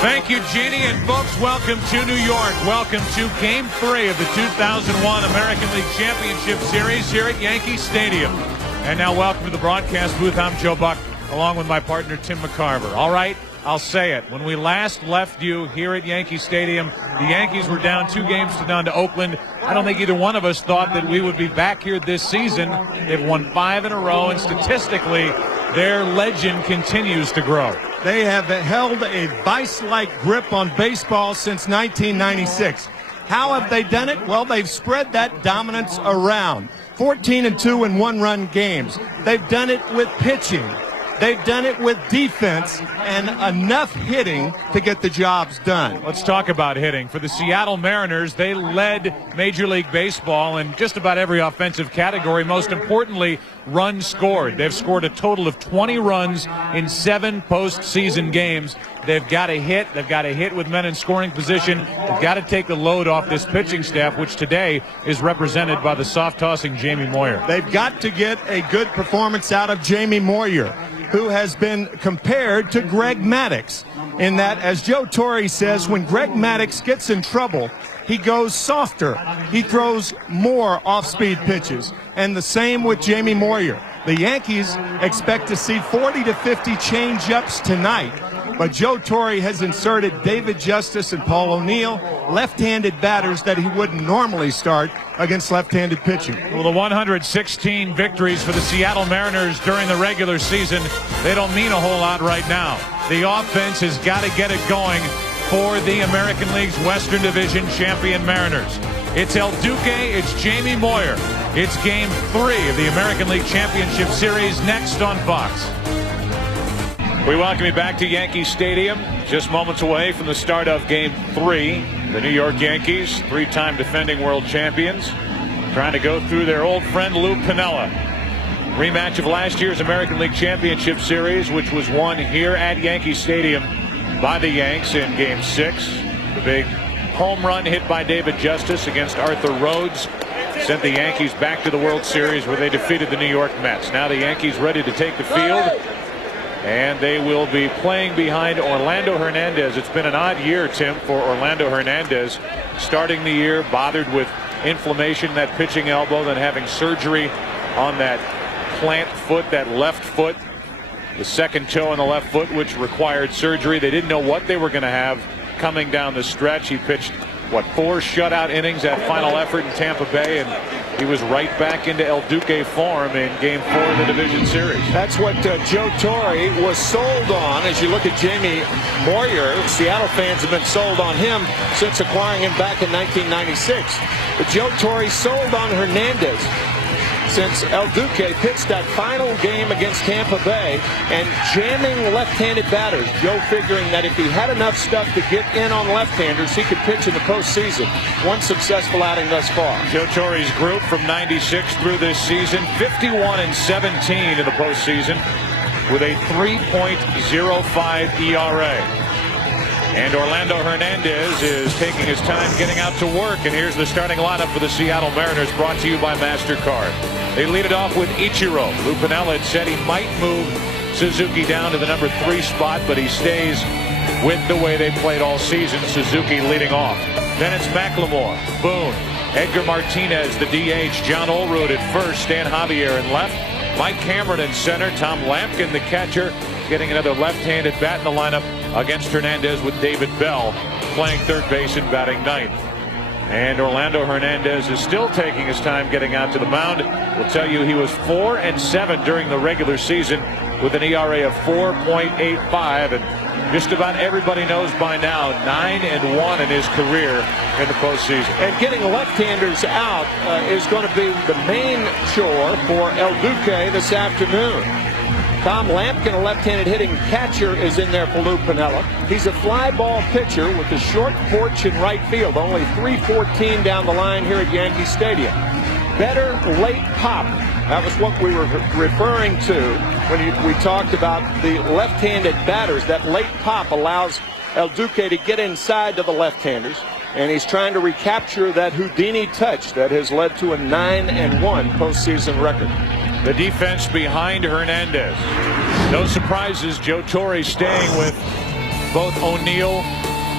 Thank you, Jeannie, and folks, welcome to New York. Welcome to Game 3 of the 2001 American League Championship Series here at Yankee Stadium. And now welcome to the broadcast booth. I'm Joe Buck, along with my partner, Tim McCarver. All right, I'll say it. When we last left you here at Yankee Stadium, the Yankees were down 2 games to none to Oakland. I don't think either one of us thought that we would be back here this season. They've won 5 in a row, and statistically, their legend continues to grow. They have held a vice-like grip on baseball since 1996. How have they done it? Well, they've spread that dominance around. 14-2 in one-run games. They've done it with pitching. They've done it with defense and enough hitting to get the jobs done. Let's talk about hitting. For the Seattle Mariners, they led Major League Baseball in just about every offensive category. Most importantly, runs scored. They've scored a total of 20 runs in 7 postseason games. They've got to hit. They've got to hit with men in scoring position. They've got to take the load off this pitching staff, which today is represented by the soft-tossing Jamie Moyer. They've got to get a good performance out of Jamie Moyer, who has been compared to Greg Maddux, in that, as Joe Torre says, when Greg Maddux gets in trouble, he goes softer. He throws more off-speed pitches. And the same with Jamie Moyer. The Yankees expect to see 40 to 50 change-ups tonight. But Joe Torre has inserted David Justice and Paul O'Neill, left-handed batters that he wouldn't normally start against left-handed pitching. Well, the 116 victories for the Seattle Mariners during the regular season, they don't mean a whole lot right now. The offense has got to get it going for the American League's Western Division champion Mariners. It's El Duque, it's Jamie Moyer. It's Game 3 of the American League Championship Series, next on Fox. We welcome you back to Yankee Stadium, just moments away from the start of Game 3. The New York Yankees, 3-time defending world champions, trying to go through their old friend Lou Piniella. Rematch of last year's American League Championship Series, which was won here at Yankee Stadium by the Yanks in Game 6. The big home run hit by David Justice against Arthur Rhodes sent the Yankees back to the World Series, where they defeated the New York Mets. Now the Yankees ready to take the field, and they will be playing behind Orlando Hernandez. It's been an odd year, Tim, for Orlando Hernandez. Starting the year bothered with inflammation in that pitching elbow, then having surgery on that plant foot, that left foot, the second toe on the left foot, which required surgery. They didn't know what they were going to have coming down the stretch. He pitched, 4 shutout innings at final effort in Tampa Bay, and he was right back into El Duque form in Game 4 of the division series. That's what Joe Torre was sold on. As you look at Jamie Moyer, Seattle fans have been sold on him since acquiring him back in 1996. But Joe Torre sold on Hernandez since El Duque pitched that final game against Tampa Bay and jamming left-handed batters. Joe figuring that if he had enough stuff to get in on left-handers, he could pitch in the postseason. One successful outing thus far. Joe Torre's group from 96 through this season, 51-17 in the postseason with a 3.05 ERA. And Orlando Hernandez is taking his time getting out to work. And here's the starting lineup for the Seattle Mariners, brought to you by MasterCard. They lead it off with Ichiro. Lou Piniella had said he might move Suzuki down to the number 3 spot, but he stays with the way they played all season. Suzuki leading off. Then it's McLemore, Boone, Edgar Martinez, the DH, John Olerud at first, Stan Javier in left, Mike Cameron in center, Tom Lampkin, the catcher, getting another left-handed bat in the lineup against Hernandez, with David Bell playing third base and batting 9th. And Orlando Hernandez is still taking his time getting out to the mound. We'll tell you he was 4-7 during the regular season with an ERA of 4.85, and just about everybody knows by now 9-1 in his career in the postseason. And getting left-handers out is going to be the main chore for El Duque this afternoon. Tom Lampkin, a left-handed hitting catcher, is in there for Lou Piniella. He's a fly ball pitcher with a short porch in right field, only 314 down the line here at Yankee Stadium. Better late pop. That was what we were referring to when we talked about the left-handed batters. That late pop allows El Duque to get inside to the left-handers, and he's trying to recapture that Houdini touch that has led to a 9-1 postseason record. The defense behind Hernandez. No surprises. Joe Torre staying with both O'Neill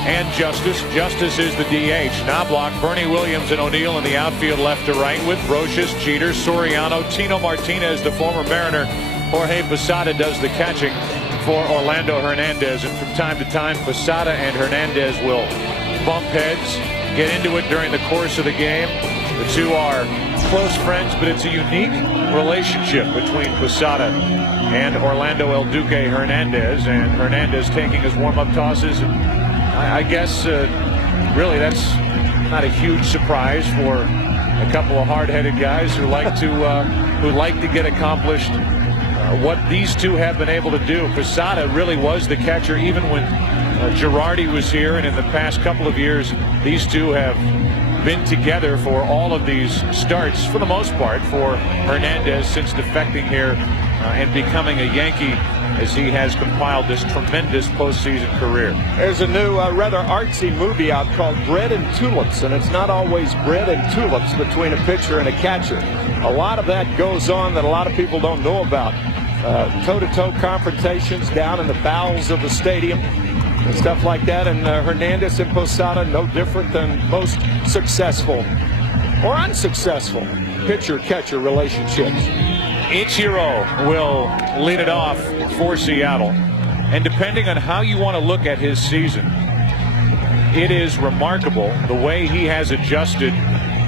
and Justice. Justice is the DH. Knobloch, Bernie Williams, and O'Neill in the outfield left to right with Brocious, Jeter, Soriano, Tino Martinez, the former Mariner. Jorge Posada does the catching for Orlando Hernandez. And from time to time, Posada and Hernandez will bump heads, get into it during the course of the game. The two are close friends, but it's a unique relationship between Posada and Orlando El Duque Hernandez. And Hernandez taking his warm-up tosses. And I guess really that's not a huge surprise for a couple of hard-headed guys who like to get accomplished what these two have been able to do. Posada really was the catcher even when Girardi was here, and in the past couple of years these two have been together for all of these starts for the most part for Hernandez since defecting here and becoming a Yankee, as he has compiled this tremendous postseason career. There's a new rather artsy movie out called Bread and Tulips, and it's not always bread and tulips between a pitcher and a catcher. A lot of that goes on that a lot of people don't know about. Toe-to-toe confrontations down in the bowels of the stadium and stuff like that. And Hernandez and Posada, no different than most successful or unsuccessful pitcher-catcher relationships. Ichiro will lead it off for Seattle. And depending on how you want to look at his season, it is remarkable the way he has adjusted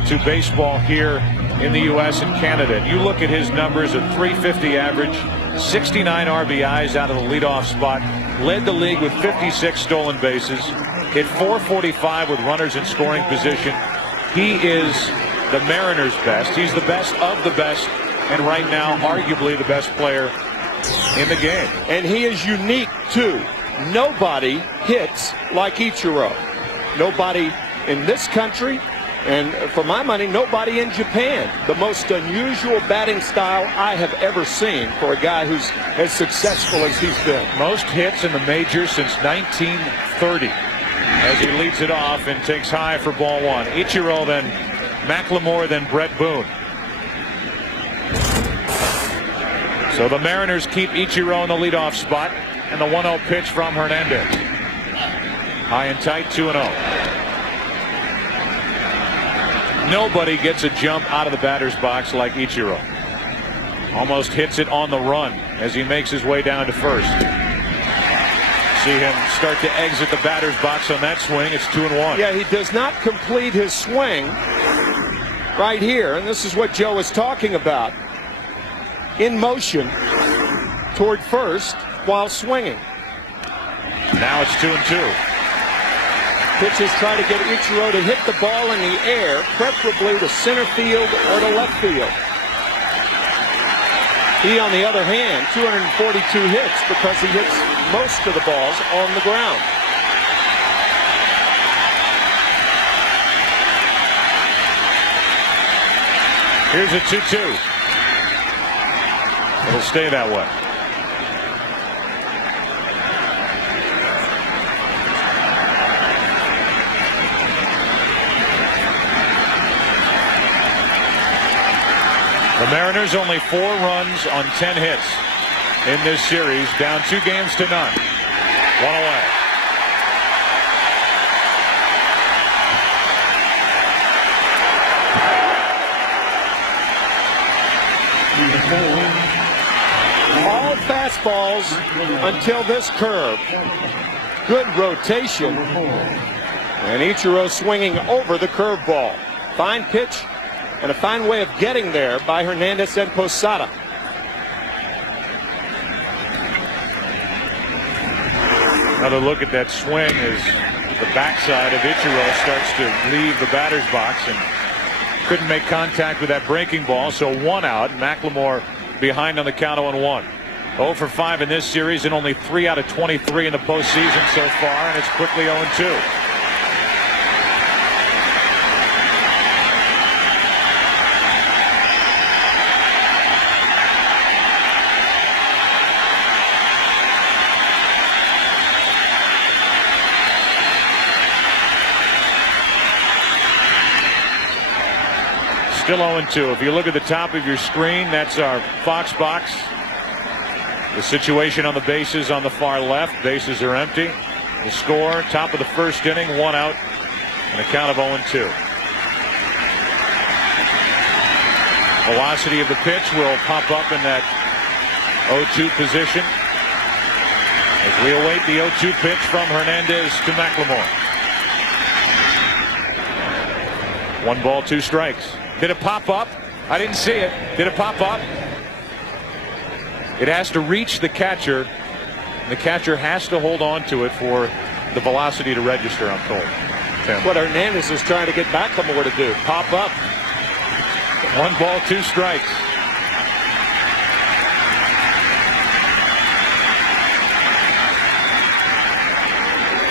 to baseball here in the U.S. and Canada. You look at his numbers, a .350 average, 69 RBIs out of the leadoff spot, led the league with 56 stolen bases, hit .445 with runners in scoring position. He is the Mariners' best. He's the best of the best, and right now arguably the best player in the game. And he is unique too. Nobody hits like Ichiro. Nobody in this country, and for my money, nobody in Japan. The most unusual batting style I have ever seen for a guy who's as successful as he's been. Most hits in the majors since 1930, as he leads it off and takes high for ball one. Ichiro, then McLemore, then Brett Boone. So the Mariners keep Ichiro in the leadoff spot, and the 1-0 pitch from Hernandez. High and tight, 2-0. Nobody gets a jump out of the batter's box like Ichiro. Almost hits it on the run as he makes his way down to first. See him start to exit the batter's box on that swing. It's 2-1. Yeah, he does not complete his swing right here, and this is what Joe is talking about. In motion toward first while swinging. Now it's 2-2. Pitches try to get Ichiro to hit the ball in the air, preferably to center field or to left field. He, on the other hand, 242 hits because he hits most of the balls on the ground. Here's a 2-2. It'll stay that way. The Mariners only 4 runs on 10 hits in this series, down 2 games to none. 1 away. All fastballs until this curve. Good rotation. And Ichiro swinging over the curveball. Fine pitch. And a fine way of getting there by Hernandez and Posada. Another look at that swing as the backside of Ichiro starts to leave the batter's box and couldn't make contact with that breaking ball. So 1 out. McLemore behind on the count of 1-1. 0 for 5 in this series and only 3 out of 23 in the postseason so far, and it's quickly 0-2. Still 0-2. If you look at the top of your screen, that's our Fox box. The situation on the bases on the far left. Bases are empty. The score, top of the first inning, 1 out, and a count of 0-2. Velocity of the pitch will pop up in that 0-2 position as we await the 0-2 pitch from Hernandez to McLemore. 1 ball, 2 strikes. Did it pop up? I didn't see it. Did it pop up? It has to reach the catcher. The catcher has to hold on to it for the velocity to register, I'm told. That's what Hernandez is trying to get McLemore to do. Pop up. 1 ball, 2 strikes.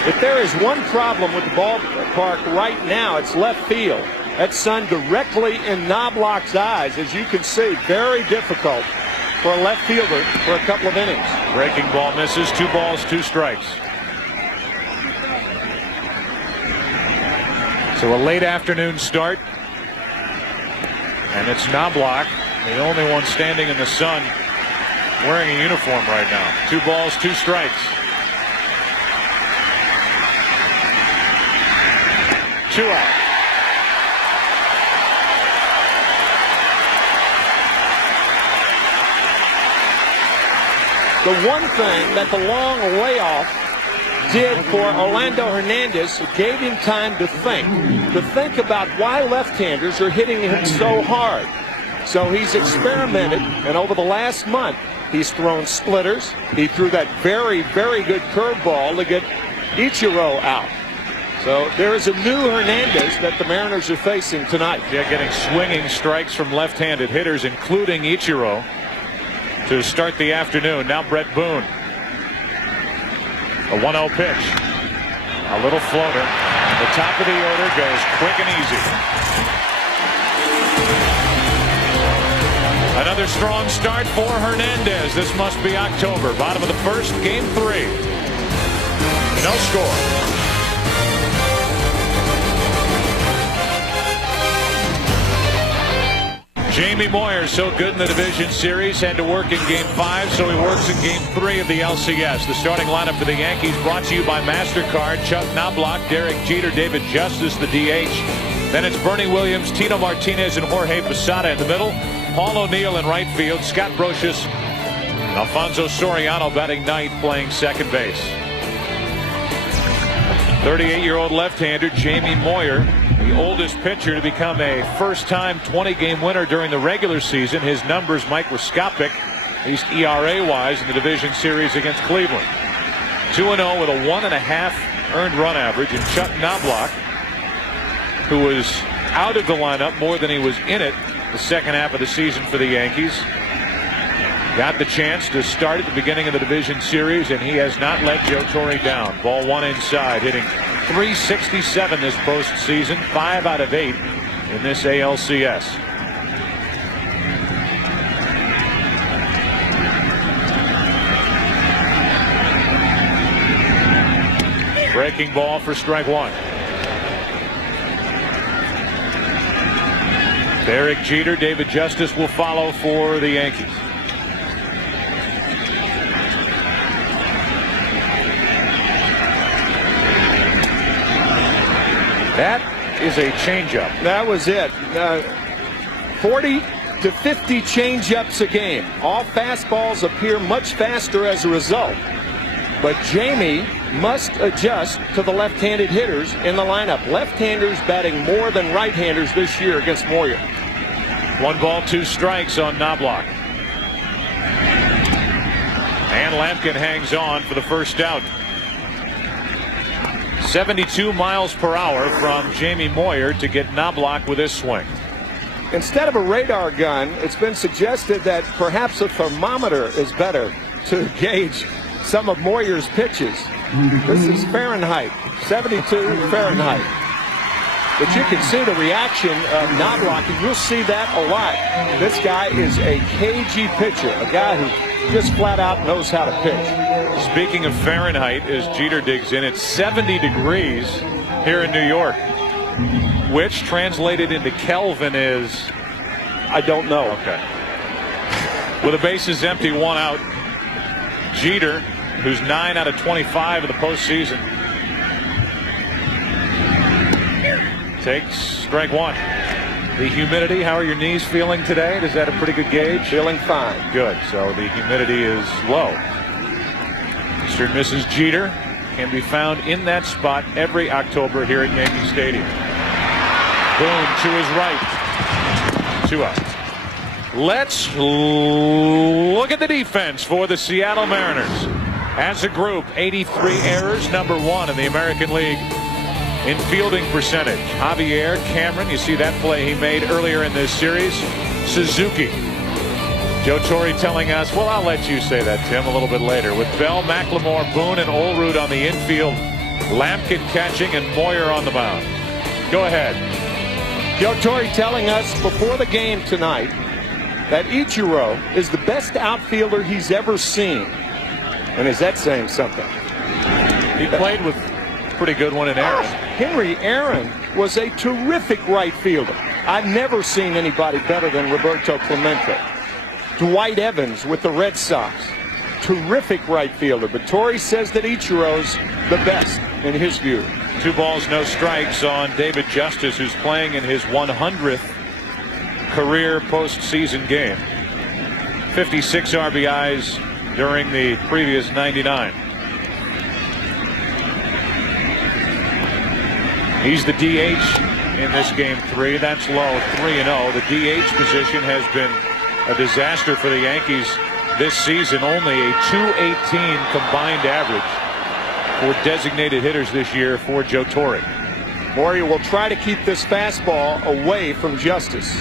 If there is one problem with the ballpark right now, it's left field. That's sun directly in Knobloch's eyes, as you can see. Very difficult for a left fielder for a couple of innings. Breaking ball misses. 2 balls, 2 strikes. So a late afternoon start. And it's Knobloch, the only one standing in the sun wearing a uniform right now. 2 balls, 2 strikes. 2 out. The one thing that the long layoff did for Orlando Hernandez, it gave him time to think about why left-handers are hitting him so hard. So he's experimented, and over the last month, he's thrown splitters. He threw that very, very good curveball to get Ichiro out. So there is a new Hernandez that the Mariners are facing tonight. Yeah, getting swinging strikes from left-handed hitters, including Ichiro, to start the afternoon. Now Brett Boone. A 1-0 pitch. A little floater. The top of the order goes quick and easy. Another strong start for Hernandez. This must be October. Bottom of the first, game 3. No score. Jamie Moyer, so good in the division series, had to work in game 5, so he works in game 3 of the LCS. The starting lineup for the Yankees brought to you by MasterCard. Chuck Knobloch, Derek Jeter, David Justice, the DH. Then it's Bernie Williams, Tino Martinez, and Jorge Posada in the middle. Paul O'Neill in right field, Scott Brocious, and Alfonso Soriano batting ninth, playing second base. 38-year-old left-hander Jamie Moyer, the oldest pitcher to become a first-time 20-game winner during the regular season. His numbers microscopic, at least ERA-wise, in the division series against Cleveland. 2-0 with a 1.5 earned run average. And Chuck Knobloch, who was out of the lineup more than he was in it the second half of the season for the Yankees, got the chance to start at the beginning of the division series, and he has not let Joe Torre down. Ball 1 inside, hitting .367 this postseason, 5 out of 8 in this ALCS. Breaking ball for strike 1. Derek Jeter, David Justice will follow for the Yankees. That is a changeup. That was it. 40 to 50 changeups a game. All fastballs appear much faster as a result. But Jamie must adjust to the left-handed hitters in the lineup. Left-handers batting more than right-handers this year against Moyer. 1 ball, 2 strikes on Knobloch. And Lampkin hangs on for the first out. 72 miles per hour from Jamie Moyer to get Knobloch with his swing. Instead of a radar gun, it's been suggested that perhaps a thermometer is better to gauge some of Moyer's pitches. This is Fahrenheit, 72 Fahrenheit. But you can see the reaction of Knobloch, and you'll see that a lot. This guy is a cagey pitcher, a guy who just flat out knows how to pitch. Speaking of Fahrenheit, as Jeter digs in, it's 70 degrees here in New York, which translated into Kelvin is, I don't know. Okay. With the bases empty, 1 out, Jeter, who's 9 out of 25 of the postseason, takes strike one. The humidity, how are your knees feeling today? Is that a pretty good gauge? Feeling fine. Good. So the humidity is low. Mr. and Mrs. Jeter can be found in that spot every October here at Yankee Stadium. Boone to his right. 2 out. Let's look at the defense for the Seattle Mariners. As a group, 83 errors, number 1 in the American League in fielding percentage. Javier, Cameron, you see that play he made earlier in this series. Suzuki. Joe Torre telling us, well, I'll let you say that, Tim, a little bit later. With Bell, McLemore, Boone, and Olerud on the infield, Lampkin catching, and Moyer on the mound. Go ahead. Joe Torre telling us before the game tonight that Ichiro is the best outfielder he's ever seen. And is that saying something? He played with a pretty good one in Aaron. Henry Aaron was a terrific right fielder. I've never seen anybody better than Roberto Clemente. Dwight Evans with the Red Sox. Terrific right fielder. But Torre says that Ichiro's the best in his view. 2 balls, no strikes on David Justice, who's playing in his 100th career postseason game. 56 RBIs during the previous 99. He's the DH in this game 3. That's low, 3-0. The DH position has been a disaster for the Yankees this season. Only a .218 combined average for designated hitters this year for Joe Torre. Moyer will try to keep this fastball away from Justice.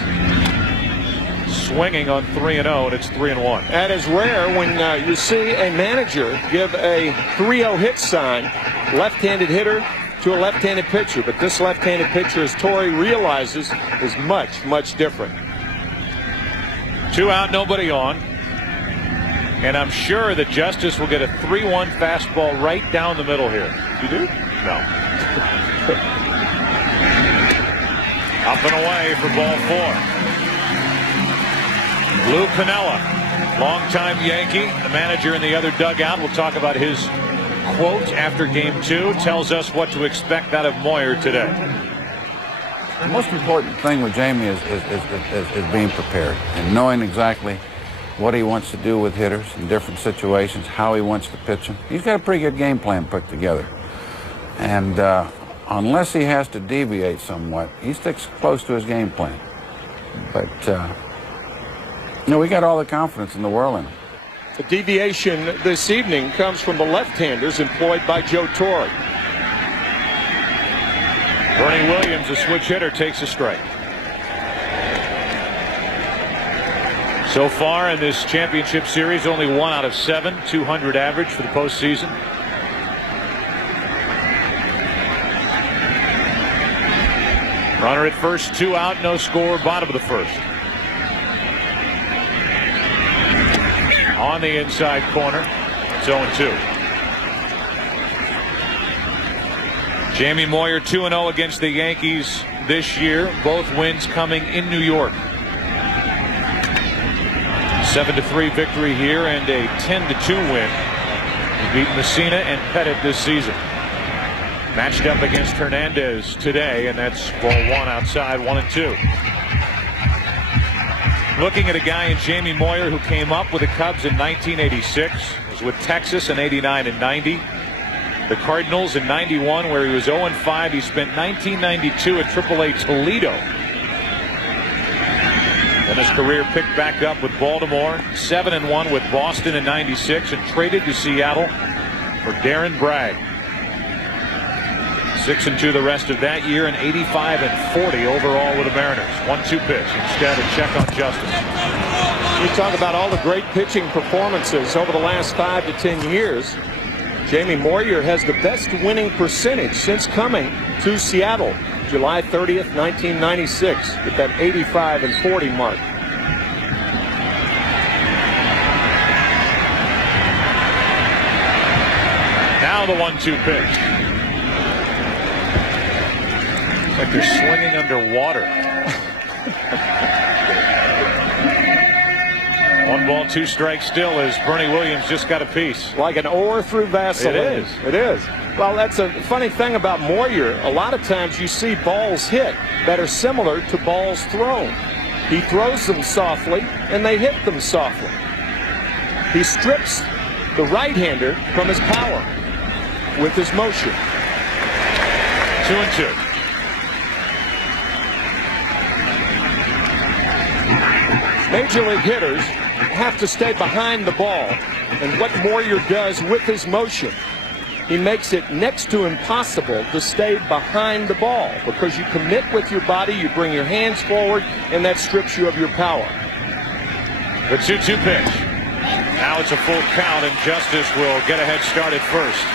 Swinging on 3-0, and it's 3-1. That is rare when you see a manager give a 3-0 hit sign, left-handed hitter to a left-handed pitcher. But this left-handed pitcher, as Torre realizes, is much, much different. 2 out, nobody on. And I'm sure that Justice will get a 3-1 fastball right down the middle here. You do? No. Up and away for ball 4. Lou Piniella, longtime Yankee, the manager in the other dugout. We'll talk about his quote after game 2. Tells us what to expect out of Moyer today. The most important thing with Jamie is being prepared and knowing exactly what he wants to do with hitters in different situations, how he wants to pitch them. He's got a pretty good game plan put together. And unless he has to deviate somewhat, he sticks close to his game plan. But, you know, we got all the confidence in the world in him. The deviation this evening comes from the left-handers employed by Joe Torre. Bernie Williams, a switch hitter, takes a strike. So far in this championship series, only 1 out of 7, 200 average for the postseason. Runner at first, 2 out, no score, bottom of the first. On the inside corner, it's 0-2. Jamie Moyer 2-0 against the Yankees this year. Both wins coming in New York. 7-3 victory here and a 10-2 win. He beat Messina and Pettit this season. Matched up against Hernandez today, and that's ball 1 outside, 1-2. Looking at a guy in Jamie Moyer who came up with the Cubs in 1986, was with Texas in 89 and 90, the Cardinals in 91, where he was 0-5. He spent 1992 at AAA Toledo. And his career picked back up with Baltimore, 7-1 with Boston in 96, and traded to Seattle for Darren Bragg. 6-2 the rest of that year, and 85-40 overall with the Mariners. 1-2 pitch. Instead, a check on Justice. You talk about all the great pitching performances over the last 5 to 10 years. Jamie Moyer has the best winning percentage since coming to Seattle, July 30th, 1996, with that 85-40 mark. Now the 1-2 pitch. Like they're swinging underwater. 1 ball, 2 strikes still as Bernie Williams just got a piece. Like an oar through Vaseline. It is. It is. Well, that's a funny thing about Moyer. A lot of times you see balls hit that are similar to balls thrown. He throws them softly, and they hit them softly. He strips the right-hander from his power with his motion. 2-2. Major league hitters have to stay behind the ball, and what Moyer does with his motion, he makes it next to impossible to stay behind the ball because you commit with your body, you bring your hands forward, and that strips you of your power. The 2-2 pitch. Now it's a full count, and Justice will get a head start at first.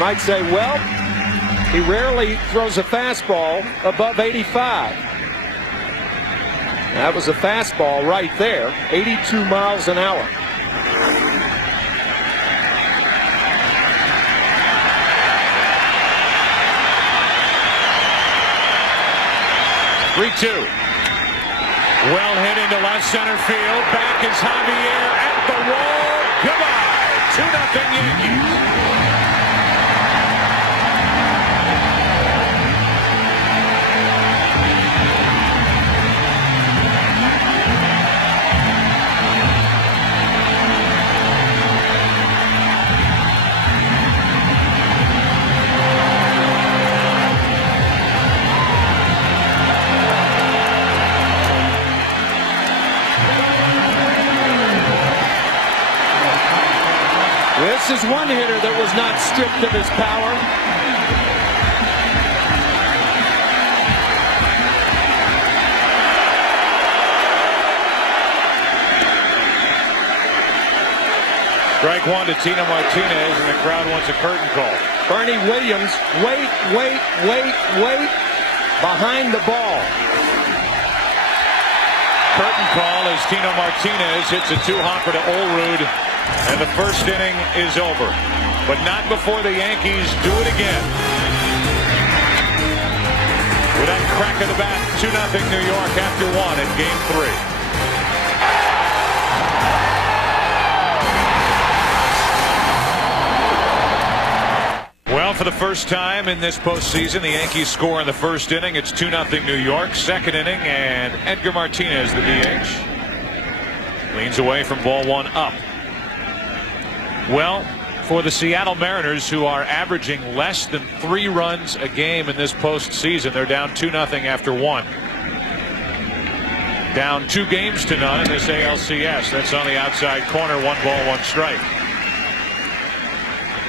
Might say, well, he rarely throws a fastball above 85. That was a fastball right there, 82 miles an hour. Well hit into left center field. Back is Javier at the wall. Goodbye. 2-0 Yankees. This is one hitter that was not stripped of his power. Strike one to Tino Martinez, and the crowd wants a curtain call. Bernie Williams, wait, behind the ball. Curtain call as Tino Martinez hits a two-hopper to Olrud. And the first inning is over, but not before the Yankees do it again. With that crack of the bat, 2-0 New York after one in Game 3. Well, for the first time in this postseason, the Yankees score in the first inning. It's 2-0 New York. Second inning, and Edgar Martinez, the DH, leans away from ball one up. Well, for the Seattle Mariners, who are averaging less than 3 runs a game in this postseason, they're down 2-0 after one. Down 2 games to none in this ALCS. That's on the outside corner, 1 ball, 1 strike.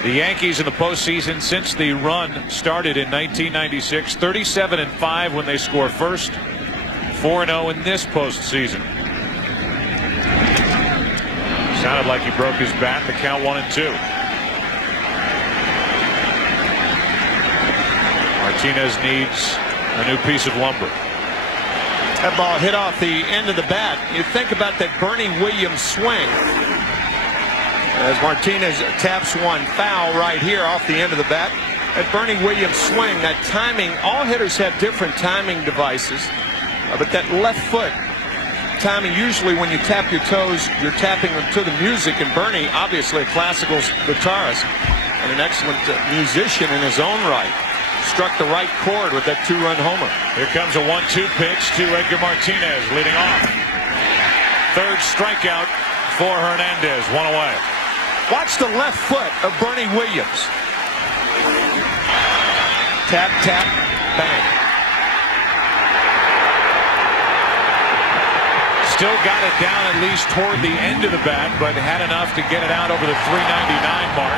The Yankees in the postseason since the run started in 1996, 37-5 when they score first, 4-0 in this postseason. Sounded like he broke his bat. The count 1-2. Martinez needs a new piece of lumber. That ball hit off the end of the bat. You think about that Bernie Williams swing. As Martinez taps one foul right here off the end of the bat. That Bernie Williams swing, that timing, all hitters have different timing devices. But that left foot timing, usually when you tap your toes, you're tapping them to the music, and Bernie, obviously a classical guitarist and an excellent musician in his own right, struck the right chord with that 2-run homer. Here comes a 1-2 pitch to Edgar Martinez, leading off. Third strikeout for Hernandez, 1 away. Watch the left foot of Bernie Williams. Tap, tap, bang. Still got it down at least toward the end of the bat, but had enough to get it out over the 399 mark.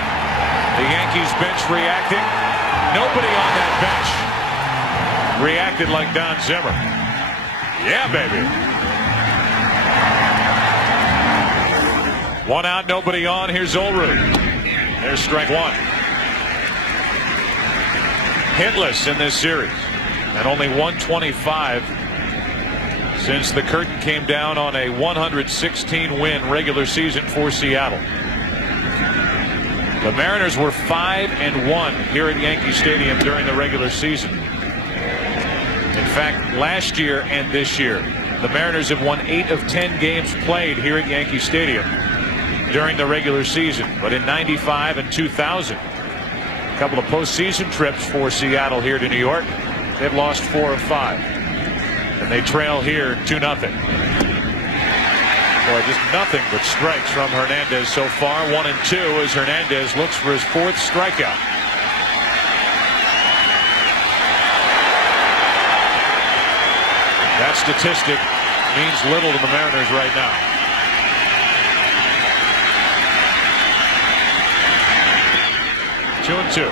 The Yankees bench reacting. Nobody on that bench reacted like Don Zimmer. Yeah, baby. 1 out, nobody on. Here's Olrud. There's strike 1. Hitless in this series, and only 125 since the curtain came down on a 116-win regular season for Seattle. The Mariners were 5-1 here at Yankee Stadium during the regular season. In fact, last year and this year, the Mariners have won 8 of 10 games played here at Yankee Stadium. during the regular season. But in '95 and 2000, a couple of postseason trips for Seattle here to New York, they've lost 4 of 5. And they trail here 2-0. Boy, just nothing but strikes from Hernandez so far. 1-2 as Hernandez looks for his 4th strikeout. That statistic means little to the Mariners right now. Two and two.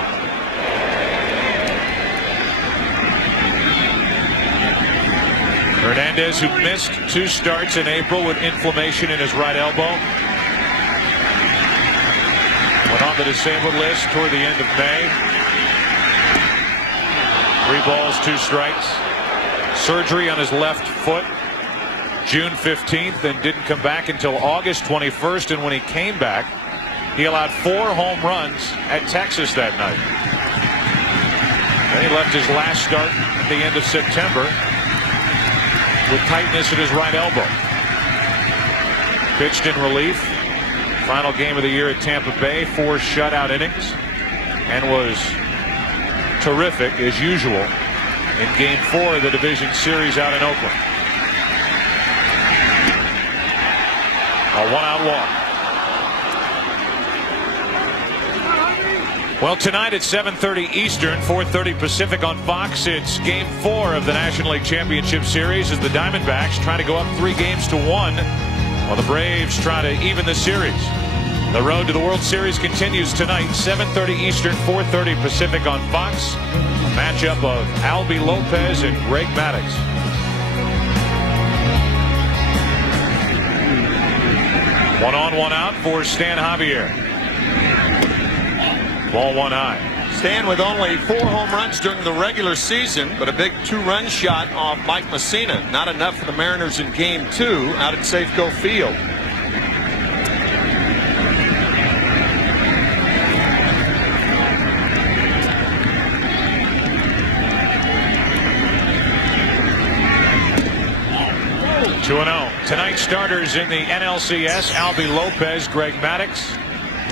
Hernandez, who missed 2 starts in April with inflammation in his right elbow, went on the disabled list toward the end of May. 3 balls, 2 strikes. Surgery on his left foot June 15th and didn't come back until August 21st. And when he came back, he allowed 4 home runs at Texas that night. Then he left his last start at the end of September with tightness in his right elbow. Pitched in relief. Final game of the year at Tampa Bay, 4 shutout innings, and was terrific as usual in Game 4 of the division series out in Oakland. A 1-out walk. Well, tonight at 7:30 Eastern, 4:30 Pacific on Fox, it's Game 4 of the National League Championship Series as the Diamondbacks try to go up 3 games to 1 while the Braves try to even the series. The road to the World Series continues tonight, 7:30 Eastern, 4:30 Pacific on Fox. A matchup of Albie Lopez and Greg Maddux. One on, one out for Stan Javier. Ball 1 high. Stan with only 4 home runs during the regular season, but a big 2-run shot off Mike Messina. Not enough for the Mariners in Game 2 out at Safeco Field. Tonight's starters in the NLCS, Albie Lopez, Greg Maddux.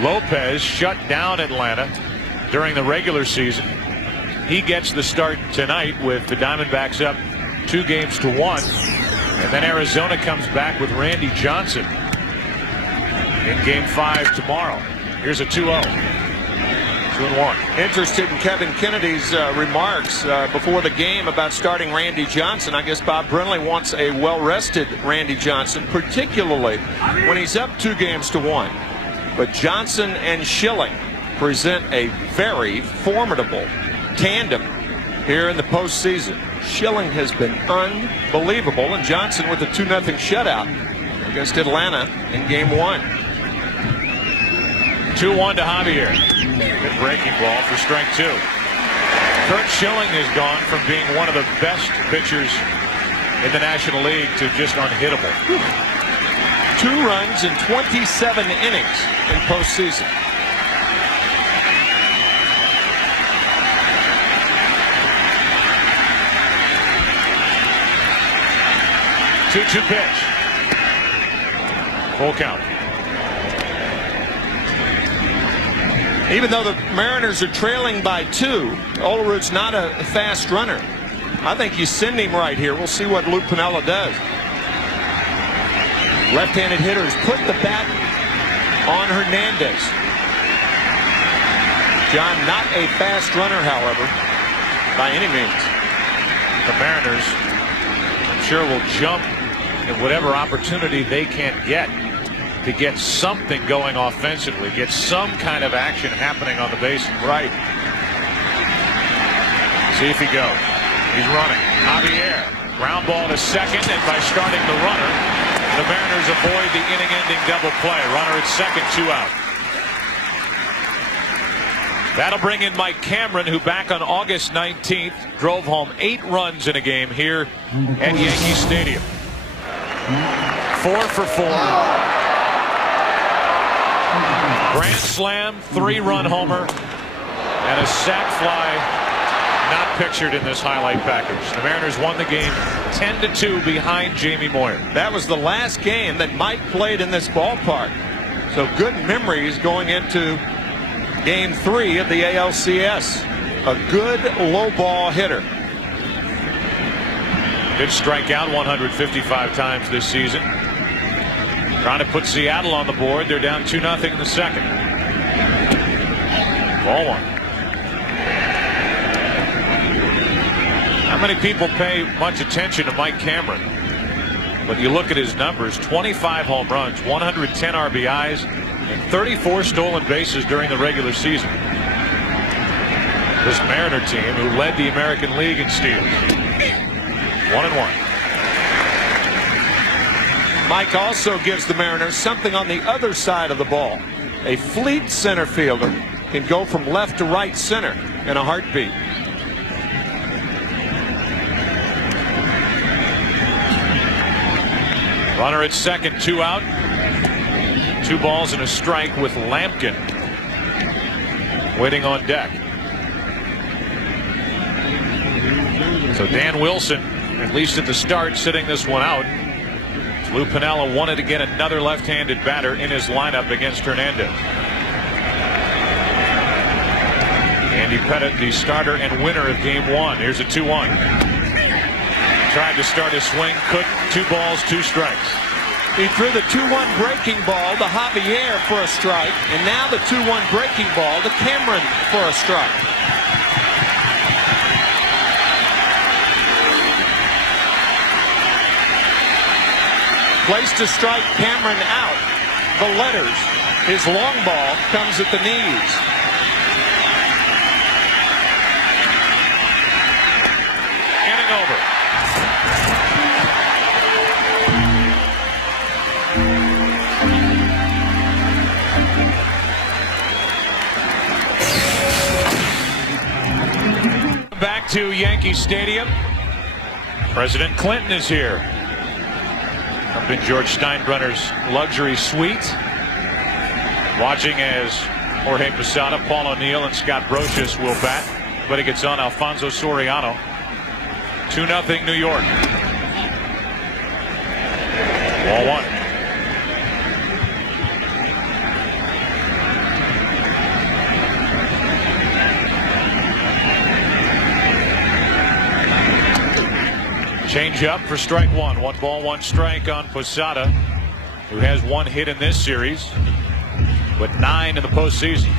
Lopez shut down Atlanta during the regular season. He gets the start tonight with the Diamondbacks up 2 games to 1. And then Arizona comes back with Randy Johnson in Game 5 tomorrow. Here's a 2-0. 2-1. Interested in Kevin Kennedy's remarks before the game about starting Randy Johnson. I guess Bob Brenly wants a well-rested Randy Johnson, particularly when he's up 2 games to 1. But Johnson and Schilling present a very formidable tandem here in the postseason. Schilling has been unbelievable, and Johnson with a 2-0 shutout against Atlanta in Game 1. 2-1 to Javier. Good breaking ball for strike 2. Curt Schilling has gone from being one of the best pitchers in the National League to just unhittable. 2 runs in 27 innings in postseason. Two pitch. Full count. Even though the Mariners are trailing by 2, Olerud's not a fast runner. I think you send him right here. We'll see what Lou Piniella does. Left-handed hitters put the bat on Hernandez. John, not a fast runner, however, by any means. The Mariners, I'm sure, will jump at whatever opportunity they can get to get something going offensively, get some kind of action happening on the bases. Right. See if he goes. He's running. Javier, ground ball to second, and by starting the runner, the Mariners avoid the inning-ending double play. Runner at second, 2 out. That'll bring in Mike Cameron, who back on August 19th drove home 8 runs in a game here at Yankee Stadium. 4 for 4. Grand slam, 3-run homer, and a sac fly not pictured in this highlight package. The Mariners won the game 10-2 behind Jamie Moyer. That was the last game that Mike played in this ballpark. So good memories going into Game 3 of the ALCS. A good low ball hitter. Did strike out 155 times this season. Trying to put Seattle on the board. They're down 2-0 in the second. Ball one. How many people pay much attention to Mike Cameron? But you look at his numbers, 25 home runs, 110 RBIs, and 34 stolen bases during the regular season. This Mariner team, who led the American League in steals. 1-1. Mike also gives the Mariners something on the other side of the ball. A fleet center fielder can go from left to right center in a heartbeat. Runner at second, 2 out. 2 balls and a strike with Lampkin waiting on deck. So Dan Wilson, at least at the start, sitting this one out. Lou Piniella wanted to get another left-handed batter in his lineup against Hernandez. Andy Pettitte, the starter and winner of Game 1. Here's a 2-1. Tried to start his swing, couldn't. 2 balls, 2 strikes. He threw the 2-1 breaking ball to Javier for a strike, and now the 2-1 breaking ball to Cameron for a strike. Place to strike Cameron out. The letters. His long ball comes at the knees. Inning over. Back to Yankee Stadium. President Clinton is here. Up in George Steinbrenner's luxury suite. Watching as Jorge Posada, Paul O'Neill, and Scott Brocious will bat. But it gets on Alfonso Soriano. 2-0 New York. Ball one. Change up for strike one. 1 ball, 1 strike on Posada, who has 1 hit in this series, but 9 in the postseason.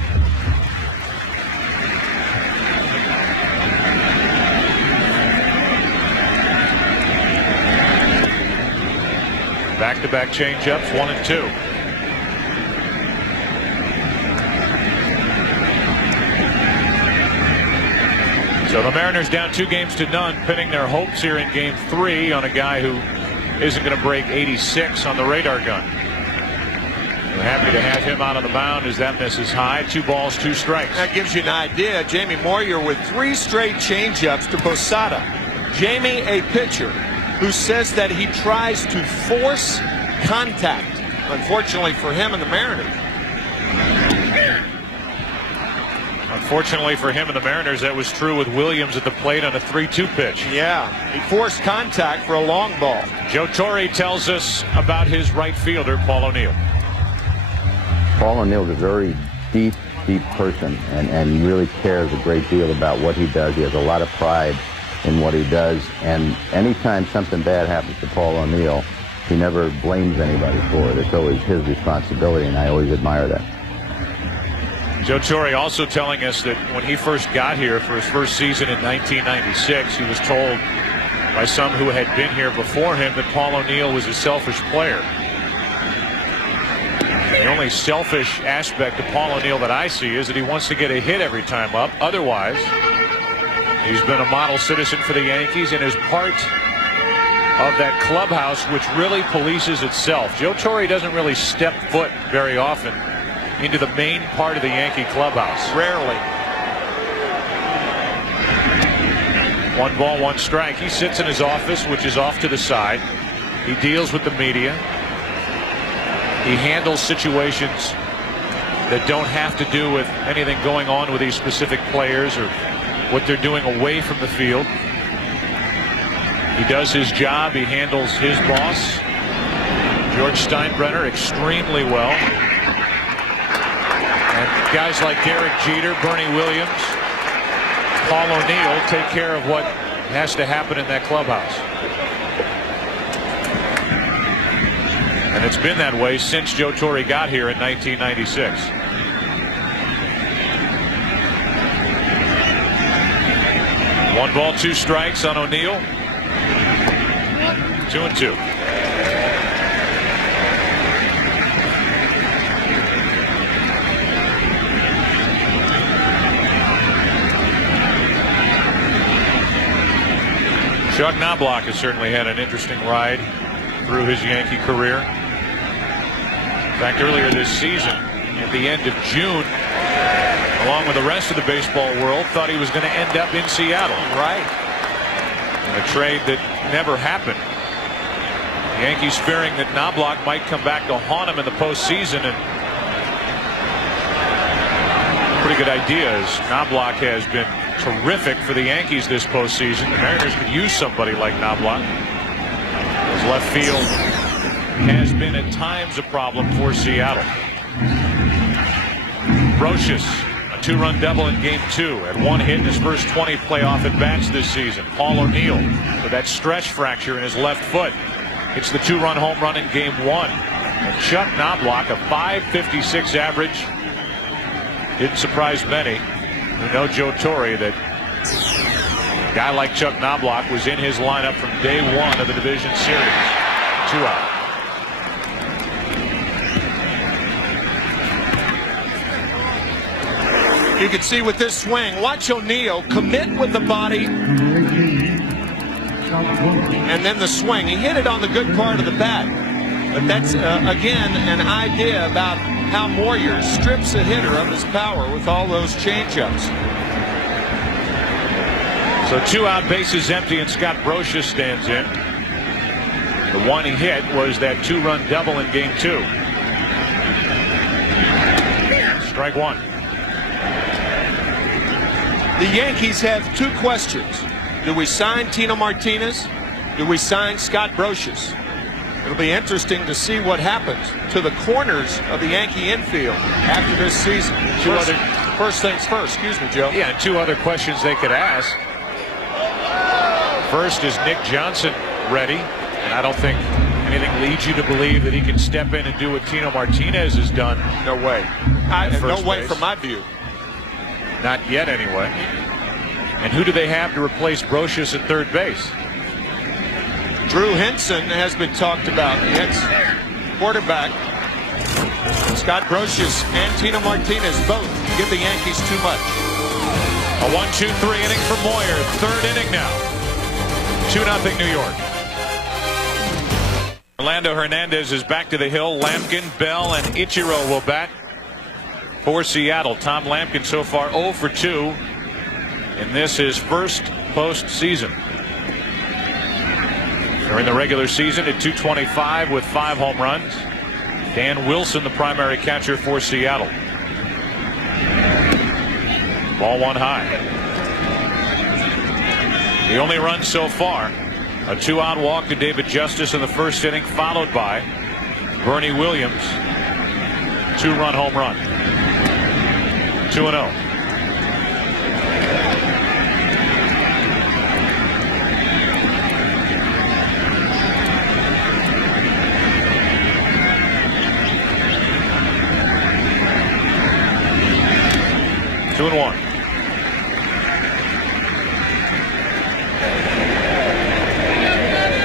Back-to-back change-ups, 1 and 2. So the Mariners down 2-0, pinning their hopes here in Game 3 on a guy who isn't going to break 86 on the radar gun. We're happy to have him out on the mound as that misses high. 2 balls, 2 strikes. That gives you an idea. Jamie Moyer with 3 straight changeups to Posada. Jamie, a pitcher who says that he tries to force contact. Unfortunately for him and the Mariners. Unfortunately for him and the Mariners, that was true with Williams at the plate on a 3-2 pitch. Yeah, he forced contact for a long ball. Joe Torre tells us about his right fielder, Paul O'Neill. Paul O'Neill is a very deep person and really cares a great deal about what he does. He has a lot of pride in what he does, and anytime something bad happens to Paul O'Neill, he never blames anybody for it. It's always his responsibility, and I always admire that. Joe Torre also telling us that when he first got here for his first season in 1996, he was told by some who had been here before him that Paul O'Neill was a selfish player. The only selfish aspect of Paul O'Neill that I see is that he wants to get a hit every time up. Otherwise, he's been a model citizen for the Yankees and is part of that clubhouse which really polices itself. Joe Torre doesn't really step foot very often into the main part of the Yankee clubhouse. Rarely. 1 ball, 1 strike. He sits in his office, which is off to the side. He deals with the media. He handles situations that don't have to do with anything going on with these specific players or what they're doing away from the field. He does his job. He handles his boss, George Steinbrenner, extremely well. Guys like Derek Jeter, Bernie Williams, Paul O'Neill take care of what has to happen in that clubhouse. And it's been that way since Joe Torre got here in 1996. One ball, two strikes on O'Neill. 2-2. Chuck Knobloch has certainly had an interesting ride through his Yankee career. In fact, earlier this season, at the end of June, along with the rest of the baseball world, thought he was going to end up in Seattle. Right. A trade that never happened. The Yankees fearing that Knobloch might come back to haunt him in the postseason, and pretty good idea, as Knobloch has been terrific for the Yankees this postseason. The Mariners could use somebody like Knobloch. His left field has been at times a problem for Seattle. Brocious, a two-run double in Game 2, had one hit in his first 20 playoff at-bats this season. Paul O'Neill with that stretch fracture in his left foot. It's the two-run home run in Game 1. And Chuck Knobloch, a .556 average. Didn't surprise many who know Joe Torre that a guy like Chuck Knobloch was in his lineup from day one of the division series. 2 out. You can see with this swing, watch O'Neill commit with the body and then the swing. He hit it on the good part of the bat. But that's, again, an idea about how Moyer strips a hitter of his power with all those changeups. So 2 out, bases empty, and Scott Brocious stands in. The one he hit was that 2-run double in Game 2. Strike 1. The Yankees have 2 questions. Do we sign Tino Martinez? Do we sign Scott Brocious? It'll be interesting to see what happens to the corners of the Yankee infield after this season. First things first. Excuse me, Joe. Yeah, and 2 other questions they could ask. First, is Nick Johnson ready? And I don't think anything leads you to believe that he can step in and do what Tino Martinez has done. No way. No way from my view. Not yet, anyway. And who do they have to replace Brocious at third base? Drew Henson has been talked about. The ex-quarterback. Scott Brocious and Tino Martinez both give the Yankees too much. A 1-2-3 inning for Moyer. Third inning now. 2-0 New York. Orlando Hernandez is back to the hill. Lampkin, Bell, and Ichiro will bat for Seattle. Tom Lampkin so far 0 for 2 in this his first postseason. During the regular season at .225 with 5 home runs. Dan Wilson, the primary catcher for Seattle. Ball 1 high. The only run so far, a 2-out walk to David Justice in the first inning, followed by Bernie Williams' 2-run home run. 2-0. Two and 1.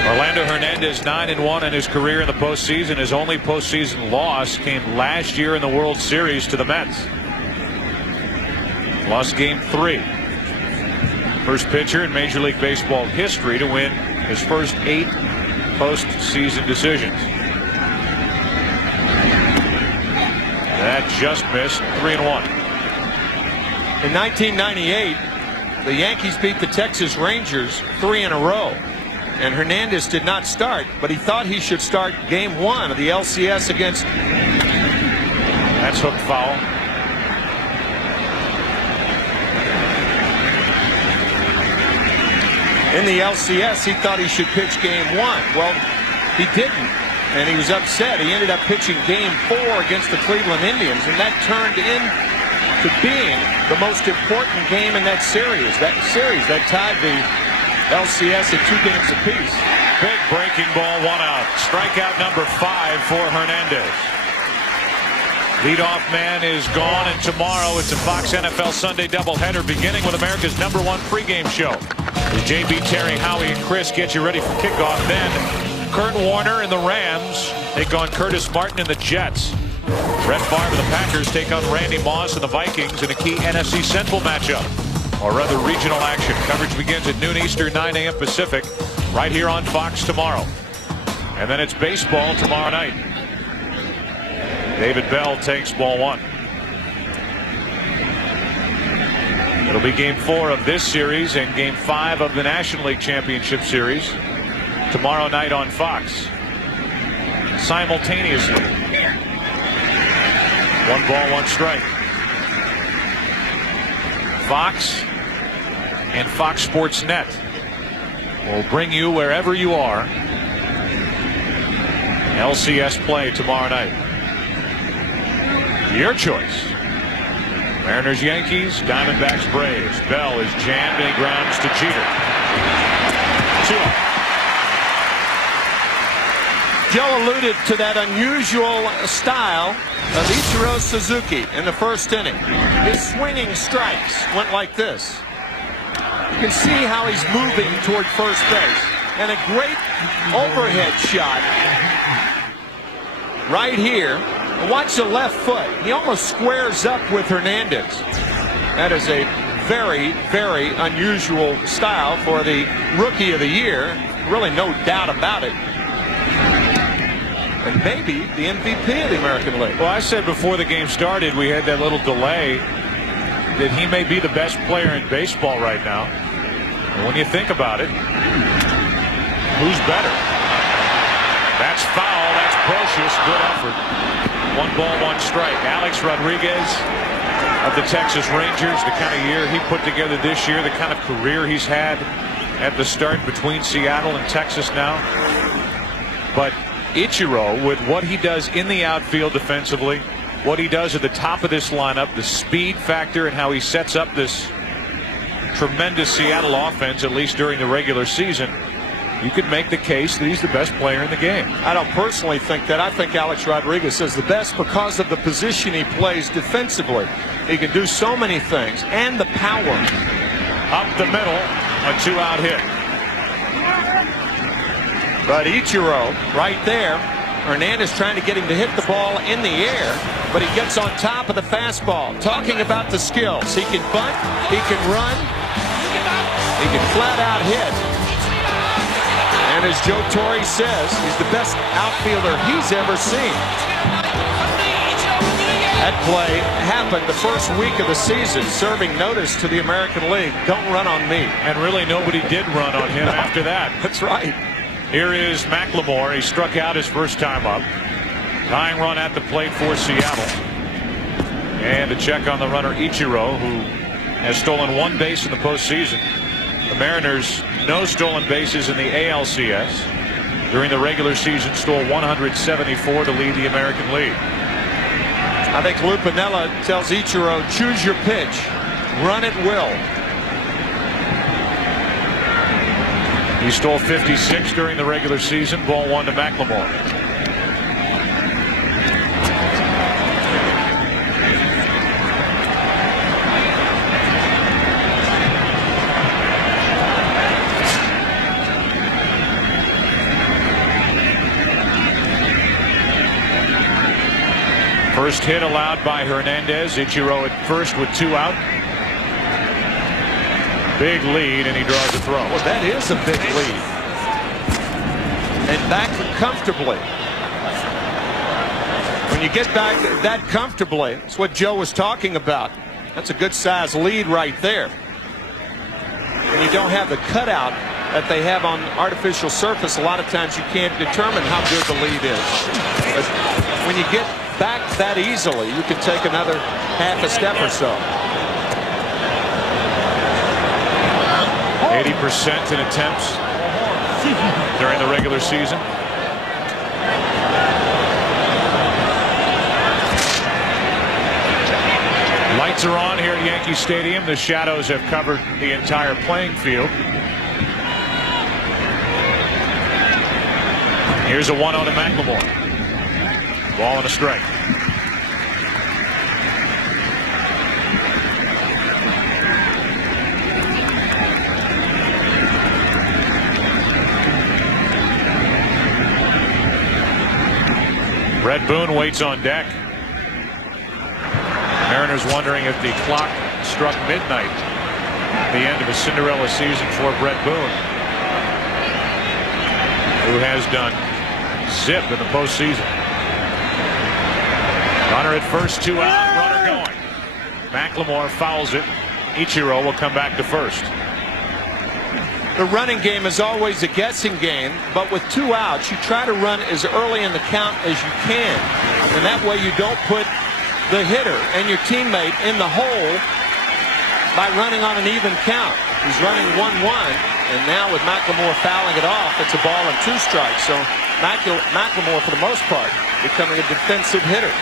Orlando Hernandez 9-1 in his career in the postseason. His only postseason loss came last year in the World Series to the Mets. Lost Game 3. First pitcher in Major League Baseball history to win his first 8 postseason decisions. That just missed. 3-1. In 1998, the Yankees beat the Texas Rangers 3 in a row. And Hernandez did not start, but he thought he should start Game 1 of the LCS against. That's hook foul. In the LCS, he thought he should pitch Game 1. Well, he didn't, and he was upset. He ended up pitching Game 4 against the Cleveland Indians, and that turned to being the most important game in that series. That tied the LCS at 2 games apiece. Big breaking ball, 1 out. Strikeout number 5 for Hernandez. Leadoff man is gone, and tomorrow it's a Fox NFL Sunday doubleheader beginning with America's #1 pregame show. JB, Terry, Howie, and Chris get you ready for kickoff. Then Kurt Warner and the Rams take on Curtis Martin and the Jets. Brett Favre and the Packers take on Randy Moss and the Vikings in a key NFC Central matchup. Or other regional action. Coverage begins at noon Eastern, 9 a.m. Pacific, right here on Fox tomorrow. And then it's baseball tomorrow night. David Bell takes ball 1. It'll be game 4 of this series and game 5 of the National League Championship Series tomorrow night on Fox. Simultaneously. 1 ball, 1 strike. Fox and Fox Sports Net will bring you wherever you are LCS play tomorrow night. Your choice. Mariners, Yankees, Diamondbacks, Braves. Bell is jammed and he grounds to Jeter. 2-0. Joe alluded to that unusual style of Ichiro Suzuki in the first inning. His swinging strikes went like this. You can see how he's moving toward first base. And a great overhead shot right here. Watch the left foot. He almost squares up with Hernandez. That is a very, very unusual style for the Rookie of the Year. Really no doubt about it. And maybe the MVP of the American League. Well, I said before the game started, we had that little delay, that he may be the best player in baseball right now. And when you think about it, who's better? That's foul. That's Brocious. Good effort. 1 ball, 1 strike. Alex Rodriguez of the Texas Rangers, the kind of year he put together this year, the kind of career he's had at the start between Seattle and Texas now. But Ichiro, with what he does in the outfield defensively, what he does at the top of this lineup, the speed factor and how he sets up this tremendous Seattle offense, at least during the regular season, you could make the case that he's the best player in the game. I don't personally think that. I think Alex Rodriguez is the best because of the position he plays defensively. He can do so many things, and the power. Up the middle, a 2-out hit. But Ichiro right there, Hernandez trying to get him to hit the ball in the air, but he gets on top of the fastball. Talking about the skills. He can bunt, he can run, he can flat out hit. And as Joe Torre says, he's the best outfielder he's ever seen. That play happened the first week of the season, serving notice to the American League. Don't run on me. And really nobody did run on him after that. That's right. Here is McLemore. He struck out his first time up. Tying run at the plate for Seattle. And a check on the runner Ichiro, who has stolen 1 base in the postseason. The Mariners, no stolen bases in the ALCS. During the regular season, stole 174 to lead the American League. I think Lou Piniella tells Ichiro, choose your pitch. Run at will. He stole 56 during the regular season. Ball 1 to McLemore. First hit allowed by Hernandez. Ichiro at first with 2 out. Big lead, and he draws a throw. Well, that is a big lead. And back comfortably. When you get back that comfortably, that's what Joe was talking about. That's a good size lead right there. And you don't have the cutout that they have on artificial surface. A lot of times you can't determine how good the lead is. But when you get back that easily, you can take another half a step or so. 80% in attempts during the regular season. Lights are on here at Yankee Stadium. The shadows have covered the entire playing field. Here's a 1-0 to McLemore. Ball and a strike. Brett Boone waits on deck. Mariners wondering if the clock struck midnight, the end of a Cinderella season for Brett Boone, who has done zip in the postseason. Runner at first, 2 out, runner going. McLemore fouls it. Ichiro will come back to first. The running game is always a guessing game, but with 2 outs, you try to run as early in the count as you can, and that way you don't put the hitter and your teammate in the hole by running on an even count. He's running 1-1, and now with McLemore fouling it off, it's a ball and 2 strikes. So McLemore, for the most part, becoming a defensive hitter.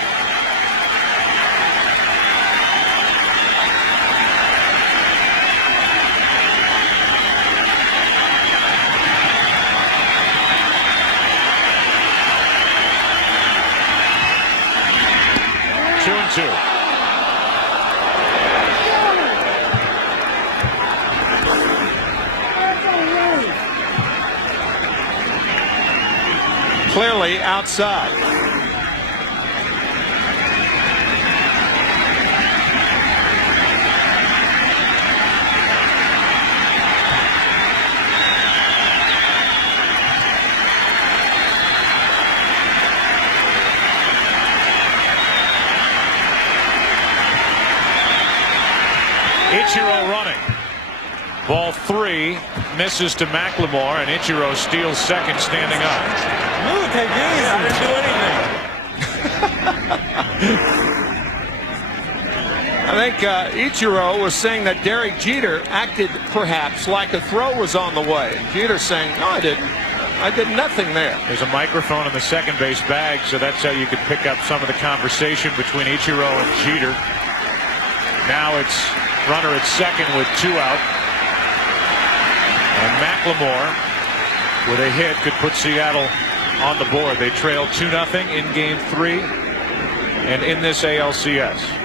Clearly outside. Ichiro running. Ball 3 misses to McLemore, and Ichiro steals second standing up. Take it easy. I didn't do anything. I think Ichiro was saying that Derek Jeter acted perhaps like a throw was on the way. Jeter saying, no, I didn't. I did nothing there. There's a microphone in the second base bag, so that's how you could pick up some of the conversation between Ichiro and Jeter. Now it's runner at second with 2 out. And McLemore with a hit could put Seattle on the board. They trail 2-0 in game 3 and in this ALCS.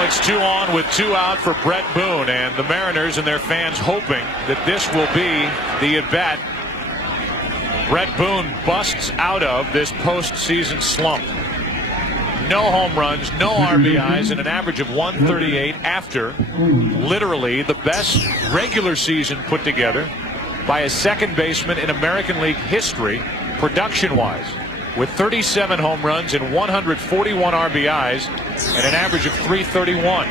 It's 2 on with 2 out for Brett Boone, and the Mariners and their fans hoping that this will be the at-bat Brett Boone busts out of this postseason slump. No home runs, no RBIs, and an average of 138 after literally the best regular season put together by a second baseman in American League history, production-wise, with 37 home runs and 141 RBIs and an average of 331.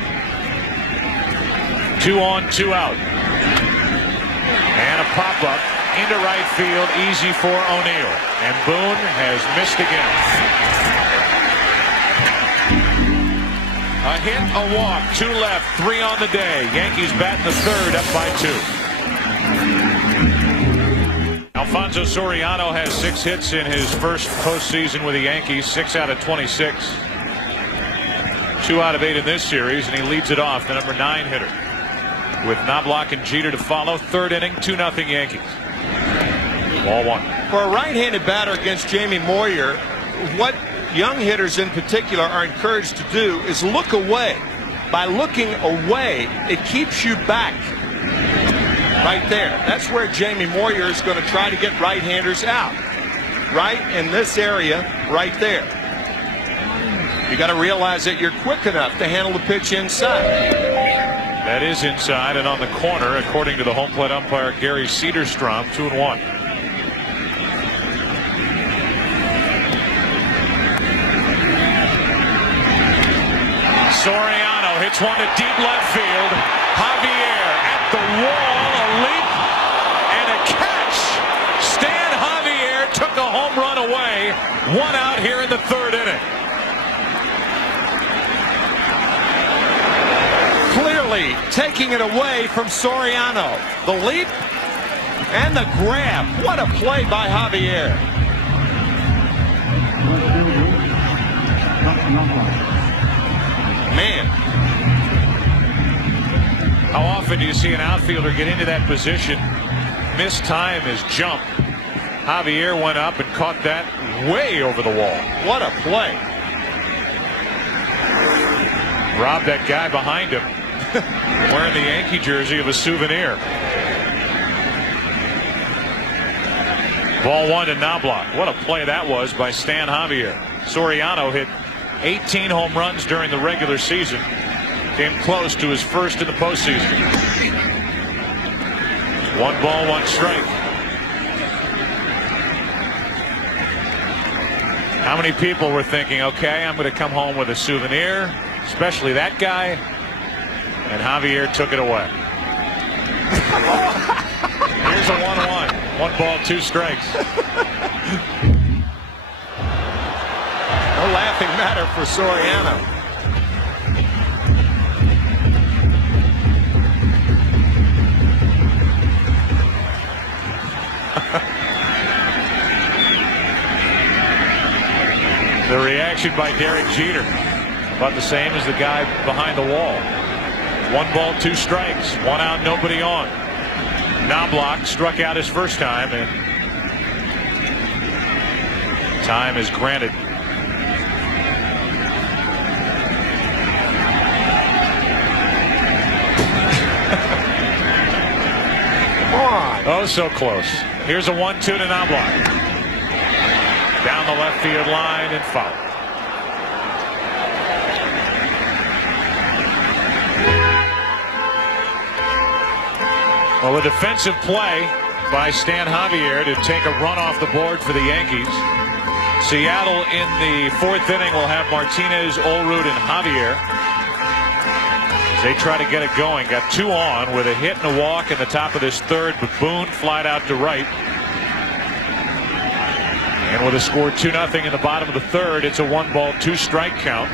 2 on, 2 out. And a pop-up into right field, easy for O'Neill. And Boone has missed again. A hit, a walk, 2 left, 3 on the day. Yankees batting the third, up by 2. Alfonso Soriano has 6 hits in his first postseason with the Yankees, 6 out of 26. 2 out of 8 in this series, and he leads it off, the number 9 hitter. With Knobloch and Jeter to follow, 3rd inning, 2-0 Yankees. Ball 1. For a right-handed batter against Jamie Moyer, what young hitters in particular are encouraged to do is look away. By looking away, it keeps you back. Right there. That's where Jamie Moyer is going to try to get right-handers out. Right in this area, right there. You got to realize that you're quick enough to handle the pitch inside. That is inside and on the corner, according to the home plate umpire Gary Cederstrom. 2-1. Soriano hits one to deep left field. Javier at the wall. Leap and a catch. Stan Javier took a home run away One out here in the third inning. Clearly taking it away from Soriano. The leap and the grab. What a play by Javier. Man. How often do you see an outfielder get into that position, miss time his jump? Javier went up and caught that way over the wall. What a play. Robbed that guy behind him wearing the Yankee jersey of a souvenir. Ball one to Knobloch. What a play that was by Stan Javier. Soriano hit 18 home runs during the regular season. Came close to his first in the postseason. 1 ball, 1 strike. How many people were thinking, okay, I'm going to come home with a souvenir, especially that guy, and Javier took it away. Here's a 1-1. 1 ball, 2 strikes. No laughing matter for Soriano. The reaction by Derek Jeter, about the same as the guy behind the wall. 1 ball, 2 strikes, 1 out, nobody on. Knobloch struck out his first time, and time is granted. Oh, so close. Here's a 1-2 to Knobloch. Down the left field line and foul. Well, a defensive play by Stan Javier to take a run off the board for the Yankees. Seattle in the 4th inning will have Martinez, Olrud, and Javier as they try to get it going. Got 2 on with a hit and a walk in the top of this 3rd, but Boone flied out to right. And with a score 2-0 in the bottom of the 3rd, it's a 1 ball, 2 strike count.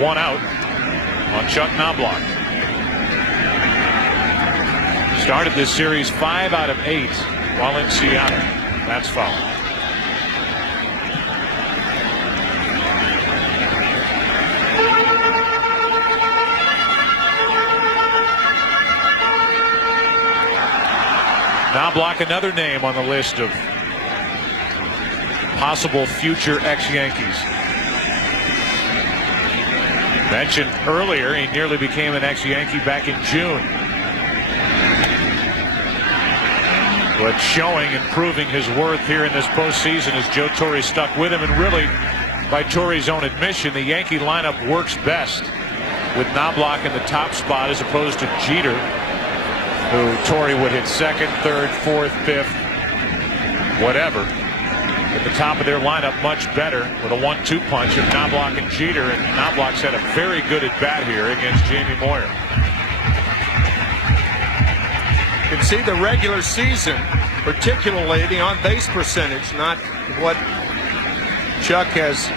1 out on Chuck Knobloch. Started this series 5 out of 8 while in Seattle. That's foul. Knobloch, another name on the list of possible future ex-Yankees. Mentioned earlier, he nearly became an ex-Yankee back in June. But showing and proving his worth here in this postseason as Joe Torre stuck with him. And really, by Torre's own admission, the Yankee lineup works best with Knobloch in the top spot as opposed to Jeter, who Torre would hit 2nd, 3rd, 4th, 5th, whatever. At the top of their lineup much better with a 1-2 punch of Knobloch and Jeter, and Knobloch's had a very good at bat here against Jamie Moyer. You can see the regular season, particularly the on-base percentage, not what Chuck has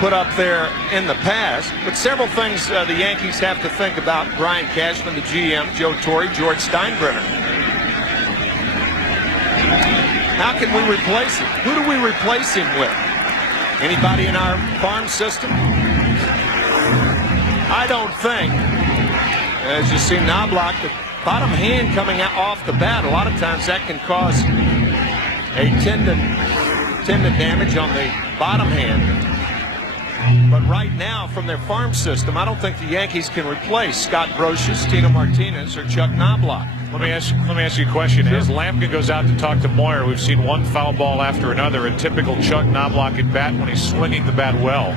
put up there in the past, but several things the Yankees have to think about. Brian Cashman, the GM, Joe Torre, George Steinbrenner. How can we replace him? Who do we replace him with? Anybody in our farm system? I don't think. As you see, Knobloch, the bottom hand coming out off the bat, a lot of times that can cause a tendon damage on the bottom hand. But right now, from their farm system, I don't think the Yankees can replace Scott Brocious, Tino Martinez, or Chuck Knobloch. Let me ask you a question. As Lampkin goes out to talk to Moyer, we've seen one foul ball after another. A typical Chuck Knobloch at bat when he's swinging the bat well.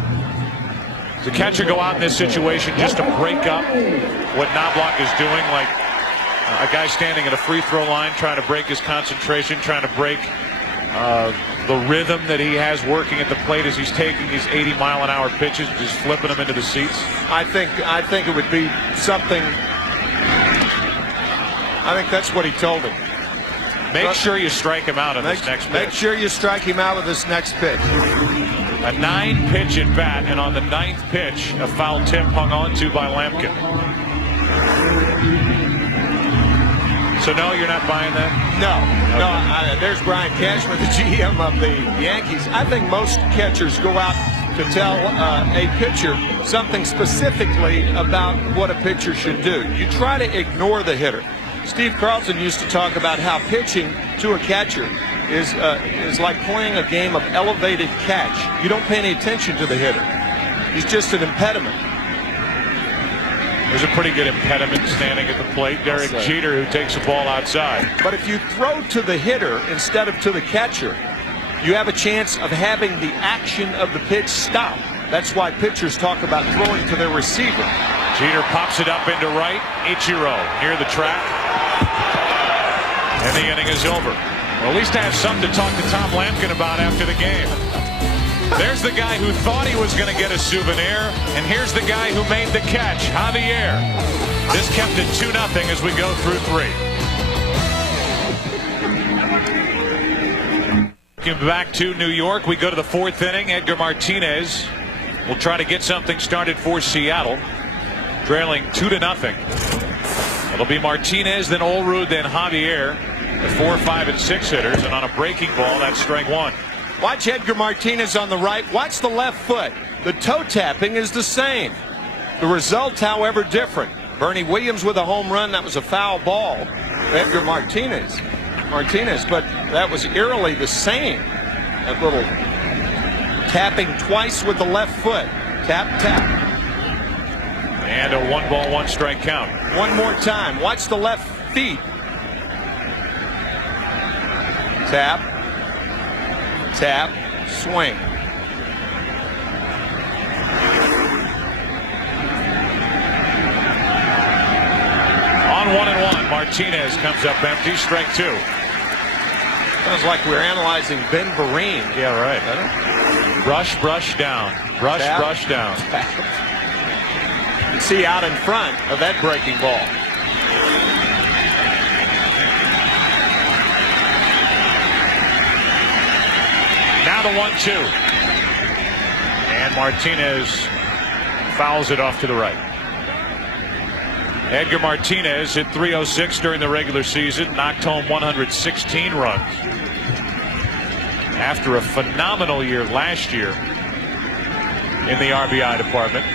Does the catcher go out in this situation just to break up what Knobloch is doing, like a guy standing at a free throw line trying to break his concentration, trying to break the rhythm that he has working at the plate as he's taking these 80-mile-an-hour pitches and just flipping them into the seats? I think it would be something. I think that's what he told him. Make sure you strike him out on this next pitch. Make sure you strike him out with this next pitch. A 9-pitch at bat, and on the 9th pitch, a foul tip hung on to by Lampkin. So no, you're not buying that? No. Okay. No. There's Brian Cashman, the GM of the Yankees. I think most catchers go out to tell a pitcher something specifically about what a pitcher should do. You try to ignore the hitter. Steve Carlson used to talk about how pitching to a catcher is like playing a game of elevated catch. You don't pay any attention to the hitter. He's just an impediment. There's a pretty good impediment standing at the plate. Derek Jeter, who takes the ball outside. But if you throw to the hitter instead of to the catcher, you have a chance of having the action of the pitch stop. That's why pitchers talk about throwing to their receiver. Jeter pops it up into right. Ichiro near the track. And the inning is over. Well, at least I have something to talk to Tom Lampkin about after the game. There's the guy who thought he was going to get a souvenir, and here's the guy who made the catch, Javier. This kept it 2-0 as we go through 3. Back to New York, we go to the 4th inning. Edgar Martinez will try to get something started for Seattle, trailing 2-0. It'll be Martinez, then Olrud, then Javier, the 4, 5, and 6 hitters, and on a breaking ball, that's strike 1. Watch Edgar Martinez on the right. Watch the left foot. The toe tapping is the same. The result, however, different. Bernie Williams with a home run. That was a foul ball. Edgar Martinez, but that was eerily the same. That little tapping twice with the left foot. Tap, tap. And a 1-ball, 1-strike count. One more time. Watch the left feet. Tap, tap, swing. On 1-1, Martinez comes up empty, strike 2. Sounds like we're analyzing Ben Vereen. Yeah, right. Brush, brush down. Brush, Tap. brush down. You can see out in front of that breaking ball. Now the 1-2. And Martinez fouls it off to the right. Edgar Martinez hit .306 during the regular season, knocked home 116 runs. After a phenomenal year last year in the RBI department.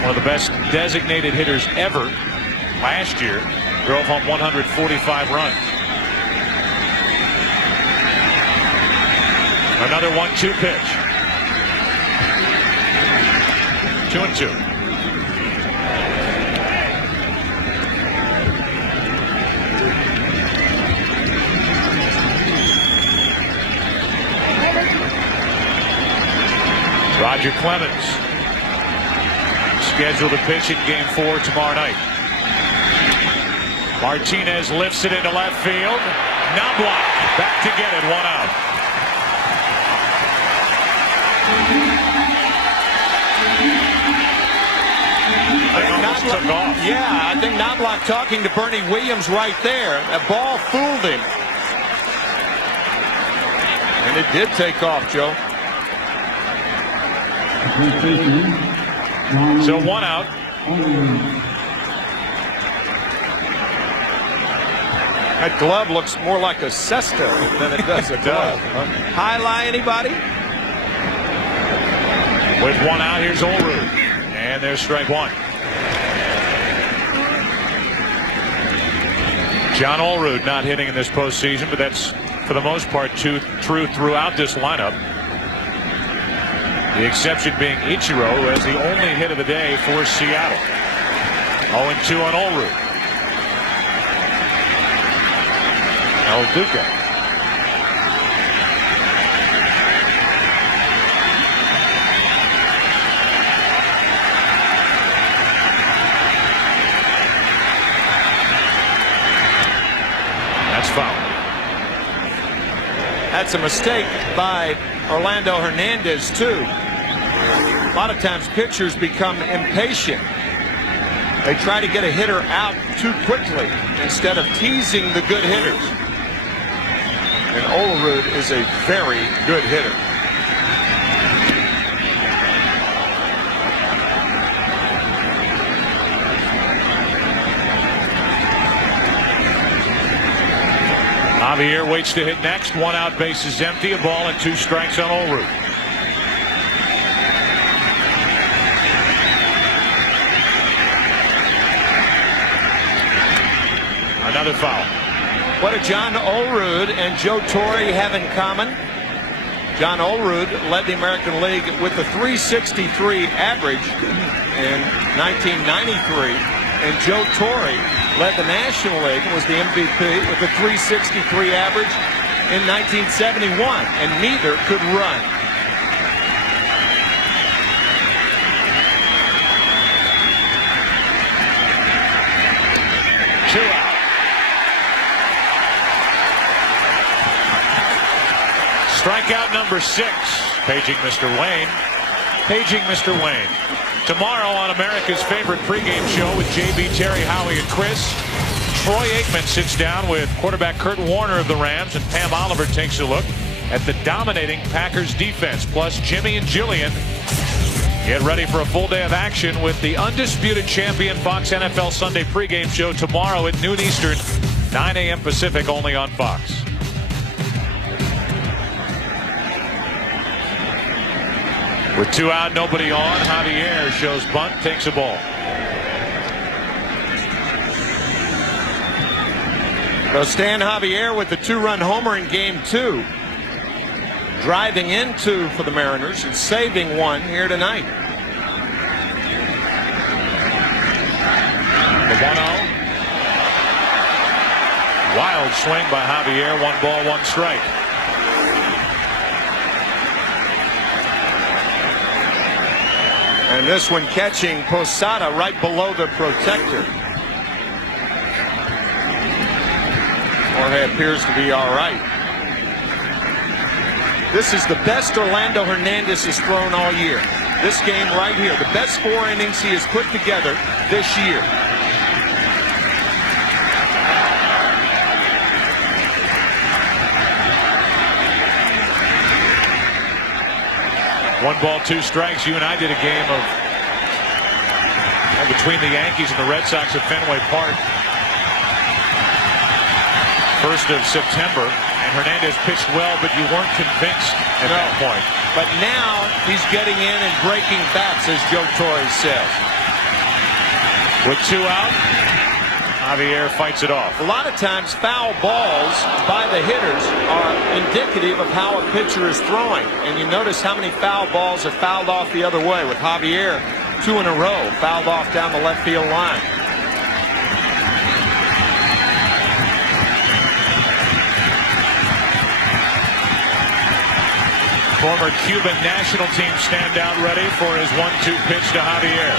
One of the best designated hitters ever last year. Drove home 145 runs. Another 1-2 pitch. 2-2. Roger Clemens scheduled to pitch in Game 4 tomorrow night. Martinez lifts it into left field. Knobloch back to get it, 1 out. Took off. Yeah, I think Knobloch talking to Bernie Williams right there. That ball fooled him. And it did take off, Joe. So 1 out. That glove looks more like a cesta than it does a glove. Highlight anybody? With 1 out, here's Olrud. And there's strike 1. John Olrud not hitting in this postseason, but that's for the most part true throughout this lineup. The exception being Ichiro, who has the only hit of the day for Seattle. 0-2 on Olrud. El Duque. That's foul. That's a mistake by Orlando Hernandez, too. A lot of times pitchers become impatient They try to get a hitter out too quickly instead of teasing the good hitters. And Olerud is a very good hitter. Javier waits to hit next. 1 out, base is empty. A ball and 2 strikes on Olerud. Another foul. What do John Olerud and Joe Torre have in common? John Olerud led the American League with a .363 average in 1993, and Joe Torre led the National League and was the MVP with a .363 average in 1971, and neither could run. Two out. Strikeout number 6. Paging Mr. Wayne. Paging Mr. Wayne. Tomorrow on America's favorite pregame show with JB, Terry, Howie, and Chris, Troy Aikman sits down with quarterback Kurt Warner of the Rams, and Pam Oliver takes a look at the dominating Packers defense. Plus, Jimmy and Jillian get ready for a full day of action with the undisputed champion Fox NFL Sunday pregame show tomorrow at noon Eastern, 9 a.m. Pacific, only on Fox. With 2 out, nobody on, Javier shows bunt, takes a ball. So Stan Javier with the 2-run homer in game 2. Driving in 2 for the Mariners and saving 1 here tonight. The 1-0. Wild swing by Javier. 1 ball, 1 strike. And this one catching Posada right below the protector. Jorge appears to be all right. This is the best Orlando Hernandez has thrown all year. This game right here, the best 4 innings he has put together this year. One ball, 2 strikes. You and I did a game of between the Yankees and the Red Sox at Fenway Park. 1st of September, and Hernandez pitched well, but you weren't convinced at that point. But now he's getting in and breaking bats, as Joe Torre says. With 2 out, Javier fights it off. A lot of times foul balls by the hitters are indicative of how a pitcher is throwing. And you notice how many foul balls are fouled off the other way, with Javier 2 in a row fouled off down the left field line. Former Cuban national team standout ready for his 1-2 pitch to Javier.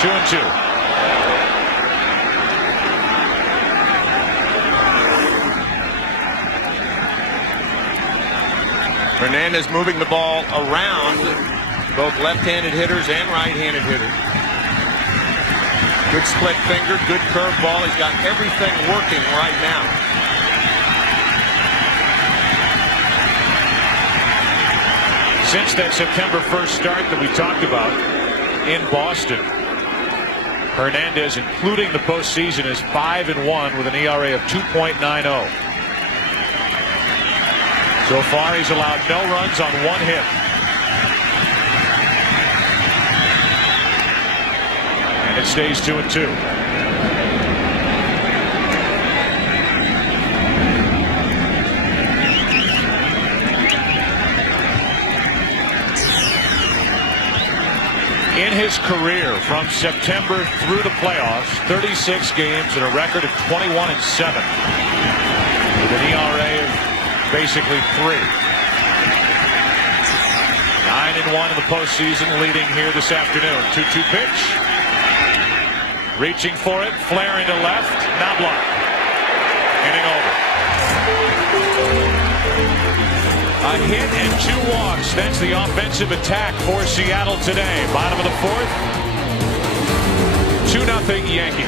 Two and 2. Hernandez moving the ball around both left-handed hitters and right-handed hitters. Good split finger, good curveball. He's got everything working right now. Since that September 1st start that we talked about in Boston, Hernandez, including the postseason, is 5-1 with an ERA of 2.90. So far, he's allowed no runs on 1 hit. And it stays 2-2. In his career, from September through the playoffs, 36 games and a record of 21-7, with an ERA of basically 3. 9-1 in the postseason, leading here this afternoon. 2-2 pitch. Reaching for it, flaring to left, not blocked. Inning over. A hit and 2 walks. That's the offensive attack for Seattle today. Bottom of the 4th. 2-0 Yankees.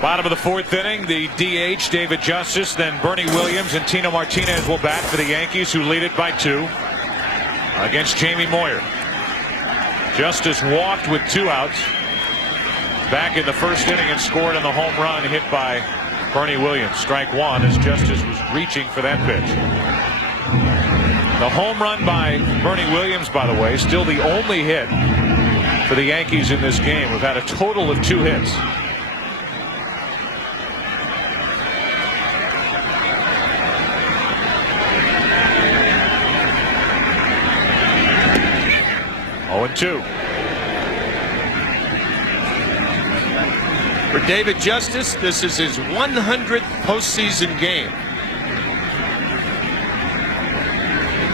Bottom of the 4th inning, the DH, David Justice, then Bernie Williams and Tino Martinez will bat for the Yankees, who lead it by 2 against Jamie Moyer. Justice walked with 2 outs back in the 1st inning and scored on the home run hit by Bernie Williams. Strike 1 as Justice was reaching for that pitch. The home run by Bernie Williams, by the way, still the only hit for the Yankees in this game. We've had a total of 2 hits. And 2. For David Justice, this is his 100th postseason game.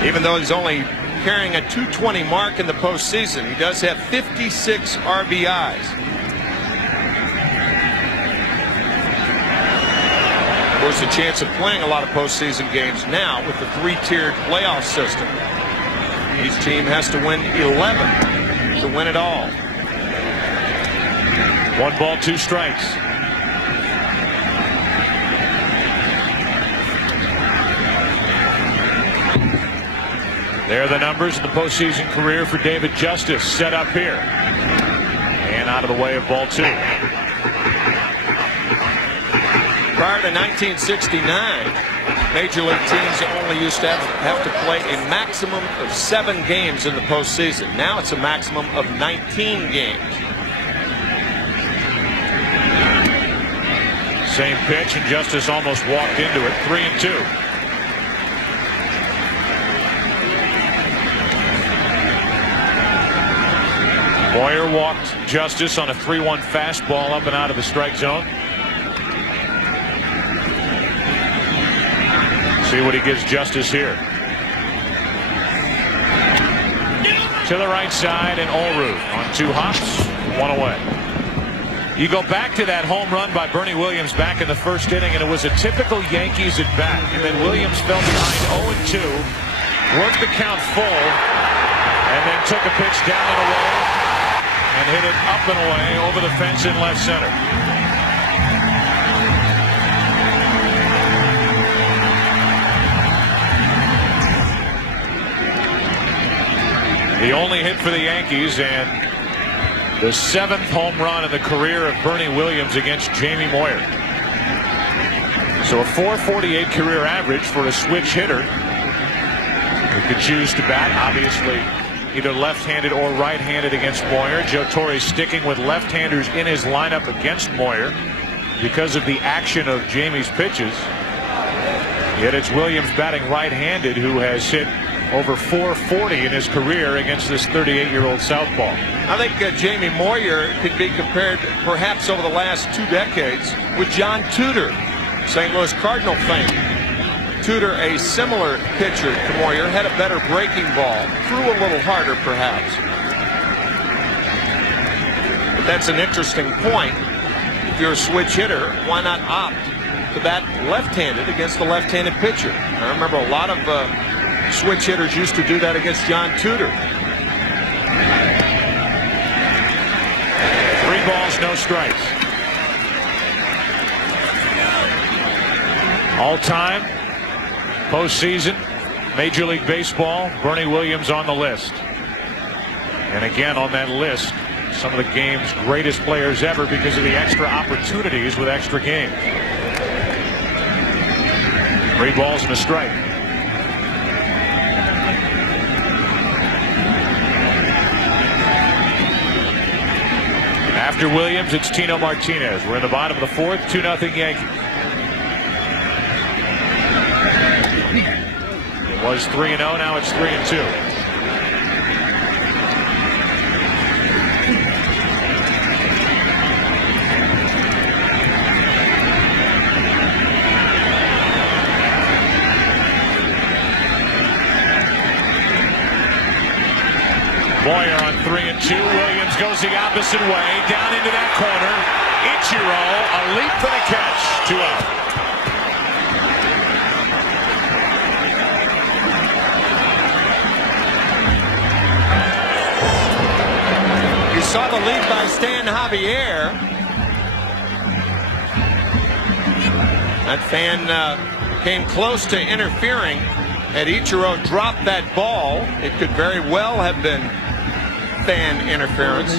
Even though he's only carrying a .220 mark in the postseason, he does have 56 RBIs. Of course, a chance of playing a lot of postseason games now with the 3-tiered playoff system. Each team has to win 11 to win it all. 1 ball, 2 strikes. There are the numbers in the postseason career for David Justice, set up here. And out of the way of ball 2. Prior to 1969, Major League teams only used to have to play a maximum of 7 games in the postseason. Now it's a maximum of 19 games. Same pitch, and Justice almost walked into it. 3-2. Moyer walked Justice on a 3-1 fastball up and out of the strike zone. See what he gives Justice here. To the right side, and Allroot on 2 hops, 1 away. You go back to that home run by Bernie Williams back in the 1st inning, and it was a typical Yankees at bat. And then Williams fell behind 0-2, worked the count full, and then took a pitch down and away, and hit it up and away over the fence in left center. The only hit for the Yankees, and the 7th home run in the career of Bernie Williams against Jamie Moyer. So a .448 career average for a switch hitter who could choose to bat, obviously, either left-handed or right-handed against Moyer. Joe Torre sticking with left-handers in his lineup against Moyer because of the action of Jamie's pitches. Yet it's Williams batting right-handed, who has hit over .440 in his career against this 38-year-old southpaw. I think Jamie Moyer could be compared, perhaps over the last 2 decades, with John Tudor, St. Louis Cardinal fame. Tudor, a similar pitcher to Moyer, had a better breaking ball, threw a little harder perhaps. But that's an interesting point. If you're a switch hitter, why not opt to bat left-handed against the left-handed pitcher? I remember a lot of switch hitters used to do that against John Tudor. 3 balls, no strikes. All-time postseason Major League Baseball, Bernie Williams on the list. And again on that list, some of the game's greatest players ever because of the extra opportunities with extra games. 3 balls and a strike. After Williams, it's Tino Martinez. We're in the bottom of the 4th, 2-0 Yankees. It was 3-0, now it's 3-2. Moyer on 3-2. Williams goes the opposite way, down into that corner. Ichiro, a leap for the catch, 2 out. You saw the lead by Stan Javier. That fan came close to interfering. Had Ichiro dropped that ball, it could very well have been fan interference.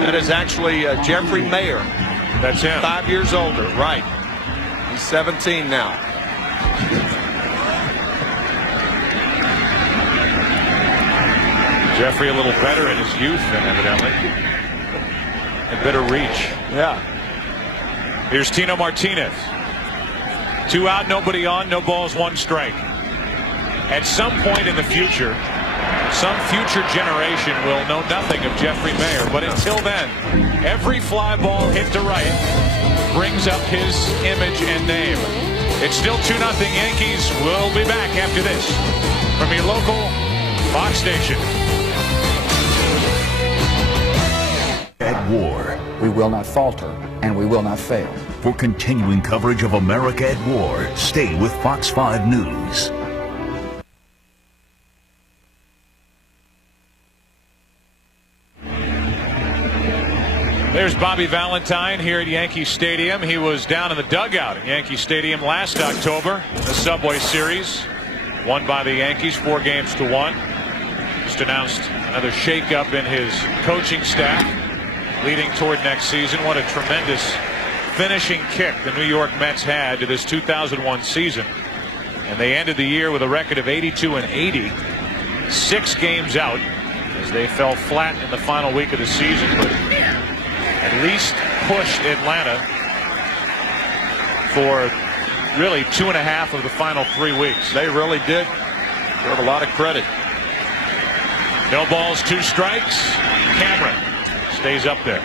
That is actually Jeffrey Mayer. That's him. 5 years older, right. He's 17 now. Jeffrey a little better in his youth than evidently. A better reach. Yeah. Here's Tino Martinez. 2 out, nobody on, no balls, 1 strike. At some point in the future, some future generation will know nothing of Jeffrey Mayer, but until then, every fly ball hit to right brings up his image and name. It's still 2-0 Yankees. We'll be back after this from your local Fox station. At war. We will not falter, and we will not fail. For continuing coverage of America at War, stay with Fox 5 News. There's Bobby Valentine here at Yankee Stadium. He was down in the dugout at Yankee Stadium last October in the Subway Series. Won by the Yankees 4-1. Just announced another shakeup in his coaching staff leading toward next season. What a tremendous finishing kick the New York Mets had to this 2001 season. And they ended the year with a record of 82-80. 6 games out as they fell flat in the final week of the season, but at least pushed Atlanta for really 2.5 of the final 3 weeks. They really did. Deserve a lot of credit. No balls, 2 strikes. Cameron stays up there.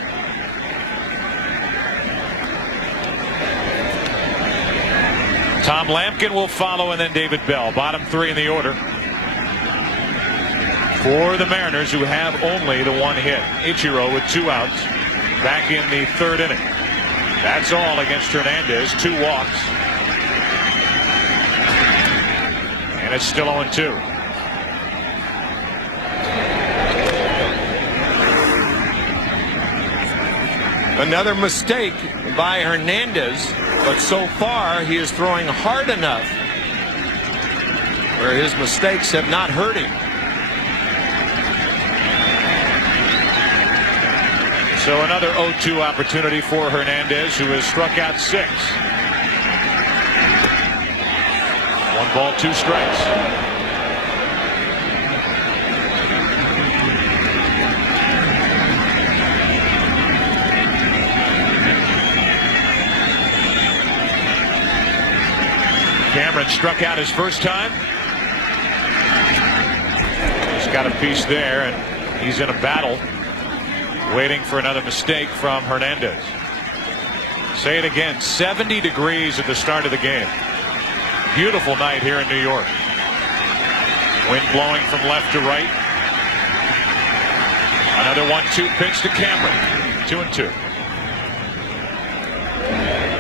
Tom Lampkin will follow, and then David Bell. Bottom 3 in the order for the Mariners, who have only the 1 hit. Ichiro with 2 outs back in the 3rd inning. That's all against Hernandez. 2 walks. And it's still 0-2. Another mistake by Hernandez, but so far he is throwing hard enough where his mistakes have not hurt him. So another 0-2 opportunity for Hernandez, who has struck out 6. 1 ball, 2 strikes. Cameron struck out his first time. He's got a piece there, and he's in a battle, waiting for another mistake from Hernandez. Say it again, 70 degrees at the start of the game. Beautiful night here in New York. Wind blowing from left to right. Another 1-2 pitch to Cameron. 2-2.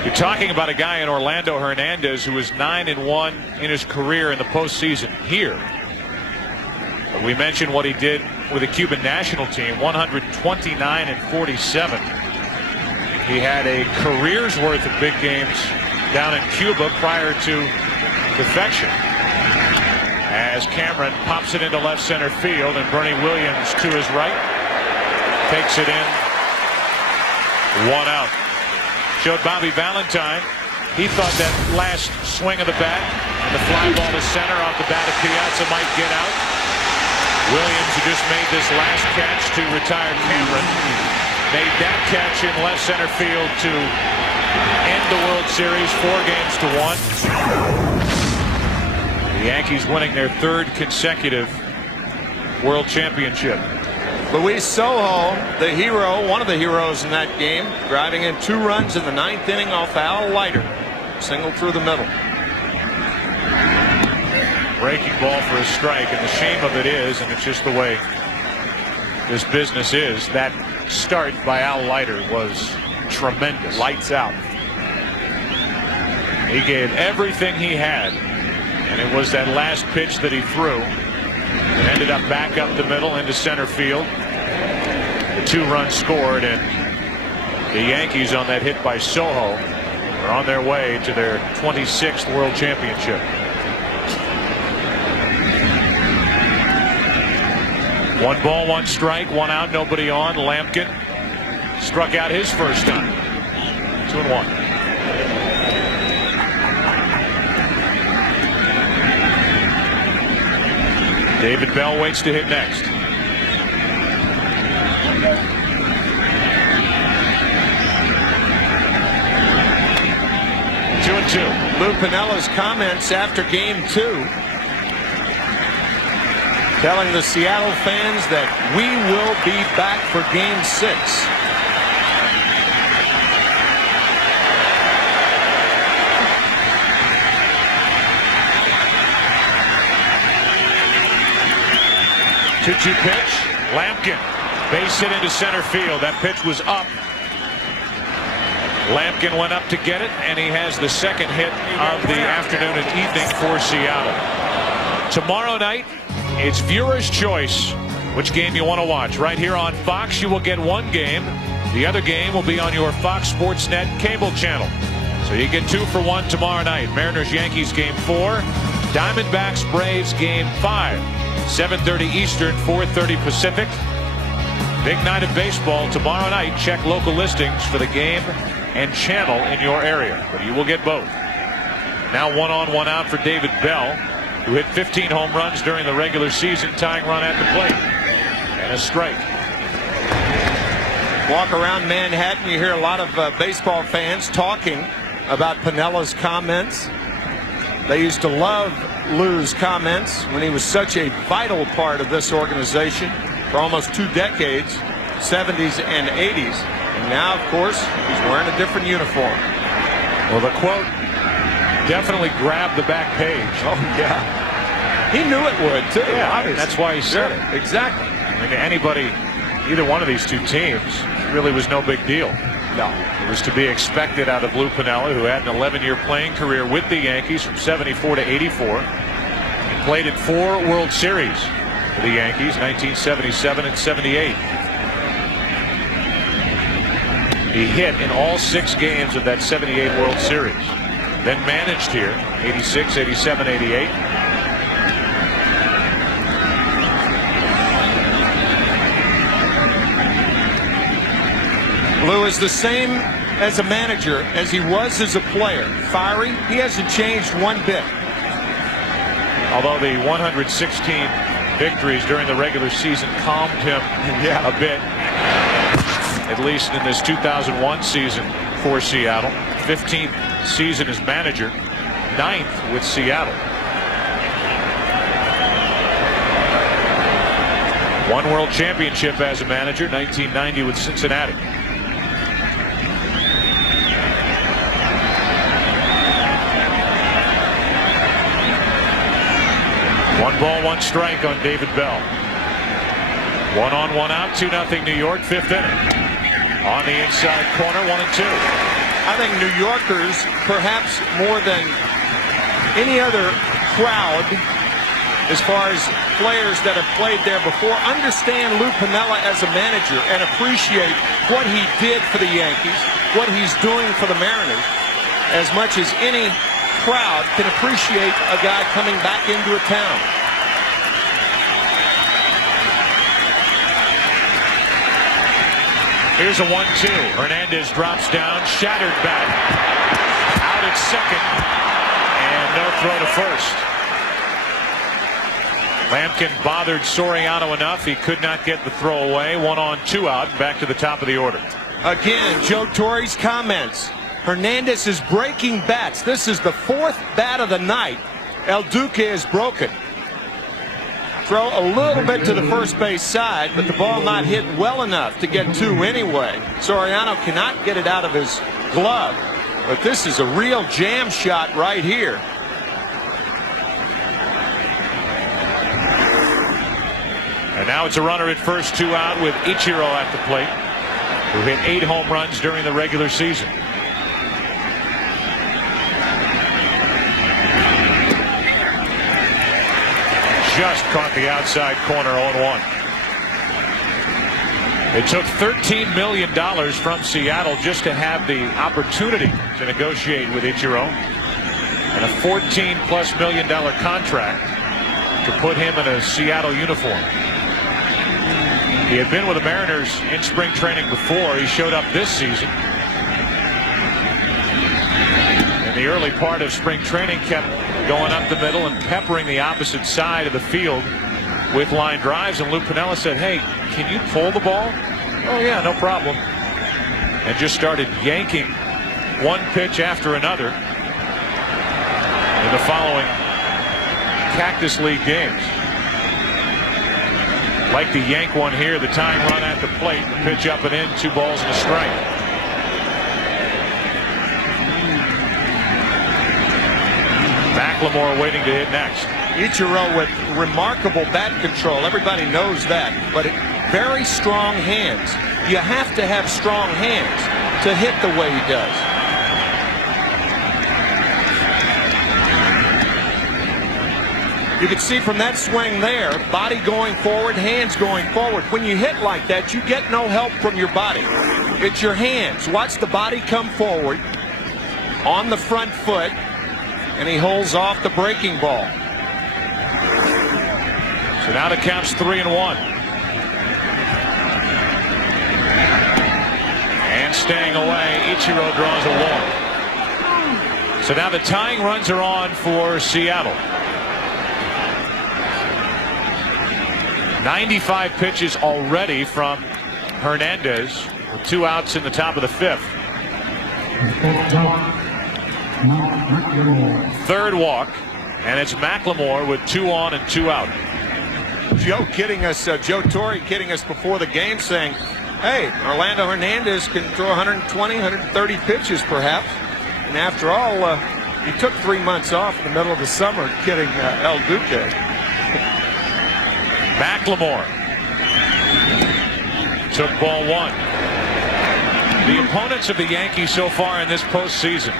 You're talking about a guy in Orlando, Hernandez, who is 9-1 in his career in the postseason here. We mentioned what he did with the Cuban national team, 129-47. He had a career's worth of big games down in Cuba prior to defection. As Cameron pops it into left center field, and Bernie Williams to his right takes it in. 1 out. Showed Bobby Valentine. He thought that last swing of the bat and the fly ball to center off the bat of Piazza might get out. Williams, who just made this last catch to retire Cameron, made that catch in left center field to end the World Series 4-1. The Yankees winning their 3rd consecutive World Championship. Luis Sojo, the hero, one of the heroes in that game, driving in 2 runs in the 9th inning off Al Leiter. Single through the middle. Breaking ball for a strike, and the shame of it is, and it's just the way this business is. That start by Al Leiter was tremendous. Lights out. He gave everything he had, and it was that last pitch that he threw that ended up back up the middle into center field. The 2 runs scored, and the Yankees on that hit by Soho are on their way to their 26th World Championship. 1 ball, 1 strike, 1 out, nobody on. Lampkin struck out his first time. 2-1. David Bell waits to hit next. 2-2. Lou Piniella's comments after game 2, telling the Seattle fans that we will be back for game 6. Two pitch. Lampkin. Base hit into center field. That pitch was up. Lampkin went up to get it, and he has the second hit of the afternoon and evening for Seattle. Tomorrow night, it's viewer's choice which game you want to watch. Right here on Fox, you will get 1 game. The other game will be on your Fox Sports Net cable channel. So you get 2 for 1 tomorrow night. Mariners Yankees game 4. Diamondbacks Braves game 5. 7:30 Eastern, 4:30 Pacific. Big night of baseball tomorrow night. Check local listings for the game and channel in your area, but you will get both. Now 1 on, 1 out for David Bell, who hit 15 home runs during the regular season, tying run at the plate. And a strike. Walk around Manhattan, you hear a lot of baseball fans talking about Piniella's comments. They used to love Lou's comments when he was such a vital part of this organization for almost 2 decades, 70s and 80s. And now, of course, he's wearing a different uniform. Well, the quote definitely grabbed the back page. Oh, yeah. He knew it would, too. Yeah, obviously. That's why he said it. Exactly. I mean, anybody, either one of these 2 teams, really was no big deal. No. It was to be expected out of Lou Piniella, who had an 11-year playing career with the Yankees from 74 to 84. He played in 4 World Series for the Yankees, 1977 and 78. He hit in all 6 games of that 78 World Series. Then managed here, 86, 87, 88. Lou is the same as a manager as he was as a player. Fiery, he hasn't changed one bit. Although the 116 victories during the regular season calmed him a bit, at least in this 2001 season for Seattle. 15th season as manager, 9th with Seattle. 1 World Championship as a manager, 1990 with Cincinnati. 1 ball, 1 strike on David Bell. 1 on, 1 out, 2-0 New York, 5th inning. On the inside corner, 1-2. I think New Yorkers, perhaps more than any other crowd, as far as players that have played there before, understand Lou Piniella as a manager and appreciate what he did for the Yankees, what he's doing for the Mariners, as much as any crowd can appreciate a guy coming back into a town. Here's a 1-2. Hernandez drops down, shattered bat. Out at second, and no throw to first. Lampkin bothered Soriano enough. He could not get the throw away. 1 on, 2 out, back to the top of the order. Again, Joe Torre's comments. Hernandez is breaking bats. This is the 4th bat of the night. El Duque is broken. Throw a little bit to the first base side, but the ball not hit well enough to get 2 anyway. Soriano cannot get it out of his glove, but this is a real jam shot right here. And now it's a runner at first, 2 out with Ichiro at the plate, who hit 8 home runs during the regular season. Just caught the outside corner, 0-1. It took $13 million from Seattle just to have the opportunity to negotiate with Ichiro, and a $14+ million contract to put him in a Seattle uniform. He had been with the Mariners in spring training before. He showed up this season. In the early part of spring training, kept going up the middle and peppering the opposite side of the field with line drives. And Lou Piniella said, "Hey, can you pull the ball?" "Oh yeah, no problem." And just started yanking one pitch after another in the following Cactus League games. Like the yank one here, the tying run at the plate, the pitch up and in, 2 balls and a strike. McLemore waiting to hit next. Ichiro with remarkable bat control. Everybody knows that, but very strong hands. You have to have strong hands to hit the way he does. You can see from that swing there, body going forward, hands going forward. When you hit like that, you get no help from your body. It's your hands. Watch the body come forward on the front foot, and he holds off the breaking ball. So now the count's 3-1. And staying away, Ichiro draws a walk. So now the tying runs are on for Seattle. 95 pitches already from Hernandez with 2 outs in the top of the 5th. 3rd walk, and it's McLemore with 2 on and 2 out. Joe Torre kidding us before the game, saying, "Hey, Orlando Hernandez can throw 120, 130 pitches perhaps." And after all, he took 3 months off in the middle of the summer, kidding El Duque. McLemore took ball 1. The opponents of the Yankees so far in this postseason,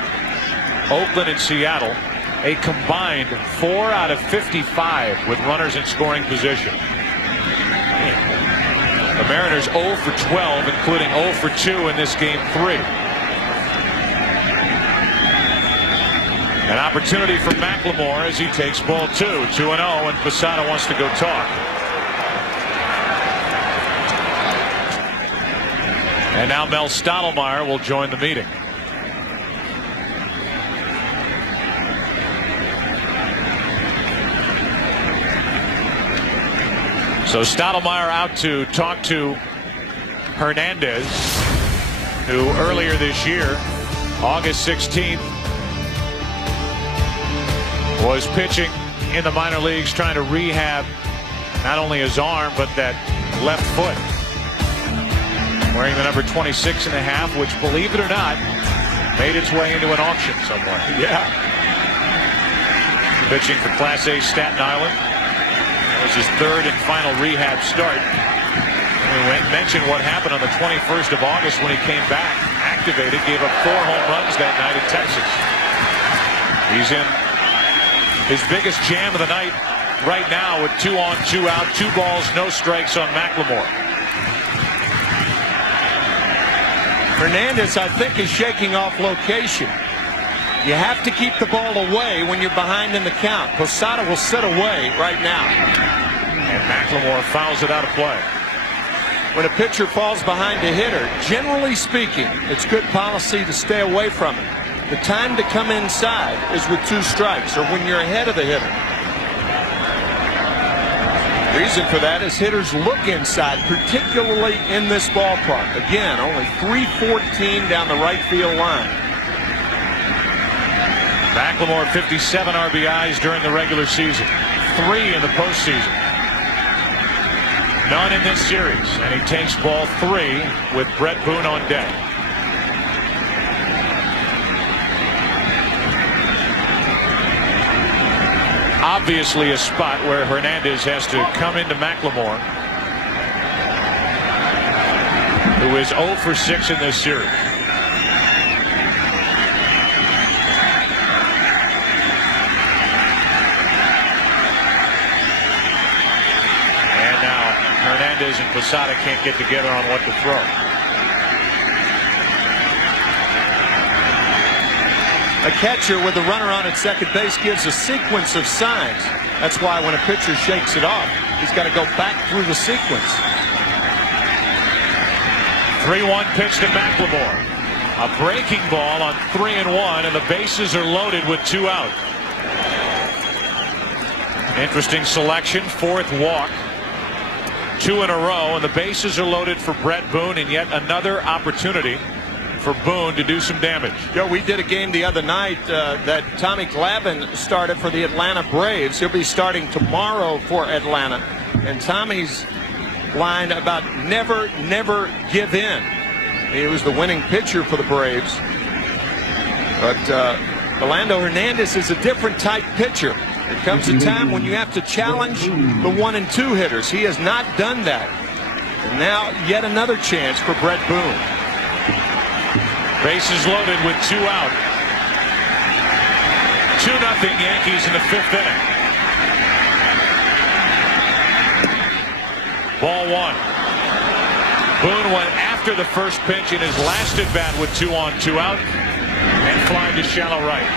Oakland and Seattle, a combined 4 out of 55 with runners in scoring position. The Mariners 0 for 12, including 0 for 2 in this game 3. An opportunity for McLemore as he takes ball 2, 2-0, and Posada wants to go talk. And now Mel Stottlemyre will join the meeting. So Stottlemyre out to talk to Hernandez, who earlier this year, August 16th, was pitching in the minor leagues trying to rehab not only his arm but that left foot. Wearing the number 26.5, which, believe it or not, made its way into an auction somewhere. Yeah. Pitching for Class A Staten Island. That was his 3rd and final rehab start. We mentioned what happened on the 21st of August when he came back, activated, gave up 4 home runs that night in Texas. He's in his biggest jam of the night right now with 2 on, 2 out, 2 balls, no strikes on McLemore. Hernandez, I think, is shaking off location. You have to keep the ball away when you're behind in the count. Posada will sit away right now. And McLemore fouls it out of play. When a pitcher falls behind a hitter, generally speaking, it's good policy to stay away from it. The time to come inside is with 2 strikes or when you're ahead of the hitter. Reason for that is hitters look inside, particularly in this ballpark. Again, only 314 down the right field line. McLemore 57 RBIs during the regular season, 3 in the postseason. None in this series, and he takes ball 3 with Brett Boone on deck. Obviously a spot where Hernandez has to come into McLemore who is 0 for 6 in this series. And now Hernandez and Posada can't get together on what to throw. A catcher with a runner on at second base gives a sequence of signs. That's why when a pitcher shakes it off, he's got to go back through the sequence. 3-1 pitch to McLemore. A breaking ball on 3-1, and the bases are loaded with 2 out. Interesting selection, 4th walk. 2 in a row, and the bases are loaded for Brett Boone, and yet another opportunity for Boone to do some damage. Joe, we did a game the other night that Tommy Glavine started for the Atlanta Braves. He'll be starting tomorrow for Atlanta. And Tommy's line about never give in. He was the winning pitcher for the Braves. But Orlando Hernandez is a different type pitcher. There comes a time when you have to challenge the 1 and 2 hitters. He has not done that. And now yet another chance for Brett Boone. Bases loaded with 2 out. 2-0 Yankees in the 5th inning. Ball 1. Boone went after the first pitch in his last at bat with 2 on, 2 out, and flying to shallow right.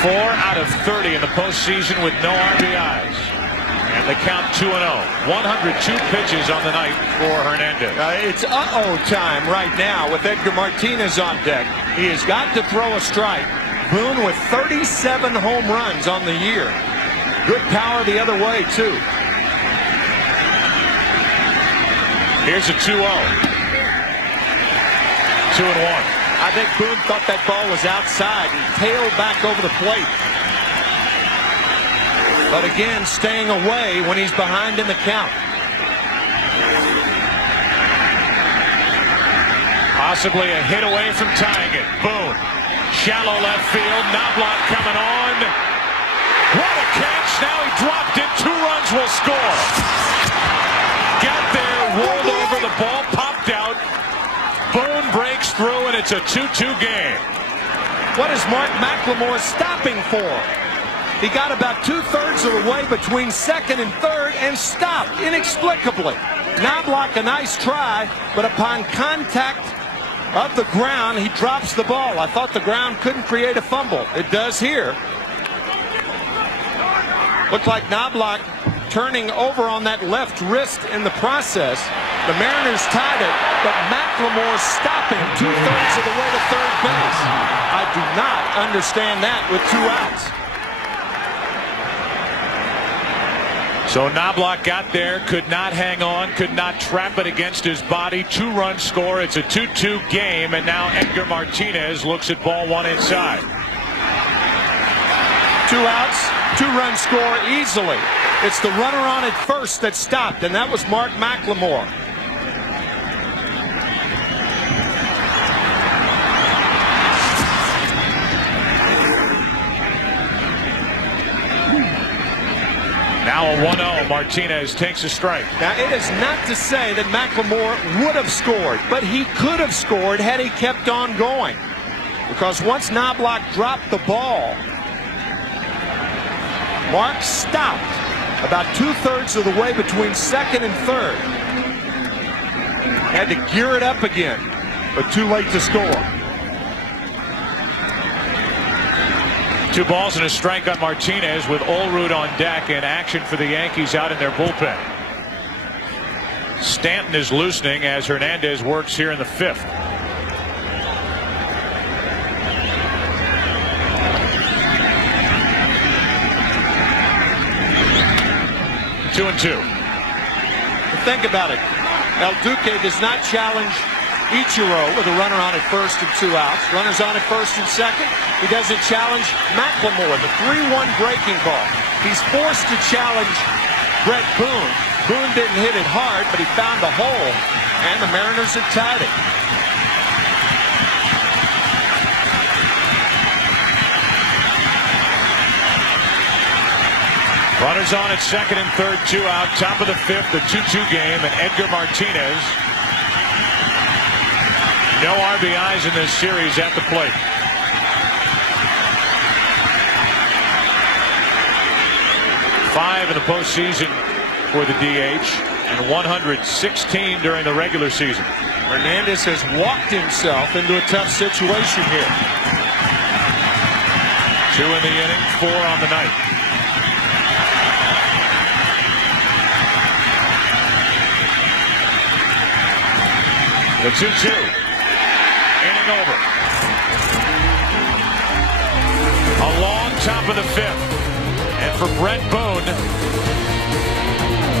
Four out of 30 in the postseason with no RBIs. And they count 2-0. 102 pitches on the night for Hernandez. It's uh-oh time right now with Edgar Martinez on deck. He has got to throw a strike. Boone with 37 home runs on the year. Good power the other way, too. Here's a 2-0. 2-1. I think Boone thought that ball was outside and tailed back over the plate. But again, staying away when he's behind in the count. Possibly a hit away from tying it. Boone, shallow left field. Knobloch coming on. What a catch. Now he dropped it. 2 runs will score. Got there, rolled over. The ball popped out. Boone breaks through, and it's a 2-2 game. What is Mark McLemore stopping for? He got about 2/3 of the way between second and third and stopped inexplicably. Knobloch, a nice try, but upon contact of the ground, he drops the ball. I thought the ground couldn't create a fumble. It does here. Looked like Knobloch turning over on that left wrist in the process. The Mariners tied it, but McLemore stopping 2/3 of the way to third base. I do not understand that with 2 outs. So Knobloch got there, could not hang on, could not trap it against his body. 2-run score. It's a 2-2 game, and now Edgar Martinez looks at ball 1 inside. 2 outs, 2-run score easily. It's the runner on at first that stopped, and that was Mark McLemore. Now a 1-0. Martinez takes a strike. Now, it is not to say that McLemore would have scored, but he could have scored had he kept on going. Because once Knobloch dropped the ball, Mark stopped about 2/3 of the way between second and third. Had to gear it up again, but too late to score. 2 balls and a strike on Martinez with Olerud on deck and action for the Yankees out in their bullpen. Stanton is loosening as Hernandez works here in the 5th. Two and two. Think about it. El Duque does not challenge Ichiro with a runner on at first and 2 outs. Runners on at first and second. He doesn't challenge McLemore, the 3-1 breaking ball. He's forced to challenge Brett Boone. Boone didn't hit it hard, but he found a hole, and the Mariners have tied it. Runners on at second and third, 2 out. Top of the fifth, the 2-2 game, and Edgar Martinez. No RBIs in this series at the plate. Five in the postseason for the DH and 116 during the regular season. Hernandez has walked himself into a tough situation here. 2 in the inning, 4 on the night. The 2-2. Inning over. Along top of the fifth. And for Brett Boone,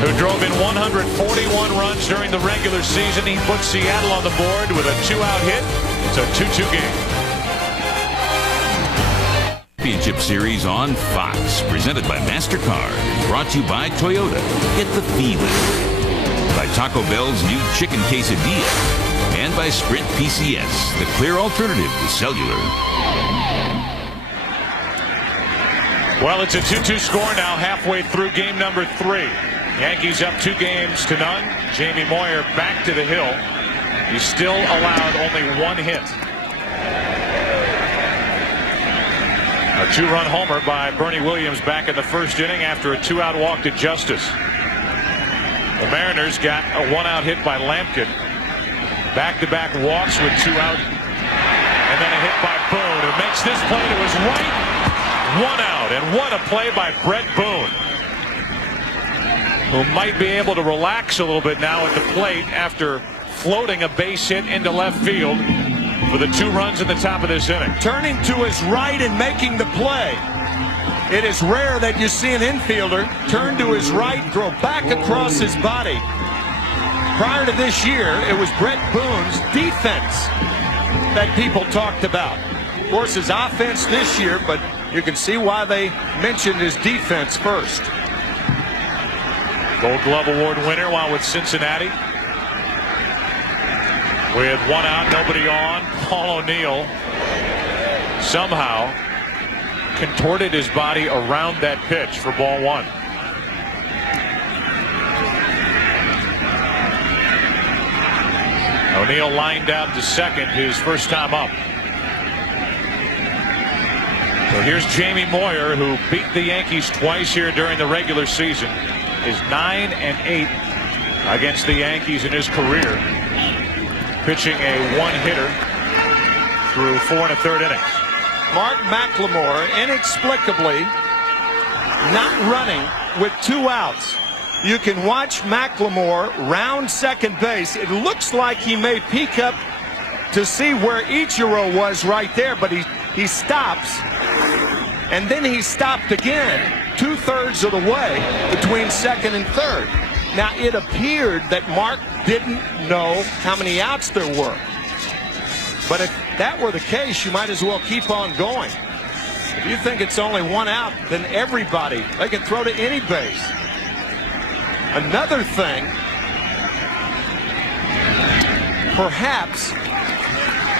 who drove in 141 runs during the regular season, he put Seattle on the board with a 2-out hit. It's a 2-2 game. Championship Series on Fox, presented by MasterCard, brought to you by Toyota. Get the feeling. By Taco Bell's new chicken quesadilla. And by Sprint PCS, the clear alternative to cellular. Well, it's a 2-2 score now, halfway through game number 3. Yankees up 2-0. Jamie Moyer back to the hill. He's still allowed only 1 hit. A 2-run homer by Bernie Williams back in the first inning after a 2-out walk to Justice. The Mariners got a 1-out hit by Lampkin. Back-to-back walks with 2 out. And then a hit by Boone, who makes this play to his right. 1 out. And what a play by Brett Boone, who might be able to relax a little bit now at the plate after floating a base hit into left field for the 2 runs at the top of this inning. Turning to his right and making the play. It is rare that you see an infielder turn to his right, throw back across his body. Prior to this year, it was Brett Boone's defense that people talked about. Of course, his offense this year, but you can see why they mentioned his defense first. Gold Glove Award winner while with Cincinnati. With 1 out, nobody on, Paul O'Neill somehow contorted his body around that pitch for ball 1. O'Neill lined out to second, his first time up. So here's Jamie Moyer, who beat the Yankees twice here during the regular season. Is 9-8 against the Yankees in his career. Pitching a 1-hitter through 4 1/3 innings. Mark McLemore inexplicably not running with 2 outs. You can watch McLemore round second base. It looks like he may peek up to see where Ichiro was right there, but he stops, and then he stopped again 2/3 of the way between second and third. Now, it appeared that Mark didn't know how many outs there were. But if that were the case, you might as well keep on going. If you think it's only 1 out, then everybody, they can throw to any base. Another thing, perhaps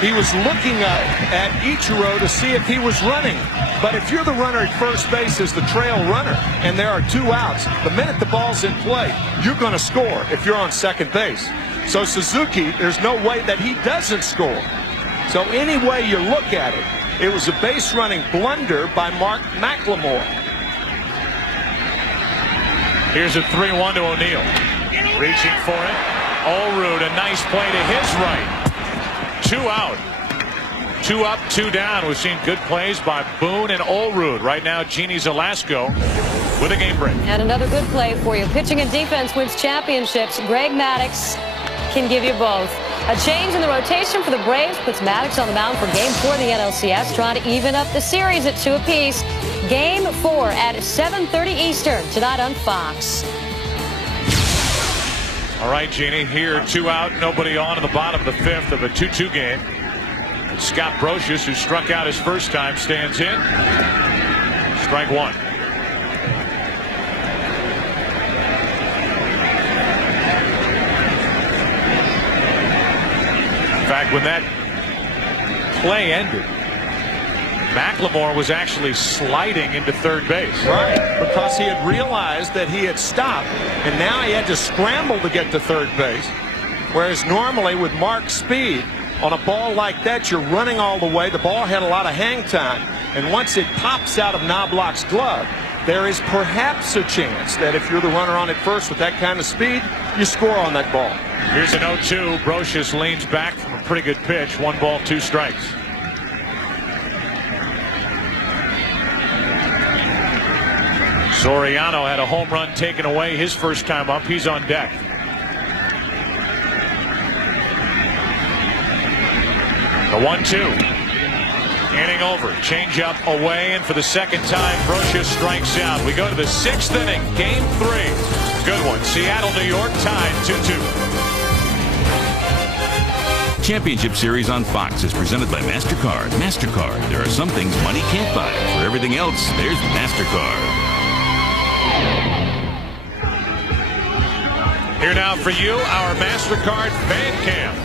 he was looking at Ichiro to see if he was running. But if you're the runner at first base as the trail runner and there are 2 outs, the minute the ball's in play, you're going to score if you're on second base. So Suzuki, there's no way that he doesn't score. So any way you look at it, it was a base running blunder by Mark McLemore. Here's a 3-1 to O'Neill. Reaching for it. Olrud, a nice play to his right. 2 out. 2 up, 2 down. We've seen good plays by Boone and Olrud. Right now, Jeannie Zelasco with a game break. And another good play for you. Pitching and defense wins championships. Greg Maddux can give you both. A change in the rotation for the Braves puts Maddux on the mound for Game 4 of the NLCS, trying to even up the series at 2 apiece. Game 4 at 7:30 Eastern tonight on Fox. All right, Jeannie, here 2 out, nobody on in the bottom of the 5th of a 2-2 game. And Scott Brocious, who struck out his first time, stands in. Strike 1. In fact, when that play ended, McLemore was actually sliding into third base. Right, because he had realized that he had stopped, and now he had to scramble to get to third base. Whereas normally with Mark's speed, on a ball like that, you're running all the way. The ball had a lot of hang time, and once it pops out of Knobloch's glove, there is perhaps a chance that if you're the runner on at first with that kind of speed, you score on that ball. Here's an 0-2. Brocious leans back from a pretty good pitch. 1 ball, 2 strikes. Soriano had a home run taken away his first time up. He's on deck. The 1-2. Inning over. Change up away, and for the second time, Brocious strikes out. We go to the 6th inning, game 3. Good one. Seattle, New York tied 2-2. Championship Series on Fox is presented by MasterCard. MasterCard. There are some things money can't buy. For everything else, there's MasterCard. Here now for you, our MasterCard fan cam.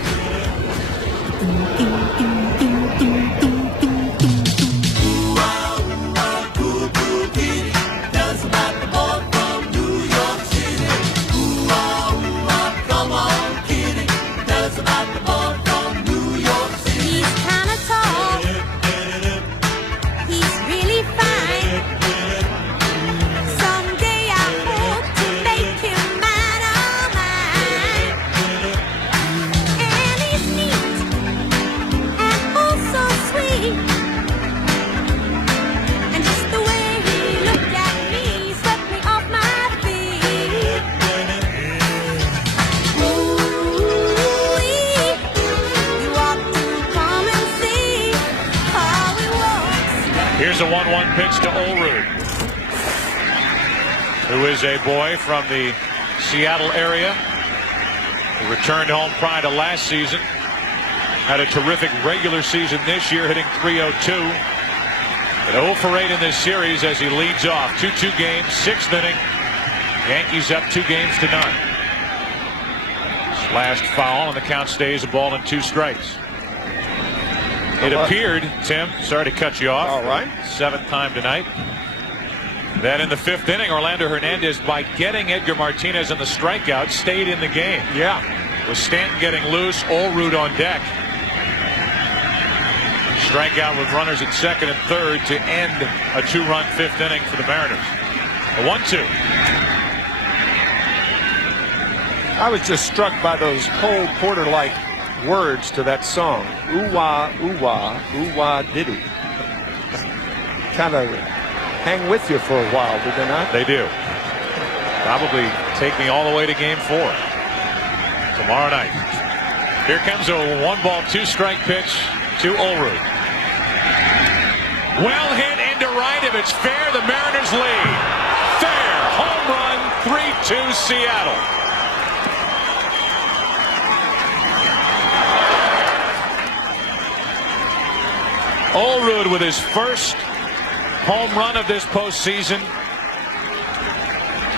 Here's a 1-1 pitch to Olrud, who is a boy from the Seattle area. He returned home prior to last season. Had a terrific regular season this year, hitting .302. But 0 for 8 in this series as he leads off. 2-2 game, 6th inning. Yankees up 2 games to none. Slashed foul, and the count stays a ball and 2 strikes. It appeared, Tim, sorry to cut you off. All right. 7th time tonight. Then in the 5th inning, Orlando Hernandez, by getting Edgar Martinez in the strikeout, stayed in the game. Yeah. With Stanton getting loose, Olrud on deck. Strikeout with runners at 2nd and 3rd to end a 2-run 5th inning for the Mariners. A 1-2. I was just struck by those Cole Porter-like words to that song. Ooh-wah, ooh-wah, ooh-wah diddy. Kind of hang with you for a while, did they not? They do. Probably take me all the way to game 4 tomorrow night. Here comes a 1 ball, 2 strike pitch to Olrud. Well hit into right. If it's fair, the Mariners lead. Fair. Home run, 3-2 Seattle. Olrud with his first home run of this postseason.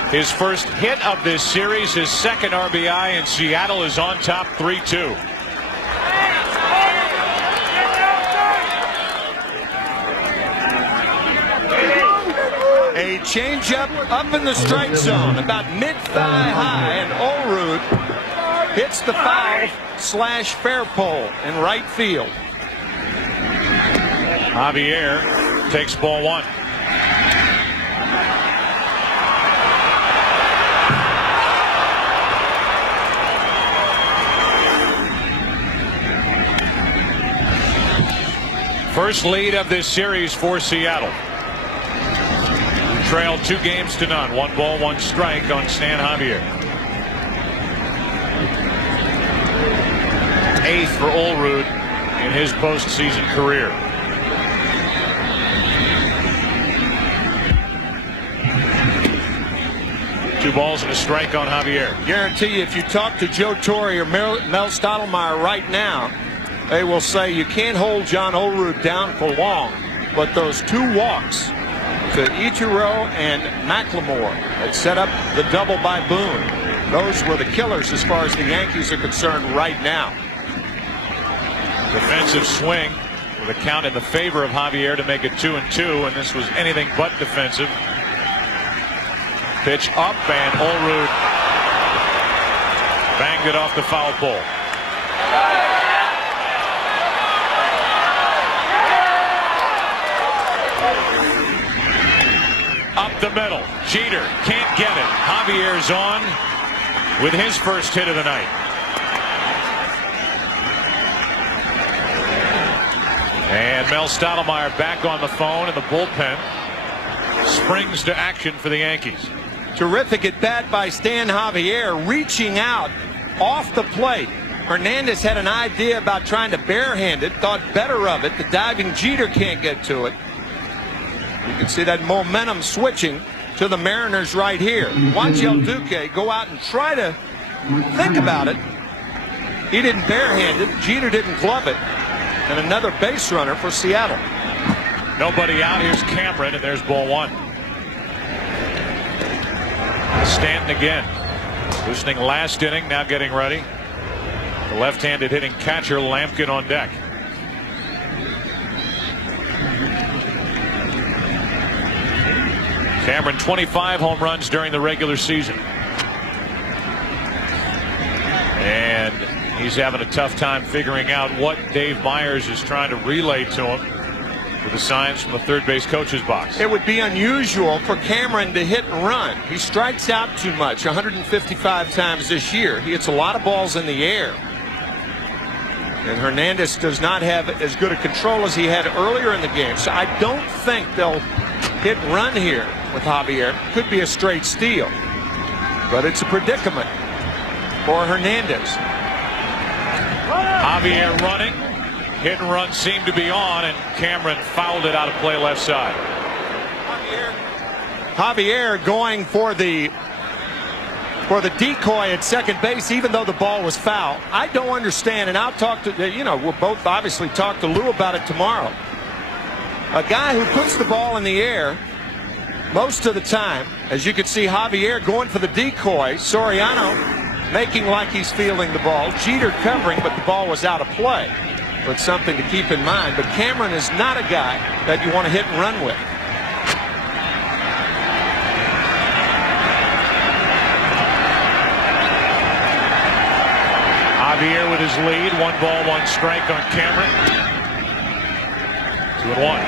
His first hit of this series, his 2nd RBI, and Seattle is on top 3-2. A changeup up in the strike zone, about mid-thigh high, and Olrud hits the foul/fair pole in right field. Javier takes ball 1. First lead of this series for Seattle. Trailed 2 games to none. 1 ball, 1 strike on Stan Javier. 8th for Olrud in his postseason career. Two balls and a strike on Javier. Guarantee you, if you talk to Joe Torre or Mel Stottlemyre right now, they will say you can't hold John Olrud down for long. But those 2 walks to Ichiro and McLemore that set up the double by Boone, those were the killers as far as the Yankees are concerned right now. Defensive swing with The count in the favor of Javier to make it 2-2, and this was anything but defensive. Pitch up, and Olerud banged it off the foul pole. Up the middle, Jeter can't get it. Javier's on with his first hit of the night. And Mel Stottlemyre back on the phone in the bullpen. Springs to action for the Yankees. Terrific at bat by Stan Javier, reaching out off the plate. Hernandez had an idea about trying to barehand it, thought better of it. The diving Jeter can't get to it. You can see that momentum switching to the Mariners right here. Watch El Duque go out and try to think about it. He didn't barehand it. Jeter didn't glove it. And another base runner for Seattle. Nobody out. Here's Cameron, and there's ball one. Stanton again. Loosening last inning, now getting ready. The left-handed hitting catcher Lampkin on deck. Cameron 25 home runs during the regular season. And he's having a tough time figuring out what Dave Myers is trying to relay to him with the signs from the third base coach's box. It would be unusual for Cameron to hit and run. He strikes out too much, 155 times this year. He hits a lot of balls in the air. And Hernandez does not have as good a control as he had earlier in the game. So I don't think they'll hit and run here with Javier. Could be a straight steal. But it's a predicament for Hernandez. Javier running. Hit and run seemed to be on, and Cameron fouled it out of play left side. Javier going for the decoy at second base, even though the ball was foul. I don't understand, and I'll talk to, we'll both obviously talk to Lou about it tomorrow. A guy who puts the ball in the air most of the time, as you can see Javier going for the decoy, Soriano making like he's fielding the ball, Jeter covering, but the ball was out of play. But something to keep in mind. But Cameron is not a guy that you want to hit and run with. Javier with his lead. 1-1 strike on Cameron. 2-1.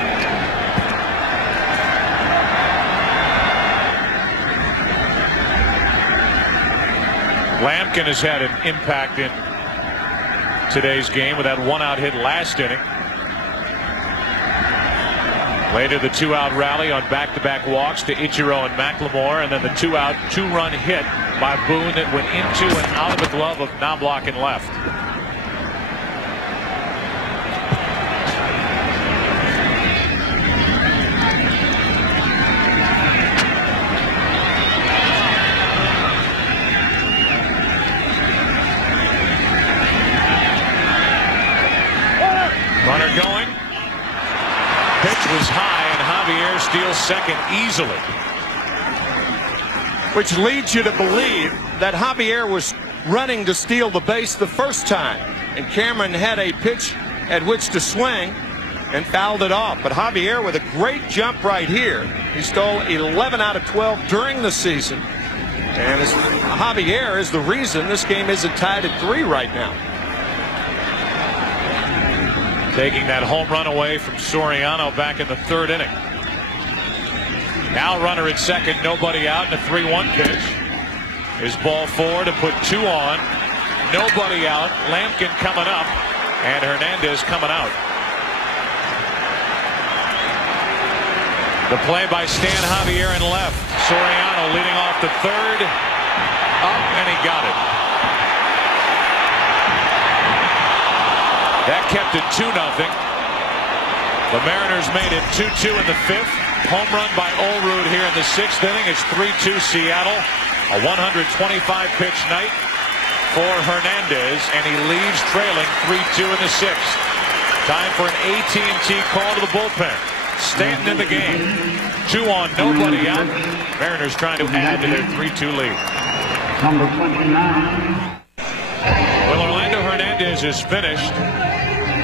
Lampkin has had an impact in today's game with that 1-out hit last inning. Later, the 2-out rally on back-to-back walks to Ichiro and McLemore, and then the 2-out, 2-run hit by Boone that went into and out of the glove of Knobloch and left. Runner going. Pitch was high, and Javier steals second easily. Which leads you to believe that Javier was running to steal the base the first time. And Cameron had a pitch at which to swing and fouled it off. But Javier with a great jump right here. He stole 11 out of 12 during the season. And Javier is the reason this game isn't tied at 3 right now. Taking that home run away from Soriano back in the third inning. Now runner at second, nobody out, and a 3-1 pitch. His ball 4 to put 2 on. Nobody out. Lampkin coming up, and Hernandez coming out. The play by Stan Javier in left. Soriano leading off the third. Up, and he got it. That kept it 2-0. The Mariners made it 2-2 in the 5th. Home run by Olerud here in the 6th inning. It's 3-2 Seattle. A 125-pitch night for Hernandez, and he leaves trailing 3-2 in the 6th. Time for an AT&T call to the bullpen. Stanton in the game. 2 on, nobody out. Mariners trying to add to their 3-2 lead. Number 29. Well, Orlando Hernandez is finished.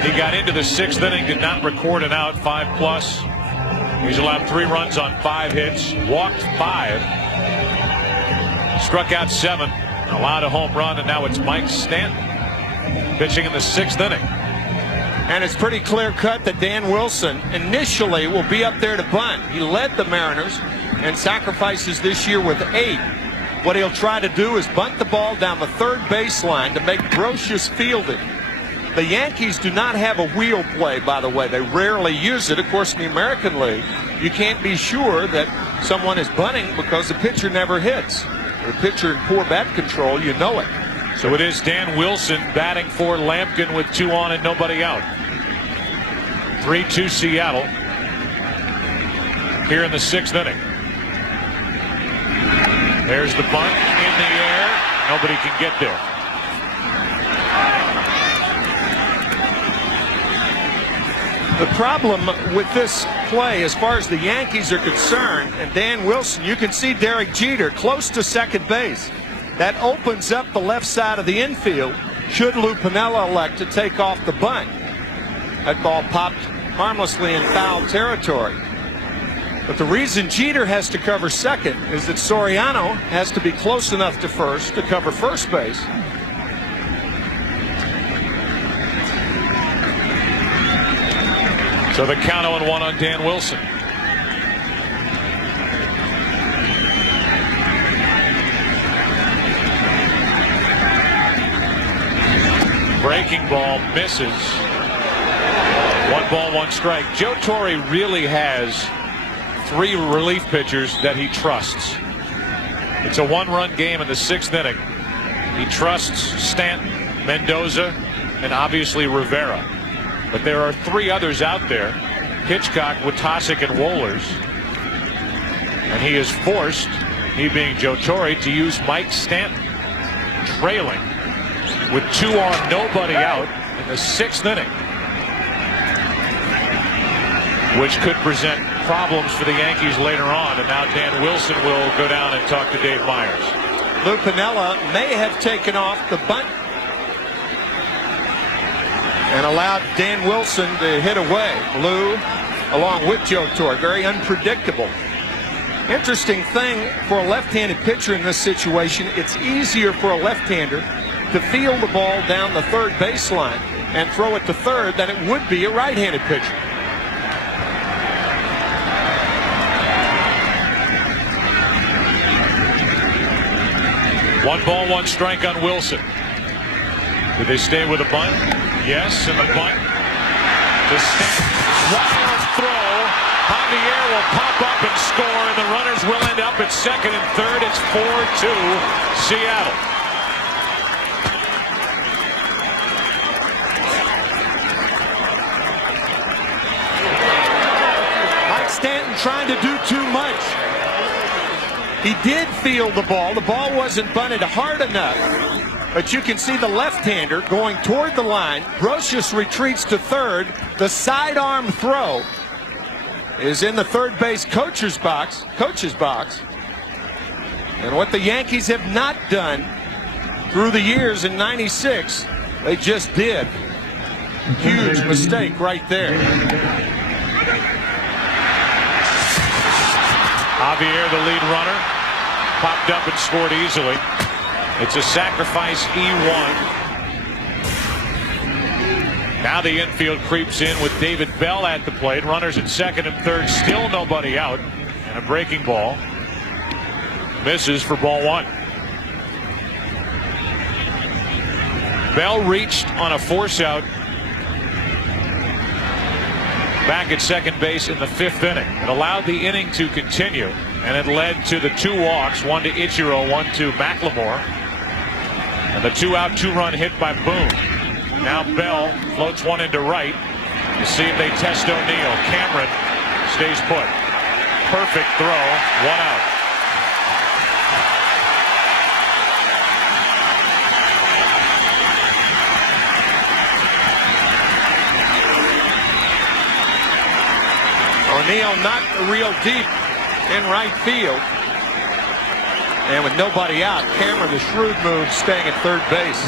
He got into the 6th inning, did not record an out, 5+. He's allowed 3 runs on 5 hits, walked 5, struck out 7, allowed a home run, and now it's Mike Stanton pitching in the 6th inning. And it's pretty clear cut that Dan Wilson initially will be up there to bunt. He led the Mariners and sacrifices this year with 8. What he'll try to do is bunt the ball down the 3rd baseline to make Brocious field it. The Yankees do not have a wheel play, by the way. They rarely use it. Of course, in the American League, you can't be sure that someone is bunting because the pitcher never hits. The pitcher in poor bat control, you know it. So it is Dan Wilson batting for Lampkin with 2 on and nobody out. 3-2 Seattle here in the 6th inning. There's the bunt in the air. Nobody can get there. The problem with this play, as far as the Yankees are concerned, and Dan Wilson, you can see Derek Jeter close to second base. That opens up the left side of the infield should Lou Piniella elect to take off the bunt. That ball popped harmlessly in foul territory. But the reason Jeter has to cover second is that Soriano has to be close enough to first to cover first base. So the count 0-1 on Dan Wilson. Breaking ball misses. 1 ball, 1 strike. Joe Torre really has 3 relief pitchers that he trusts. It's a 1-run game in the 6th inning. He trusts Stanton, Mendoza, and obviously Rivera. But there are 3 others out there, Hitchcock, Witasic, and Wohlers. And he is forced, he being Joe Torre, to use Mike Stanton, trailing with 2 on, nobody out in the 6th inning, which could present problems for the Yankees later on. And now Dan Wilson will go down and talk to Dave Myers. Lou Piniella may have taken off the bunt and allowed Dan Wilson to hit away. Lou, along with Joe Torre, very unpredictable. Interesting thing for a left-handed pitcher in this situation, it's easier for a left-hander to field the ball down the 3rd baseline and throw it to 3rd than it would be a right-handed pitcher. One ball, 1 strike on Wilson. Did they stay with a bunt? Yes, and the bunt. The wild throw. Javier will pop up and score, and the runners will end up at 2nd and 3rd. It's 4-2 Seattle. Mike Stanton trying to do too much. He did field the ball. The ball wasn't bunted hard enough. But you can see the left-hander going toward the line. Brocious retreats to 3rd. The sidearm throw is in the 3rd base coach's box. And what the Yankees have not done through the years in '96, they just did. Huge mistake right there. Javier, the lead runner, popped up and scored easily. It's a sacrifice E1. Now the infield creeps in with David Bell at the plate. Runners at 2nd and 3rd, still nobody out. And a breaking ball misses for ball 1. Bell reached on a force out back at 2nd base in the 5th inning. It allowed the inning to continue, and it led to the 2 walks, 1 to Ichiro, 1 to McLemore. And the 2-out, 2-run hit by Boone. Now Bell floats 1 into right to see if they test O'Neill. Cameron stays put. Perfect throw, 1 out. O'Neill not real deep in right field. And with nobody out, Cameron, the shrewd move, staying at 3rd base.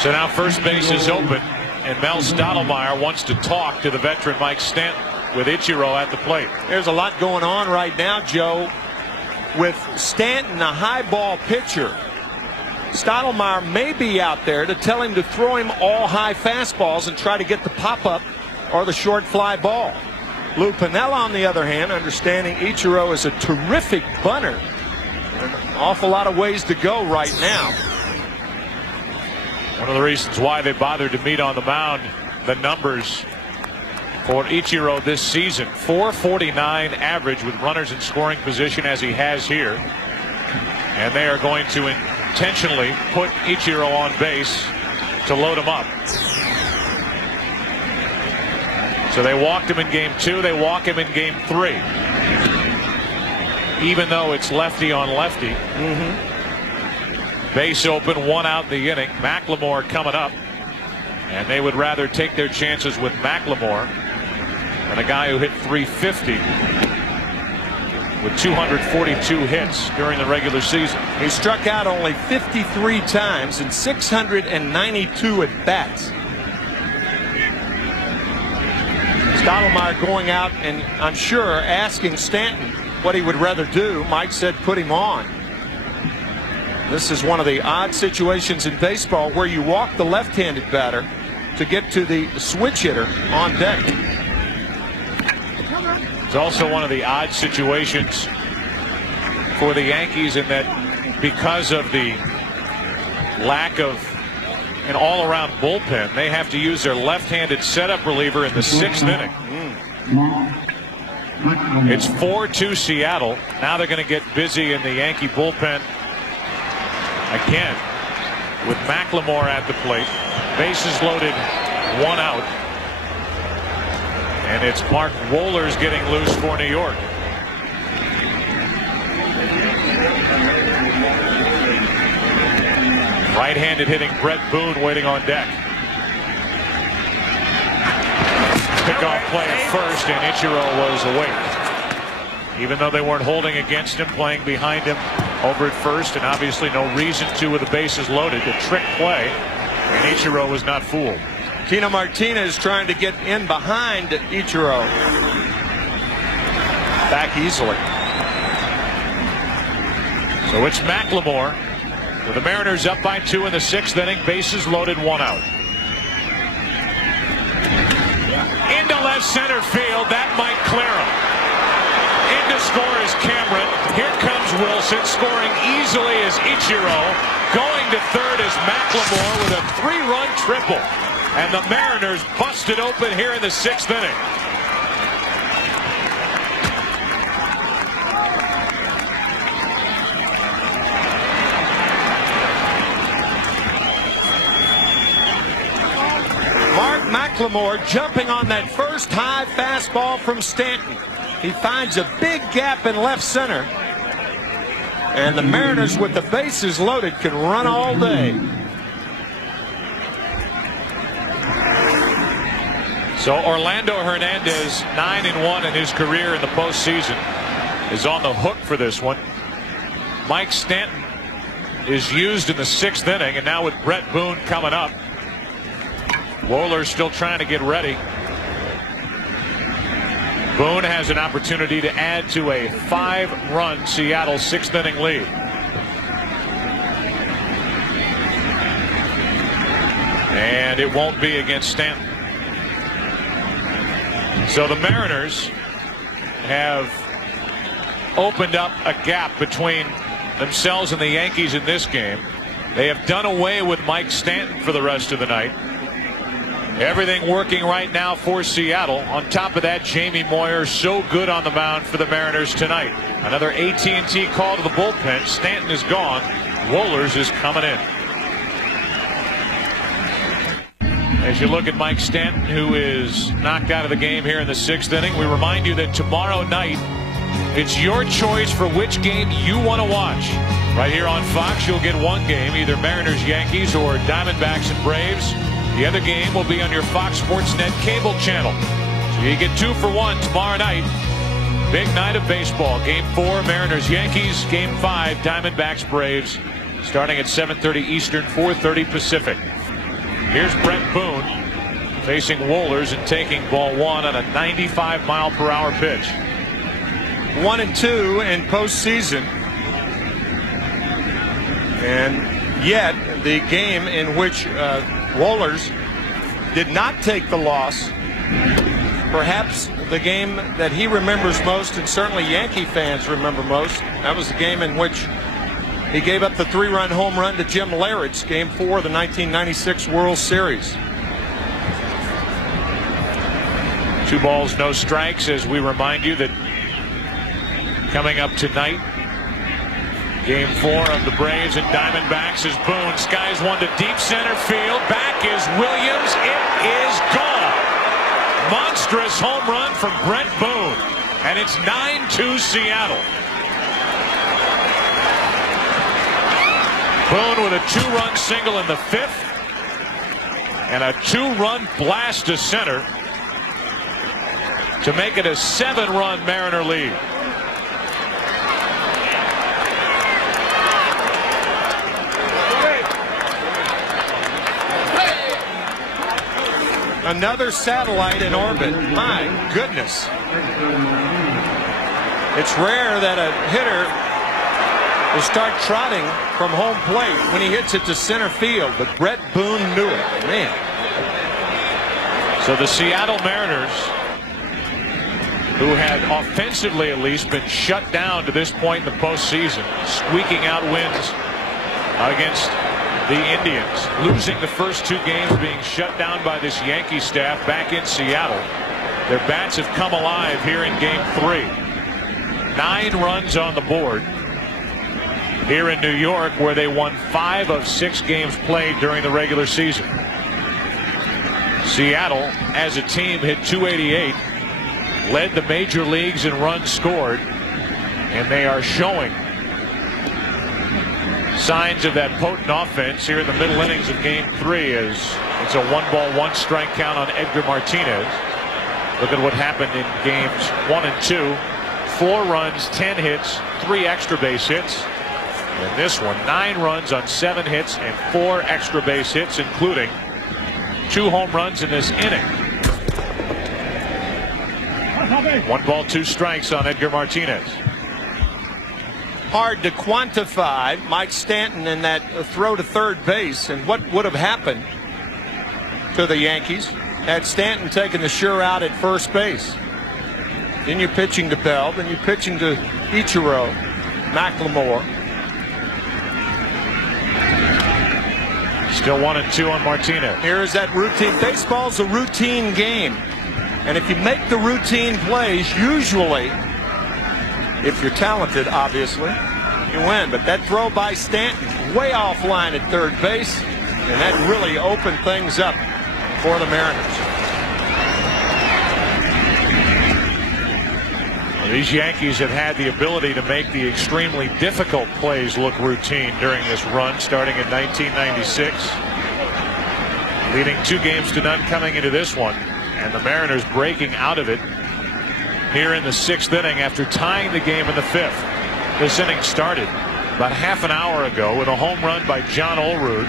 So now first base is open, and Mel Stottlemyre wants to talk to the veteran Mike Stanton with Ichiro at the plate. There's a lot going on right now, Joe, with Stanton, a high ball pitcher. Stottlemyre may be out there to tell him to throw him all high fastballs and try to get the pop-up or the short fly ball. Lou Piniella, on the other hand, understanding Ichiro is a terrific bunter. An awful lot of ways to go right now. One of the reasons why they bothered to meet on the mound, the numbers for Ichiro this season. 449 average with runners in scoring position as he has here. And they are going to intentionally put Ichiro on base to load him up. So they walked him in game 2. They walk him in game 3. Even though it's lefty on lefty. Base open, 1 out in the inning. McLemore coming up. And they would rather take their chances with McLemore than a guy who hit 350 with 242 hits during the regular season. He struck out only 53 times in 692 at bats. Stottlemyre going out and I'm sure asking Stanton what he would rather do. Mike said put him on. This is one of the odd situations in baseball where you walk the left-handed batter to get to the switch hitter on deck. It's also one of the odd situations for the Yankees in that because of the lack of an all-around bullpen, they have to use their left-handed setup reliever in the 6th inning. It's 4-2 Seattle. Now they're going to get busy in the Yankee bullpen again with McLemore at the plate. Bases loaded, 1 out. And it's Mark Wohlers getting loose for New York. Right-handed hitting Brett Boone waiting on deck. Pickoff play at first, and Ichiro was awake. Even though they weren't holding against him, playing behind him over at first, and obviously no reason to with the bases loaded. A trick play, and Ichiro was not fooled. Tino Martinez trying to get in behind Ichiro. Back easily. So it's McLemore with the Mariners up by 2 in the 6th inning. Bases loaded, 1 out. Into left center field. That might clear him. In to score is Cameron. Here comes Wilson scoring easily as Ichiro. Going to third is McLemore with a 3-run triple. And the Mariners busted open here in the 6th inning. Mark McLemore jumping on that first high fastball from Stanton. He finds a big gap in left center. And the Mariners, with the bases loaded, can run all day. So Orlando Hernandez, 9-1 in his career in the postseason, is on the hook for this one. Mike Stanton is used in the 6th inning, and now with Brett Boone coming up, Wohlers still trying to get ready. Boone has an opportunity to add to a 5-run Seattle 6th inning lead. And it won't be against Stanton. So the Mariners have opened up a gap between themselves and the Yankees in this game. They have done away with Mike Stanton for the rest of the night. Everything working right now for Seattle. On top of that, Jamie Moyer so good on the mound for the Mariners tonight. Another AT&T call to the bullpen. Stanton is gone. Wohlers is coming in. As you look at Mike Stanton, who is knocked out of the game here in the 6th inning, we remind you that tomorrow night, it's your choice for which game you want to watch. Right here on Fox, you'll get one game, either Mariners-Yankees or Diamondbacks and Braves. The other game will be on your Fox Sports Net cable channel. So you get 2 for 1 tomorrow night. Big night of baseball. Game 4, Mariners-Yankees. Game 5, Diamondbacks-Braves. Starting at 7:30 Eastern, 4:30 Pacific. Here's Brett Boone facing Wohlers and taking ball 1 on a 95-mile-per-hour pitch. 1-2 in postseason. And yet the game in which Wohlers did not take the loss, perhaps the game that he remembers most, and certainly Yankee fans remember most, that was the game in which he gave up the 3-run home run to Jim Leyritz, Game 4 of the 1996 World Series. 2 balls, no strikes, as we remind you that coming up tonight, Game 4 of the Braves and Diamondbacks is Boone. Skies one to deep center field. Back is Williams. It is gone. Monstrous home run from Brett Boone. And it's 9-2 Seattle. Boone with a 2-run single in the 5th. And a 2-run blast to center to make it a 7-run Mariner lead. Another satellite in orbit. My goodness. It's rare that a hitter will start trotting from home plate when he hits it to center field, but Brett Boone knew it. Man. So the Seattle Mariners, who had offensively at least been shut down to this point in the postseason, squeaking out wins against the Indians, losing the first 2 games, being shut down by this Yankee staff back in Seattle. Their bats have come alive here in Game 3. 9 runs on the board here in New York, where they won 5 of 6 games played during the regular season. Seattle, as a team, hit .288, led the major leagues in runs scored, and they are showing signs of that potent offense here in the middle innings of Game 3, as it's a 1-ball, 1-strike count on Edgar Martinez. Look at what happened in Games 1 and 2. 4 runs, 10 hits, 3 extra base hits. And this one, 9 runs on 7 hits and 4 extra base hits, including 2 home runs in this inning. 1 ball, 2 strikes on Edgar Martinez. Hard to quantify Mike Stanton in that throw to third base and what would have happened to the Yankees had Stanton taken the sure out at first base. Then you're pitching to Bell, then you're pitching to Ichiro, McLemore. Still 1 and 2 on Martinez. Here is that routine. Baseball's a routine game. And if you make the routine plays, usually, if you're talented, obviously, you win. But that throw by Stanton, way offline at third base, and that really opened things up for the Mariners. Well, these Yankees have had the ability to make the extremely difficult plays look routine during this run, starting in 1996. Leading 2-0 coming into this one, and the Mariners breaking out of it here in the 6th inning after tying the game in the 5th. This inning started about half an hour ago with a home run by John Olerud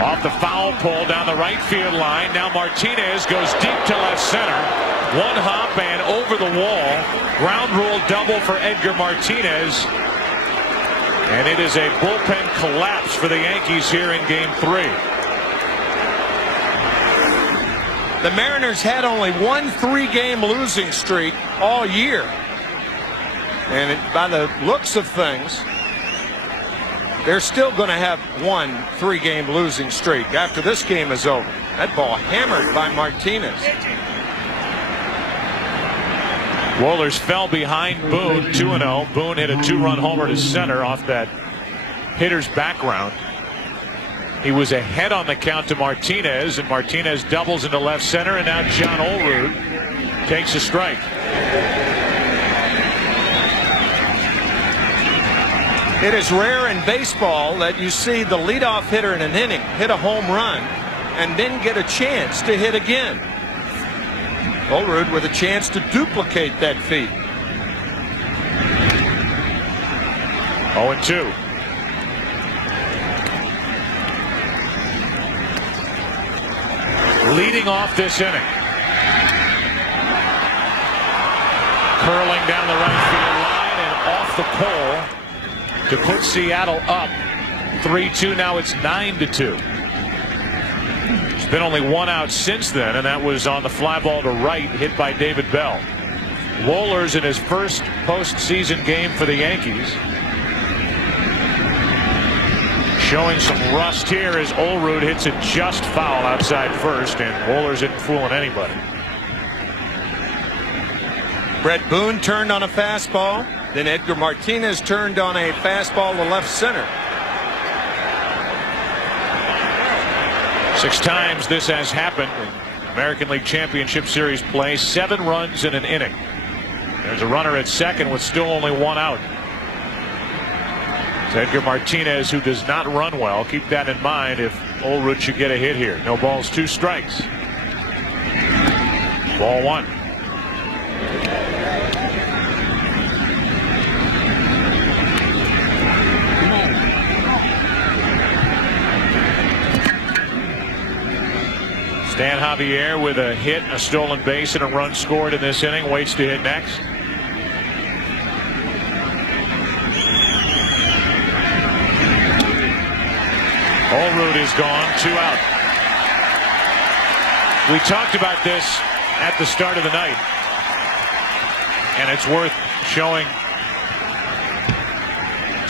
off the foul pole down the right field line. Now Martinez goes deep to left center. 1 hop and over the wall. Ground rule double for Edgar Martinez. And it is a bullpen collapse for the Yankees here in Game 3. The Mariners had only 1 3-game losing streak all year. And by the looks of things, they're still going to have 1 3-game losing streak after this game is over. That ball hammered by Martinez. Wohlers fell behind Boone, 2-0. Boone hit a 2-run homer to center off that hitter's background. He was ahead on the count to Martinez, and Martinez doubles into left center, and now John Olerud takes a strike. It is rare in baseball that you see the leadoff hitter in an inning hit a home run and then get a chance to hit again. Olerud with a chance to duplicate that feat. 0-2. leading off this inning. Curling down the right field line and off the pole to put Seattle up 3-2. Now it's 9-2. There's been only one out since then, and that was on the fly ball to right, hit by David Bell. Wohlers in his first postseason game for the Yankees, showing some rust here as Olrud hits a just foul outside first, and Wohlers isn't fooling anybody. Brett Boone turned on a fastball. Then Edgar Martinez turned on a fastball to left center. 6 times this has happened in American League Championship Series play. 7 runs in an inning. There's a runner at second with still only 1 out. It's Edgar Martinez, who does not run well. Keep that in mind if Olrud should get a hit here. No balls, 2 strikes. Ball 1. Dan Javier with a hit, a stolen base, and a run scored in this inning. Waits to hit next. Olrud is gone. 2 out. We talked about this at the start of the night, and it's worth showing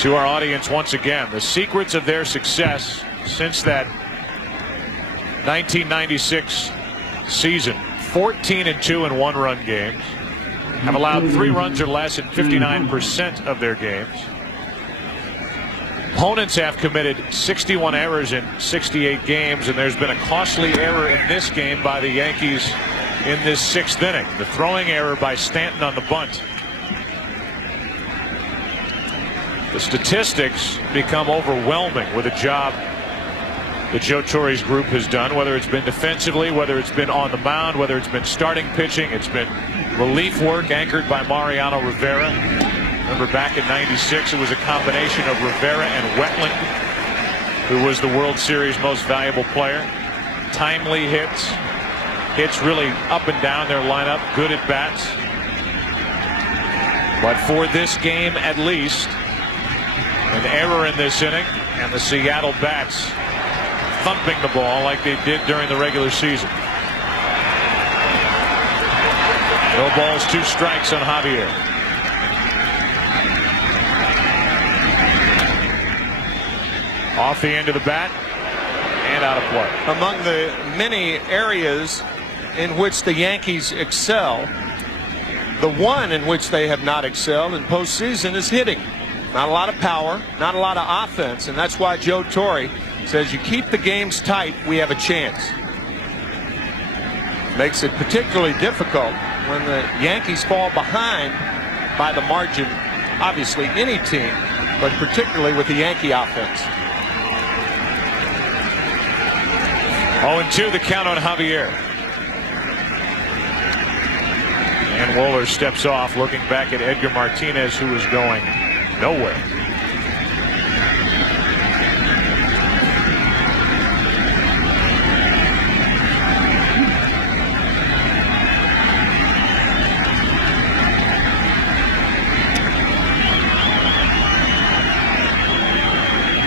to our audience once again the secrets of their success since that 1996 season. 14-2 in 1-run games. Have allowed 3 runs or less in 59% of their games. Opponents have committed 61 errors in 68 games, and there's been a costly error in this game by the Yankees in this 6th inning. The throwing error by Stanton on the bunt. The statistics become overwhelming with a job that Joe Torre's group has done, whether it's been defensively, whether it's been on the mound, whether it's been starting pitching. It's been relief work anchored by Mariano Rivera. Remember back in '96, it was a combination of Rivera and Wetland, who was the World Series most valuable player. Timely hits really up and down their lineup, good at bats. But for this game at least, an error in this inning, and the Seattle bats thumping the ball like they did during the regular season. No balls, 2 strikes on Javier. Off the end of the bat and out of play. Among the many areas in which the Yankees excel, the one in which they have not excelled in postseason is hitting. Not a lot of power, not a lot of offense, and that's why Joe Torre says you keep the games tight, we have a chance. Makes it particularly difficult when the Yankees fall behind by the margin, obviously any team, but particularly with the Yankee offense. 0-2 the count on Javier. And Wohlers steps off, looking back at Edgar Martinez, who is going nowhere.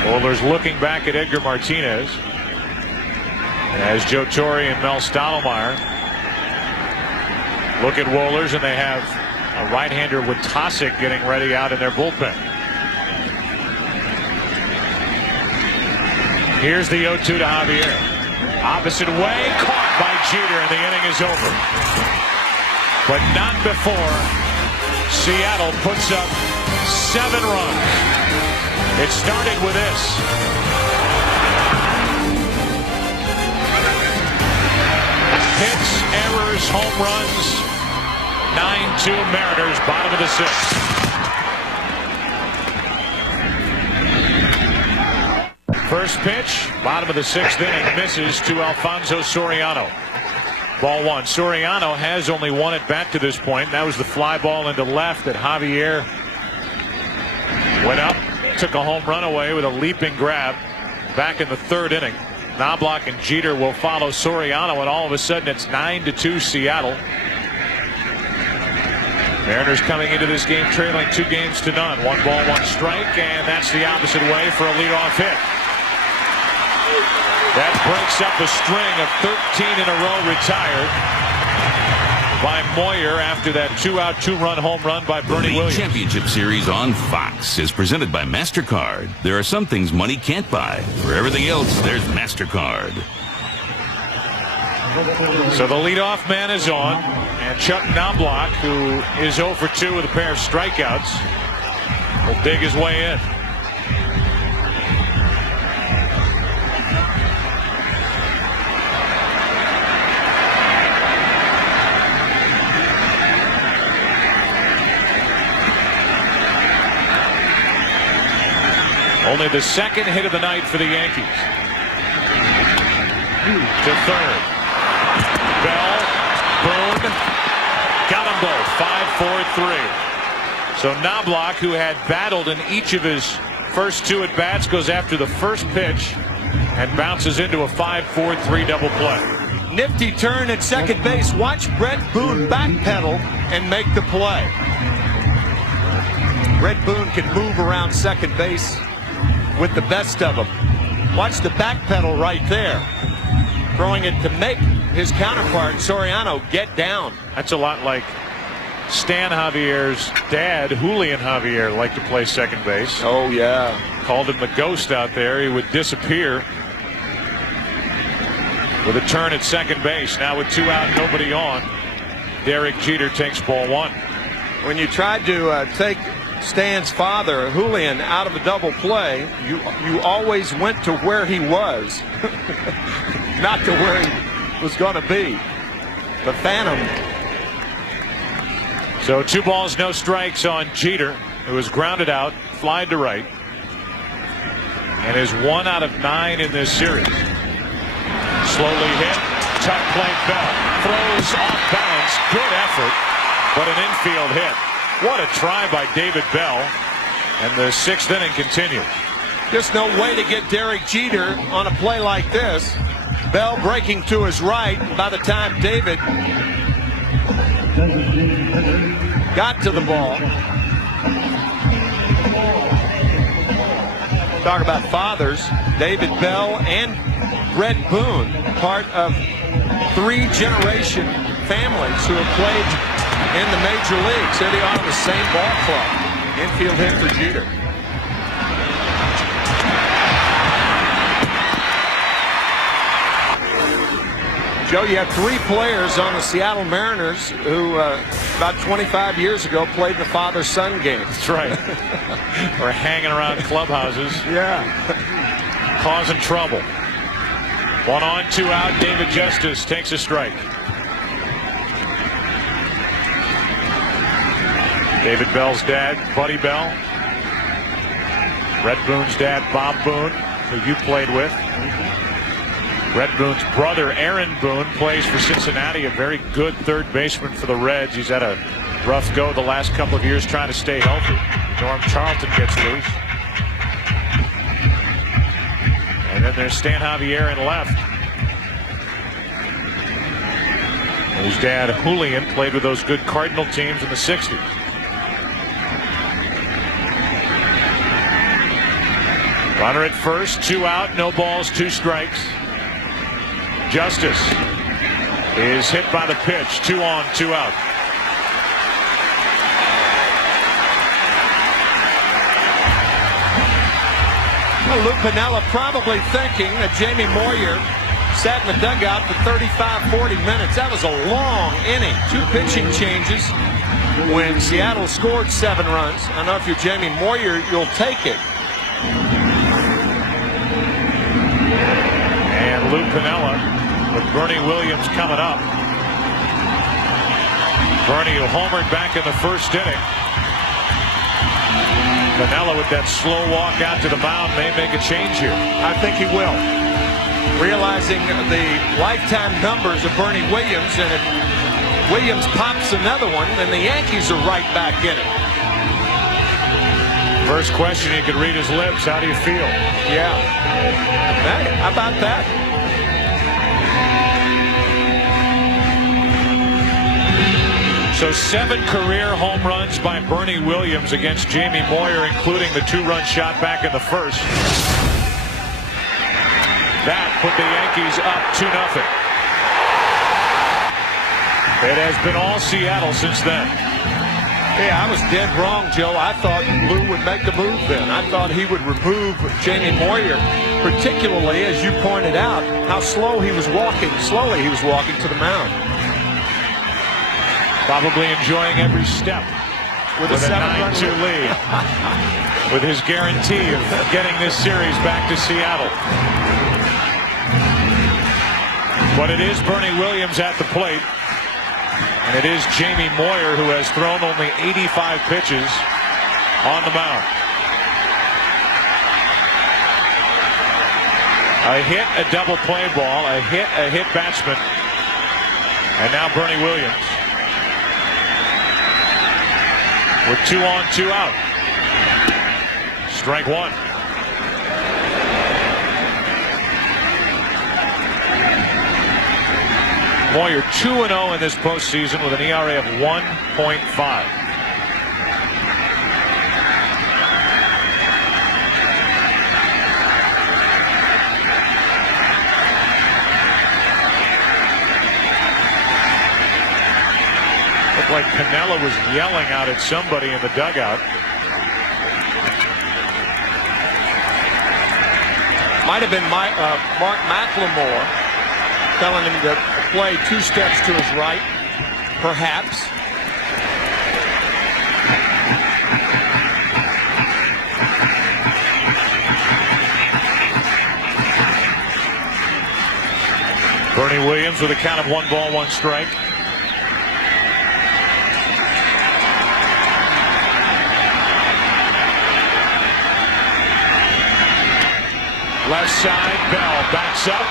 Wohlers looking back at Edgar Martinez as Joe Torre and Mel Stottlemyre look at Wohlers, and they have a right-hander with Tosic getting ready out in their bullpen. Here's the 0-2 to Javier. Opposite way, caught by Jeter, and the inning is over. But not before Seattle puts up 7 runs. It started with this. Hits, errors, home runs. 9-2 Mariners, bottom of the 6th. First pitch, bottom of the 6th inning, misses to Alfonso Soriano. Ball 1. Soriano has only 1 at bat to this point. That was the fly ball into left that Javier went up, took a home run away with a leaping grab back in the 3rd inning. Knobloch and Jeter will follow Soriano, and all of a sudden it's 9-2 Seattle. Mariners coming into this game trailing 2 games to none. 1 ball, 1 strike, and that's the opposite way for a leadoff hit. That breaks up a string of 13 in a row retired by Moyer after that 2-out, 2-run home run by Bernie Williams. The Championship Series on Fox is presented by MasterCard. There are some things money can't buy. For everything else, there's MasterCard. So the leadoff man is on, and Chuck Knobloch, who is 0 for 2 with a pair of strikeouts, will dig his way in. Only the second hit of the night for the Yankees. To third. Bell, Boone, got them both. 5-4-3. So Knobloch, who had battled in each of his first 2 at-bats, goes after the first pitch and bounces into a 5-4-3 double play. Nifty turn at second base. Watch Brett Boone backpedal and make the play. Brett Boone can move around second base with the best of them. Watch the back pedal right there, throwing it to make his counterpart Soriano get down. That's a lot like Stan Javier's dad, Julian Javier, liked to play second base. Oh yeah, called him the ghost out there. He would disappear with a turn at second base. Now with 2 out, nobody on, Derek Jeter takes ball 1. When you tried to take Stan's father, Julian, out of a double play, you always went to where he was, not to where he was going to be. The Phantom. So 2 balls, no strikes on Jeter, who was grounded out, flied to right, and is 1 out of 9 in this series. Slowly hit, tough play. Bell throws off balance, good effort, but an infield hit. What a try by David Bell, and the 6th inning continues. Just no way to get Derek Jeter on a play like this. Bell breaking to his right. By the time David got to the ball. Talk about fathers. David Bell and Brett Boone, part of 3-generation families who have played in the major leagues. Here they are on the same ball club. Infield hit for Jeter. Joe, you have 3 players on the Seattle Mariners who about 25 years ago played the father-son game. That's right. Or hanging around clubhouses. Yeah. Causing trouble. 1 on, 2 out. David Justice takes a strike. David Bell's dad, Buddy Bell. Brett Boone's dad, Bob Boone, who you played with. Brett Boone's brother, Aaron Boone, plays for Cincinnati, a very good third baseman for the Reds. He's had a rough go the last couple of years trying to stay healthy. Norm Charlton gets loose. And then there's Stan Javier in left. His dad, Julian, played with those good Cardinal teams in the 60s. Runner at first, 2 out, no balls, 2 strikes. Justice is hit by the pitch. 2 on, 2 out. Well, Lou Piniella probably thinking that Jamie Moyer sat in the dugout for 35-40 minutes. That was a long inning. 2 pitching changes when Seattle scored 7 runs. I don't know if you're Jamie Moyer, you'll take it. And Lou Piniella with Bernie Williams coming up. Bernie, who homered back in the first inning. Piniella with that slow walk out to the mound may make a change here. I think he will. Realizing the lifetime numbers of Bernie Williams, and if Williams pops another one, then the Yankees are right back in it. First question, you could read his lips. How do you feel? Yeah. Hey, how about that? So 7 career home runs by Bernie Williams against Jamie Moyer, including the 2-run shot back in the first. That put the Yankees up 2-0. It has been all Seattle since then. Yeah, I was dead wrong, Joe. I thought Lou would make the move then. I thought he would remove Jamie Moyer, particularly, as you pointed out, how slowly he was walking to the mound. Probably enjoying every step with a 9-2 lead. With his guarantee of getting this series back to Seattle. But it is Bernie Williams at the plate. And it is Jamie Moyer who has thrown only 85 pitches on the mound. A hit, a double play ball, a hit batsman. And now Bernie Williams. With 2 on, 2 out. Strike 1. Moyer 2-0 in this postseason with an ERA of 1.5. Looked like Piniella was yelling out at somebody in the dugout. Might have been Mark McLemore telling him to play 2 steps to his right, perhaps. Bernie Williams with a count of 1 ball, 1 strike. Left side, Bell backs up,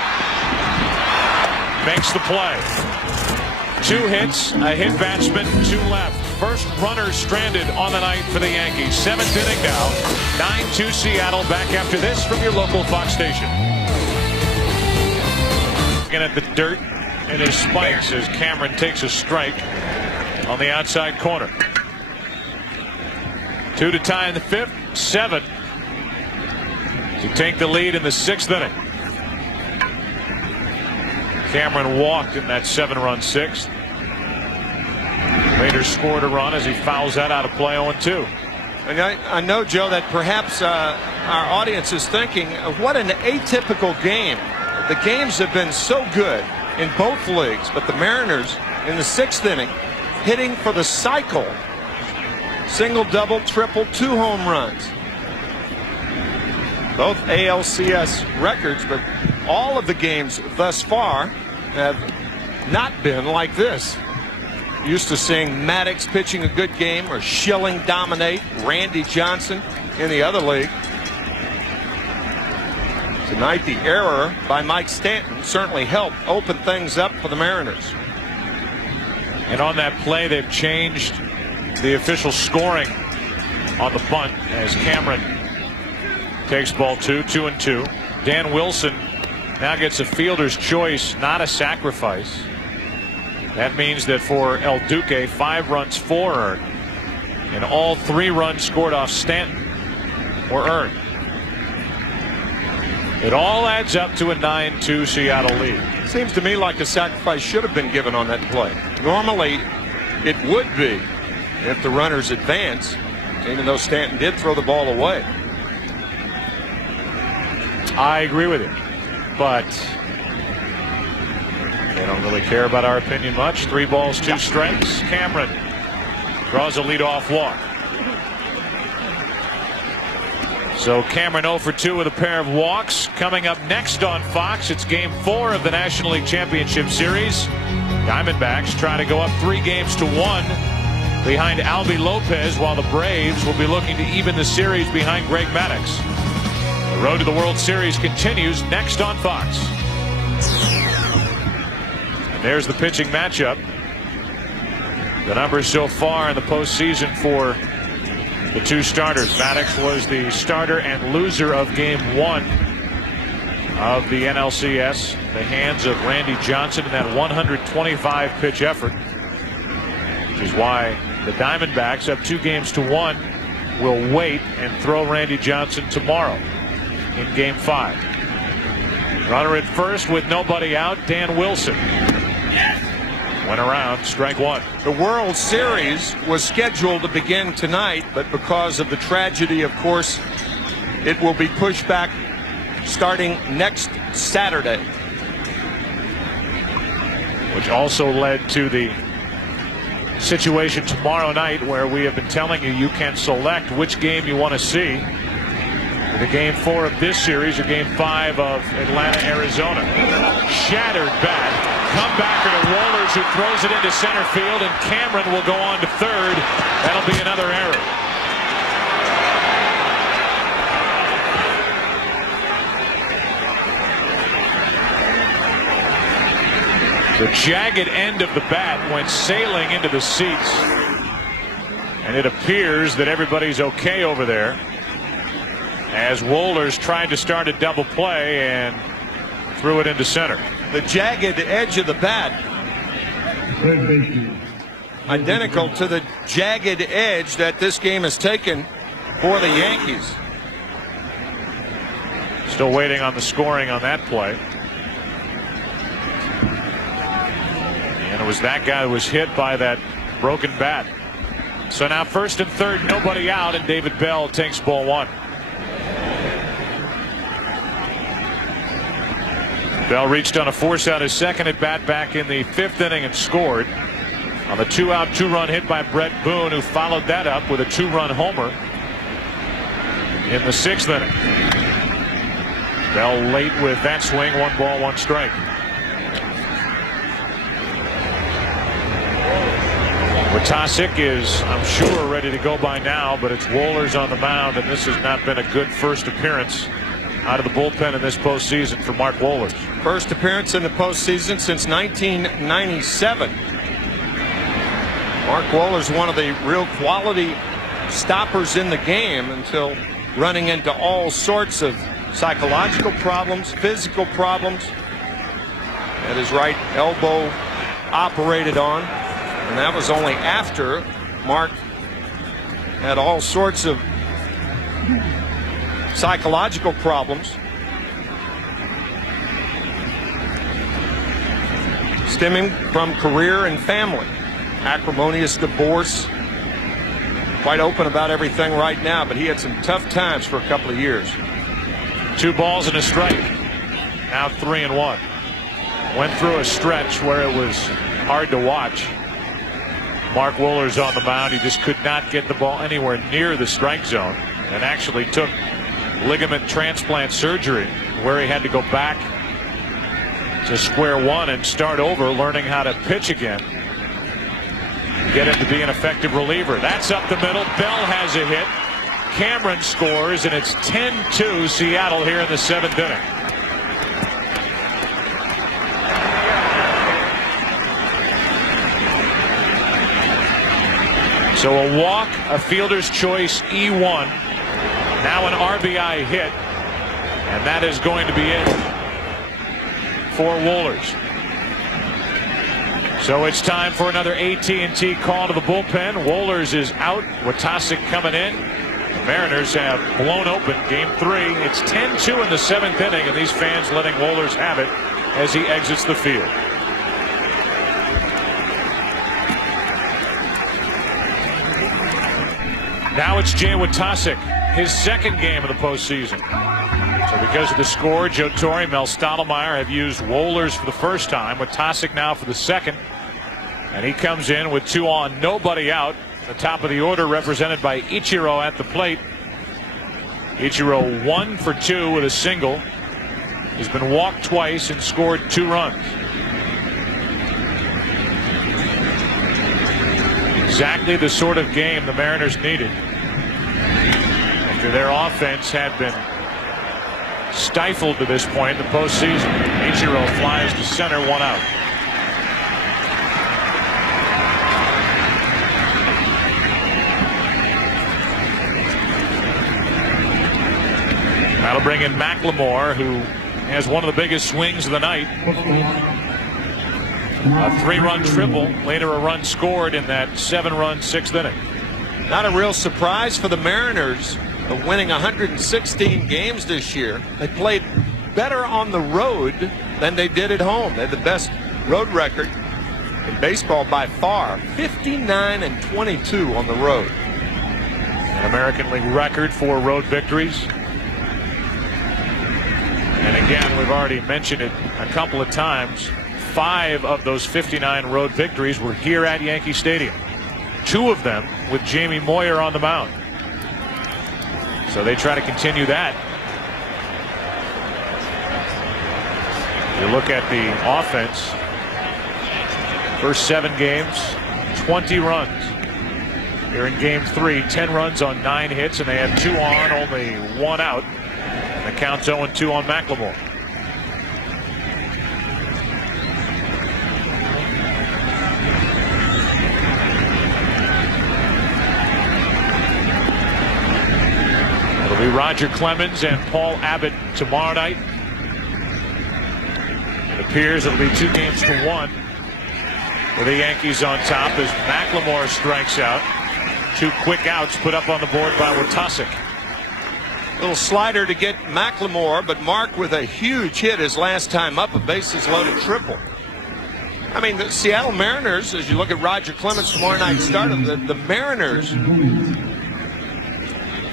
makes the play. 2 hits, a hit batsman, 2 left. First runner stranded on the night for the Yankees. 7th inning now, 9-2 Seattle. Back after this from your local Fox station. Looking at the dirt in his spikes as Cameron takes a strike on the outside corner. 2 to tie in the 5th, 7 to take the lead in the 6th inning. Cameron walked in that 7-run 6th. Later scored a run as he fouls that out of play 0-2. And I know, Joe, that perhaps our audience is thinking, what an atypical game. The games have been so good in both leagues, but the Mariners in the 6th inning hitting for the cycle. Single, double, triple, 2 home runs. Both ALCS records, but all of the games thus far have not been like this. Used to seeing Maddox pitching a good game or Schilling dominate, Randy Johnson in the other league. Tonight the error by Mike Stanton certainly helped open things up for the Mariners. And on that play they've changed the official scoring on the bunt as Cameron takes ball 2, 2-2. Dan Wilson now gets a fielder's choice, not a sacrifice. That means that for El Duque, 5 runs, 4 earned, and all 3 runs scored off Stanton were earned. It all adds up to a 9-2 Seattle lead. Seems to me like a sacrifice should have been given on that play. Normally it would be if the runners advance, even though Stanton did throw the ball away. I agree with you, but they don't really care about our opinion much. 3 balls, 2 strikes. Cameron draws a leadoff walk. So Cameron 0 for 2 with a pair of walks. Coming up next on Fox, it's Game 4 of the National League Championship Series. Diamondbacks try to go up 3-1 behind Albie Lopez, while the Braves will be looking to even the series behind Greg Maddux. The road to the World Series continues next on Fox. And there's the pitching matchup. The numbers so far in the postseason for the 2 starters. Maddux was the starter and loser of Game 1 of the NLCS. The hands of Randy Johnson in that 125 pitch effort. which is why the Diamondbacks, up 2-1, will wait and throw Randy Johnson tomorrow in Game 5. Runner at first with nobody out, Dan Wilson. Went around, strike one. The World Series was scheduled to begin tonight, but because of the tragedy, of course, it will be pushed back starting next Saturday. Which also led to the situation tomorrow night where we have been telling you can select which game you want to see. The Game 4 of this series or Game 5 of Atlanta, Arizona. Shattered bat. Comebacker to Wohlers, who throws it into center field, and Cameron will go on to third. That'll be another error. The jagged end of the bat went sailing into the seats, and it appears that everybody's okay over there as Wohlers tried to start a double play and threw it into center. The jagged edge of the bat, identical to the jagged edge that this game has taken for the Yankees. Still waiting on the scoring on that play. And it was that guy who was hit by that broken bat. So now first and third, nobody out, and David Bell takes ball one. Bell reached on a force out his second at bat back in the 5th inning and scored on the 2-out 2-run hit by Brett Boone, who followed that up with a 2-run homer in the 6th inning. Bell late with that swing, 1 ball, 1 strike. Watasic is, I'm sure, ready to go by now, but it's Wohlers on the mound, and this has not been a good first appearance out of the bullpen in this postseason for Mark Wohlers. First appearance in the postseason since 1997. Mark Wohlers, one of the real quality stoppers in the game, until running into all sorts of psychological problems, physical problems. Had his right elbow operated on, and that was only after Mark had all sorts of psychological problems stemming from career and family. Acrimonious divorce. Quite open about everything right now, but he had some tough times for a couple of years. 2 balls and a strike. Now 3-1. Went through a stretch where it was hard to watch. Mark Wohlers on the mound. He just could not get the ball anywhere near the strike zone, and actually took ligament transplant surgery where he had to go back to square one and start over, learning how to pitch again, get him to be an effective reliever. That's up the middle. Bell has a hit. Cameron scores, and it's 10-2 Seattle here in the 7th inning. So a walk, a fielder's choice E1, now an RBI hit, and that is going to be it for Wohlers. So it's time for another AT&T call to the bullpen. Wohlers is out. Watasic coming in. The Mariners have blown open Game 3. It's 10-2 in the 7th inning, and these fans letting Wohlers have it as he exits the field. Now it's Jay Watasic, his 2nd game of the postseason. So because of the score, Joe Torre, Mel Stottlemyre have used Wohlers for the first time. Watasic now for the 2nd. And he comes in with 2 on, nobody out. The top of the order represented by Ichiro at the plate. Ichiro 1 for 2 with a single. He's been walked twice and scored 2 runs. Exactly the sort of game the Mariners needed after their offense had been stifled to this point in the postseason. Ichiro flies to center, 1 out. That'll bring in McLemore, who has one of the biggest swings of the night. A 3-run triple, later a run scored in that 7-run 6th inning. Not a real surprise for the Mariners of winning 116 games this year. They played better on the road than they did at home. They had the best road record in baseball by far, 59-22 on the road. An American League record for road victories. And again, we've already mentioned it a couple of times. 5 of those 59 road victories were here at Yankee Stadium. 2 of them with Jamie Moyer on the mound. So they try to continue that. You look at the offense. First 7 games, 20 runs. Here in game 3, 10 runs on 9 hits, and they had 2 on, only 1 out. And the count's 0-2 on McLemore. It'll be Roger Clemens and Paul Abbott tomorrow night. It appears it'll be 2 games to 1 with the Yankees on top as McLemore strikes out. 2 quick outs put up on the board by Watasic. Little slider to get McLemore, but Mark with a huge hit his last time up, a bases loaded triple. I mean, the Seattle Mariners, as you look at Roger Clemens tomorrow night start, the Mariners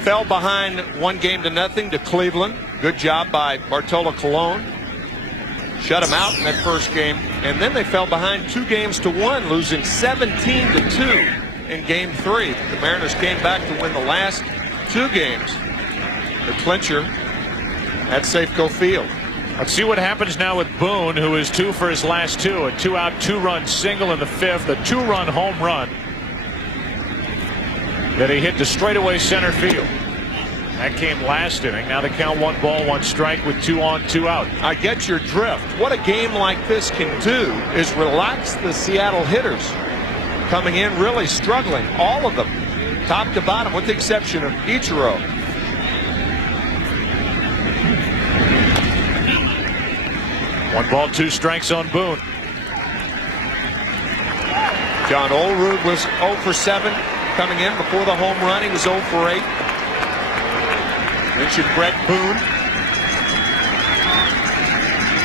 fell behind 1-0 to Cleveland. Good job by Bartolo Colon. Shut them out in that first game, and then they fell behind 2-1, losing 17-2 in game 3. The Mariners came back to win the last 2 games. The clincher at Safeco Field. Let's see what happens now with Boone, who is 2 for his last 2. A 2-out, 2-run single in the 5th, a 2-run home run that he hit to straightaway center field. That came last inning. Now the count 1 ball, 1 strike with 2 on, 2 out. I get your drift. What a game like this can do is relax the Seattle hitters. Coming in really struggling, all of them, top to bottom, with the exception of Ichiro. One ball, 2 strikes on Boone. John Olerud was 0 for 7 coming in before the home run. He was 0 for 8. Mentioned Brett Boone.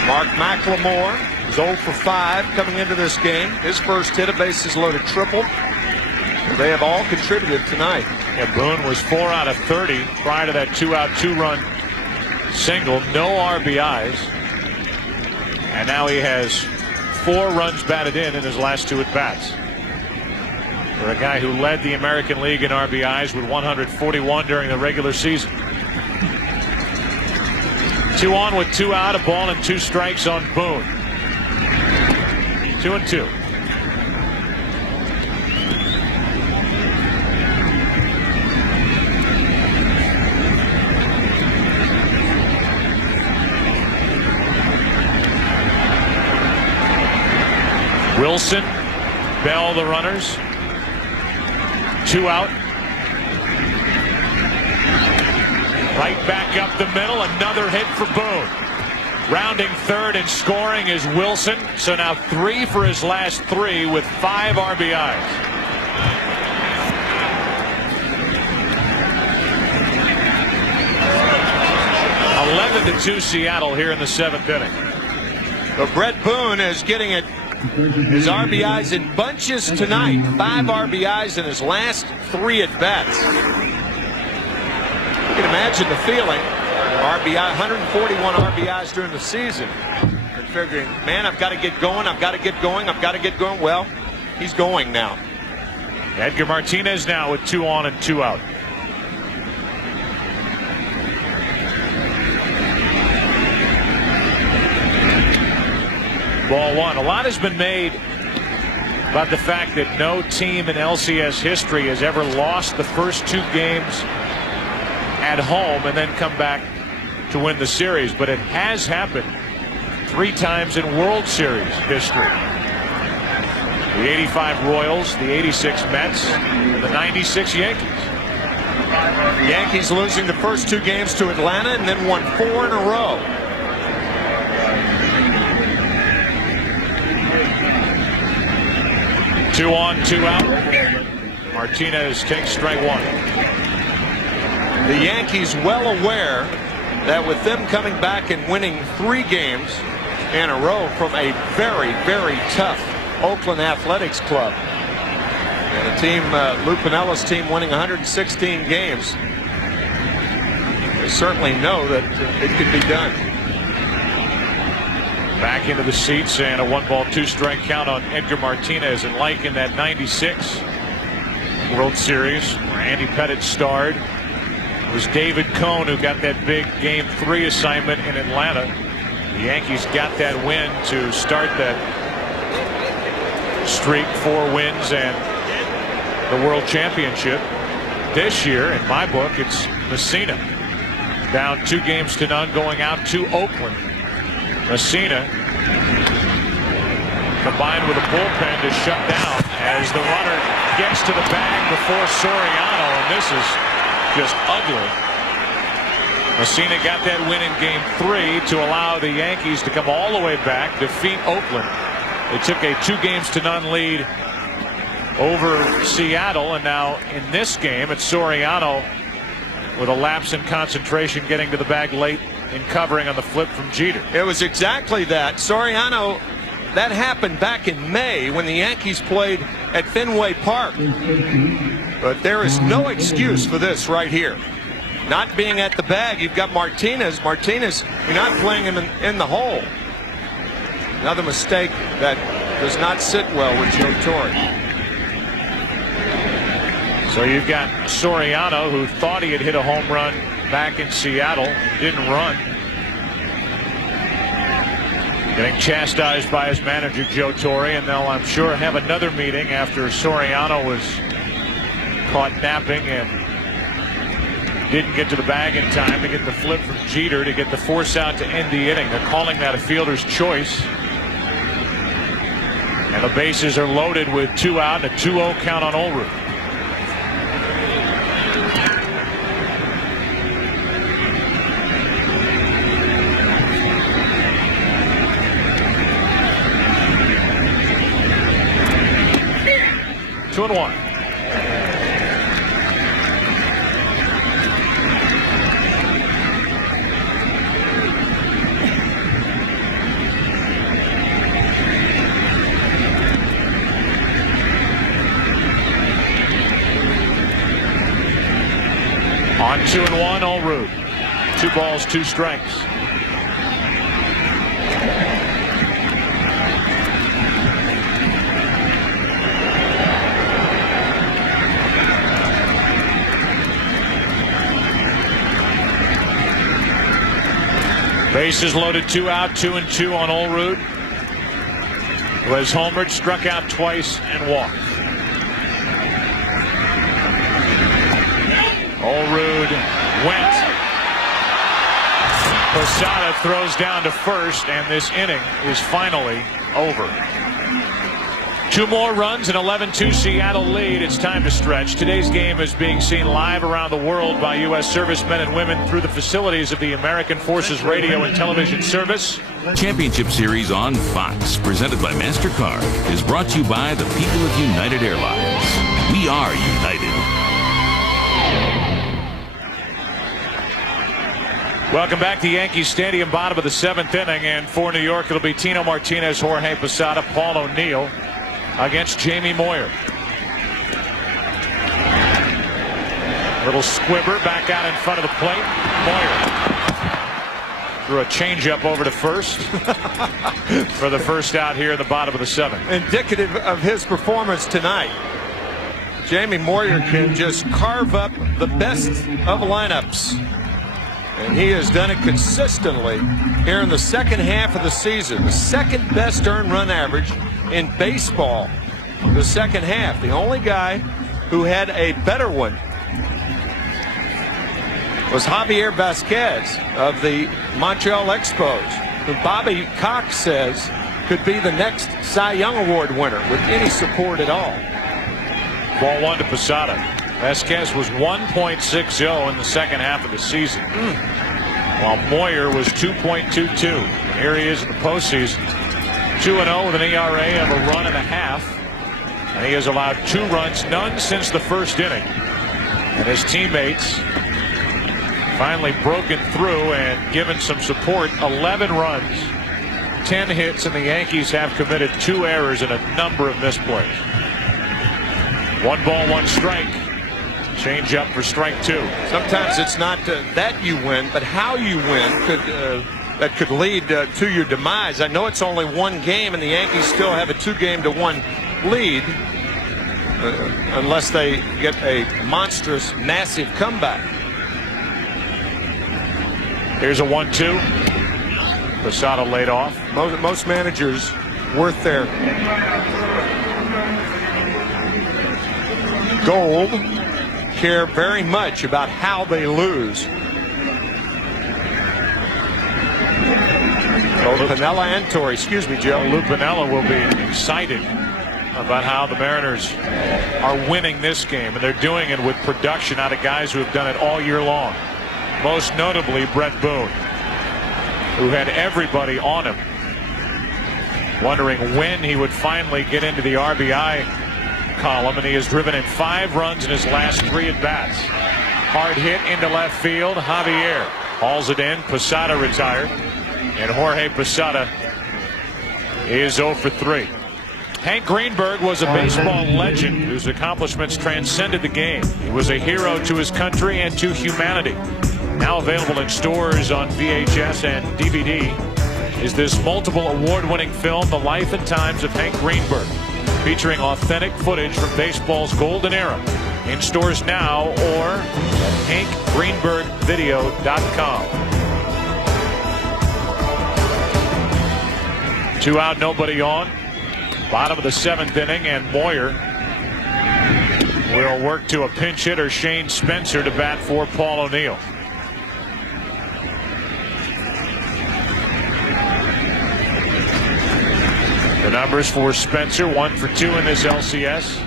Mark McLemore is 0 for 5 coming into this game. His first hit, a bases loaded triple. They have all contributed tonight. Yeah, Boone was 4 out of 30 prior to that 2-out, 2-run single. No RBIs. And now he has 4 runs batted in his last 2 at-bats. For a guy who led the American League in RBIs with 141 during the regular season. 2 on with 2 out, a ball and 2 strikes on Boone. 2-2. Wilson, Bell, the runners. 2 out. Right back up the middle, another hit for Boone. Rounding third and scoring is Wilson. So now 3 for his last 3 with 5 RBIs. (11-2) Seattle here in the 7th inning. But Brett Boone is getting it. His RBIs in bunches tonight. 5 RBIs in his last 3 at-bats. You can imagine the feeling. RBI, 141 RBIs during the season. And figuring, man, I've got to get going. I've got to get going. I've got to get going. Well, he's going now. Edgar Martinez now with 2 on and 2 out. Ball 1. A lot has been made about the fact that no team in LCS history has ever lost the first 2 games at home and then come back to win the series. But it has happened 3 times in World Series history. The 85 Royals, the 86 Mets, and the 96 Yankees. Yankees losing the first 2 games to Atlanta and then won 4 in a row. 2 on, 2 out. Martinez takes strike 1. The Yankees well aware that with them coming back and winning 3 games in a row from a very, very tough Oakland Athletics club, and a team, Lou Piniella's team, winning 116 games, they certainly know that it can be done. Back into the seats and a 1-ball, 2-strike count on Edgar Martinez. And like in that 96 World Series where Andy Pettitte starred, it was David Cohn who got that big Game 3 assignment in Atlanta. The Yankees got that win to start that streak, 4 wins and the World Championship. This year, in my book, it's Messina. Down 2-0 going out to Oakland. Messina combined with a bullpen to shut down as the runner gets to the bag before Soriano, and this is just ugly. Messina got that win in Game 3 to allow the Yankees to come all the way back, defeat Oakland. They took a 2-0 lead over Seattle, and now in this game it's Soriano with a lapse in concentration getting to the bag late in covering on the flip from Jeter. It was exactly that. Soriano, that happened back in May when the Yankees played at Fenway Park. But there is no excuse for this right here. Not being at the bag, you've got Martinez. Martinez, you're not playing him in the hole. Another mistake that does not sit well with Joe Torre. So you've got Soriano, who thought he had hit a home run back in Seattle, didn't run. Getting chastised by his manager, Joe Torre, and they'll, I'm sure, have another meeting after Soriano was caught napping and didn't get to the bag in time to get the flip from Jeter to get the force out to end the inning. They're calling that a fielder's choice. And the bases are loaded with 2 out and a 2-0 count on Olrud. Two and 1. On 2 and 1, Olrud. 2 balls, 2 strikes. Bases loaded, 2 out, 2 and 2 on Olrud, who has homered, struck out twice, and walked. Olrud went. Posada throws down to first, and this inning is finally over. 2 more runs, an 11-2 Seattle lead. It's time to stretch. Today's game is being seen live around the world by U.S. servicemen and women through the facilities of the American Forces Radio and Television Service. Championship Series on Fox, presented by MasterCard, is brought to you by the people of United Airlines. We are united. Welcome back to Yankee Stadium, bottom of the 7th inning, and for New York it'll be Tino Martinez, Jorge Posada, Paul O'Neill against Jamie Moyer. Little squibber back out in front of the plate. Moyer threw a changeup over to first for the first out here in the bottom of the 7th. Indicative of his performance tonight. Jamie Moyer can just carve up the best of lineups. And he has done it consistently here in the second half of the season. The second best earned run average in baseball the second half. The only guy who had a better one was Javier Vasquez of the Montreal Expos, who Bobby Cox says could be the next Cy Young Award winner with any support at all. Ball 1 to Posada. Vasquez was 1.60 in the second half of the season, while Moyer was 2.22. Here he is in the postseason, 2-0 with an ERA of a run and a half. And he has allowed 2 runs, none since the first inning. And his teammates finally broken through and given some support. 11 runs, 10 hits, and the Yankees have committed 2 errors and a number of misplays. 1 ball, 1 strike. Change up for strike 2. Sometimes it's not that you win, but how you win that could lead to your demise. I know it's only 1 game, and the Yankees still have a 2-game-to-1 lead, unless they get a monstrous, massive comeback. Here's a 1-2. Posada laid off. Most managers worth their gold care very much about how they lose. Both Piniella and Torrey, excuse me, Joe. Lou Piniella will be excited about how the Mariners are winning this game, and they're doing it with production out of guys who have done it all year long. Most notably Brett Boone, who had everybody on him, wondering when he would finally get into the RBI column, and he has driven in 5 runs in his last 3 at-bats. Hard hit into left field. Javier hauls it in. Posada retired, and Jorge Posada is 0 for 3. Hank Greenberg was a baseball legend whose accomplishments transcended the game. He was a hero to his country and to humanity. Now available in stores on VHS and DVD is this multiple award-winning film, The Life and Times of Hank Greenberg, featuring authentic footage from baseball's golden era. In stores now or at hankgreenbergvideo.com. 2 out, nobody on. Bottom of the 7th inning, and Moyer will work to a pinch hitter, Shane Spencer, to bat for Paul O'Neill. The numbers for Spencer: 1 for 2 in this LCS.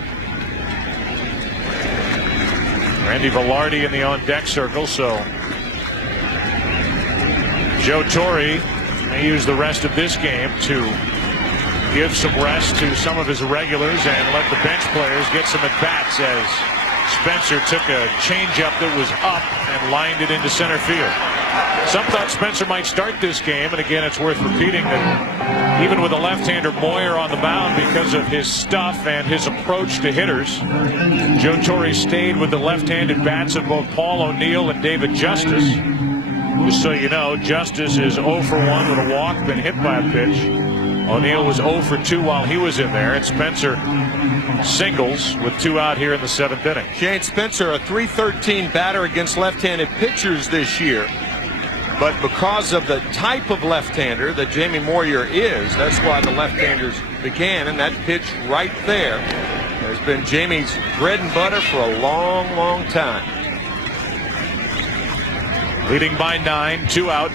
Randy Velarde in the on-deck circle, so Joe Torre may use the rest of this game to give some rest to some of his irregulars and let the bench players get some at-bats, as Spencer took a changeup that was up and lined it into center field. Some thought Spencer might start this game, and again, it's worth repeating that even with a left-hander Moyer on the mound, because of his stuff and his approach to hitters, Joe Torre stayed with the left-handed bats of both Paul O'Neill and David Justice. Just so you know, Justice is 0 for 1 with a walk, been hit by a pitch. O'Neill was 0 for 2 while he was in there, and Spencer singles with 2 out here in the 7th inning. Shane Spencer, a .313 batter against left-handed pitchers this year. But because of the type of left-hander that Jamie Moyer is, that's why the left-handers began, and that pitch right there has been Jamie's bread and butter for a long, long time. Leading by 9, 2 out.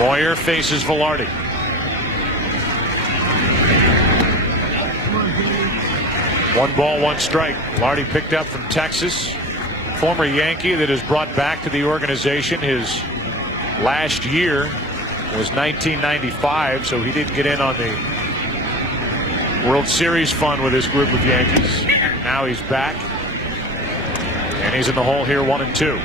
Moyer faces Velarde. One ball, 1 strike. Velarde picked up from Texas. Former Yankee that is brought back to the organization. His last year was 1995, so he didn't get in on the World Series fun with this group of Yankees. Now he's back, and he's in the hole here, 1-2.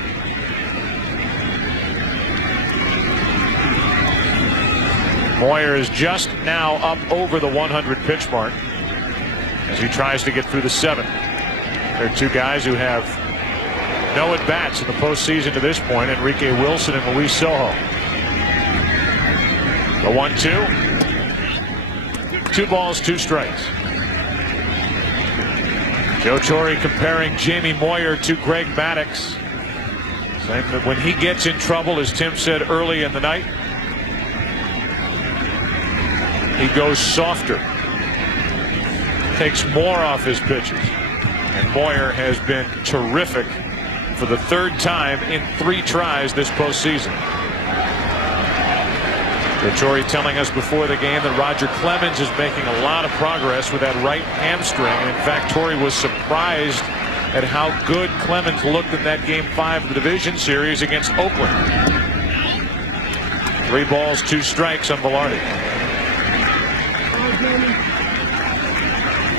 Moyer is just now up over the 100 pitch mark as he tries to get through the 7th. There are 2 guys who have no at-bats in the postseason to this point, Enrique Wilson and Luis Sojo. The 1-2. 2 balls, 2 strikes. Joe Torre comparing Jamie Moyer to Greg Maddux, saying that when he gets in trouble, as Tim said early in the night, he goes softer, takes more off his pitches. And Moyer has been terrific for the 3rd time in 3 tries this postseason. Torrey telling us before the game that Roger Clemens is making a lot of progress with that right hamstring. And in fact, Torrey was surprised at how good Clemens looked in that Game 5 of the division series against Oakland. 3 balls, 2 strikes on Velarde.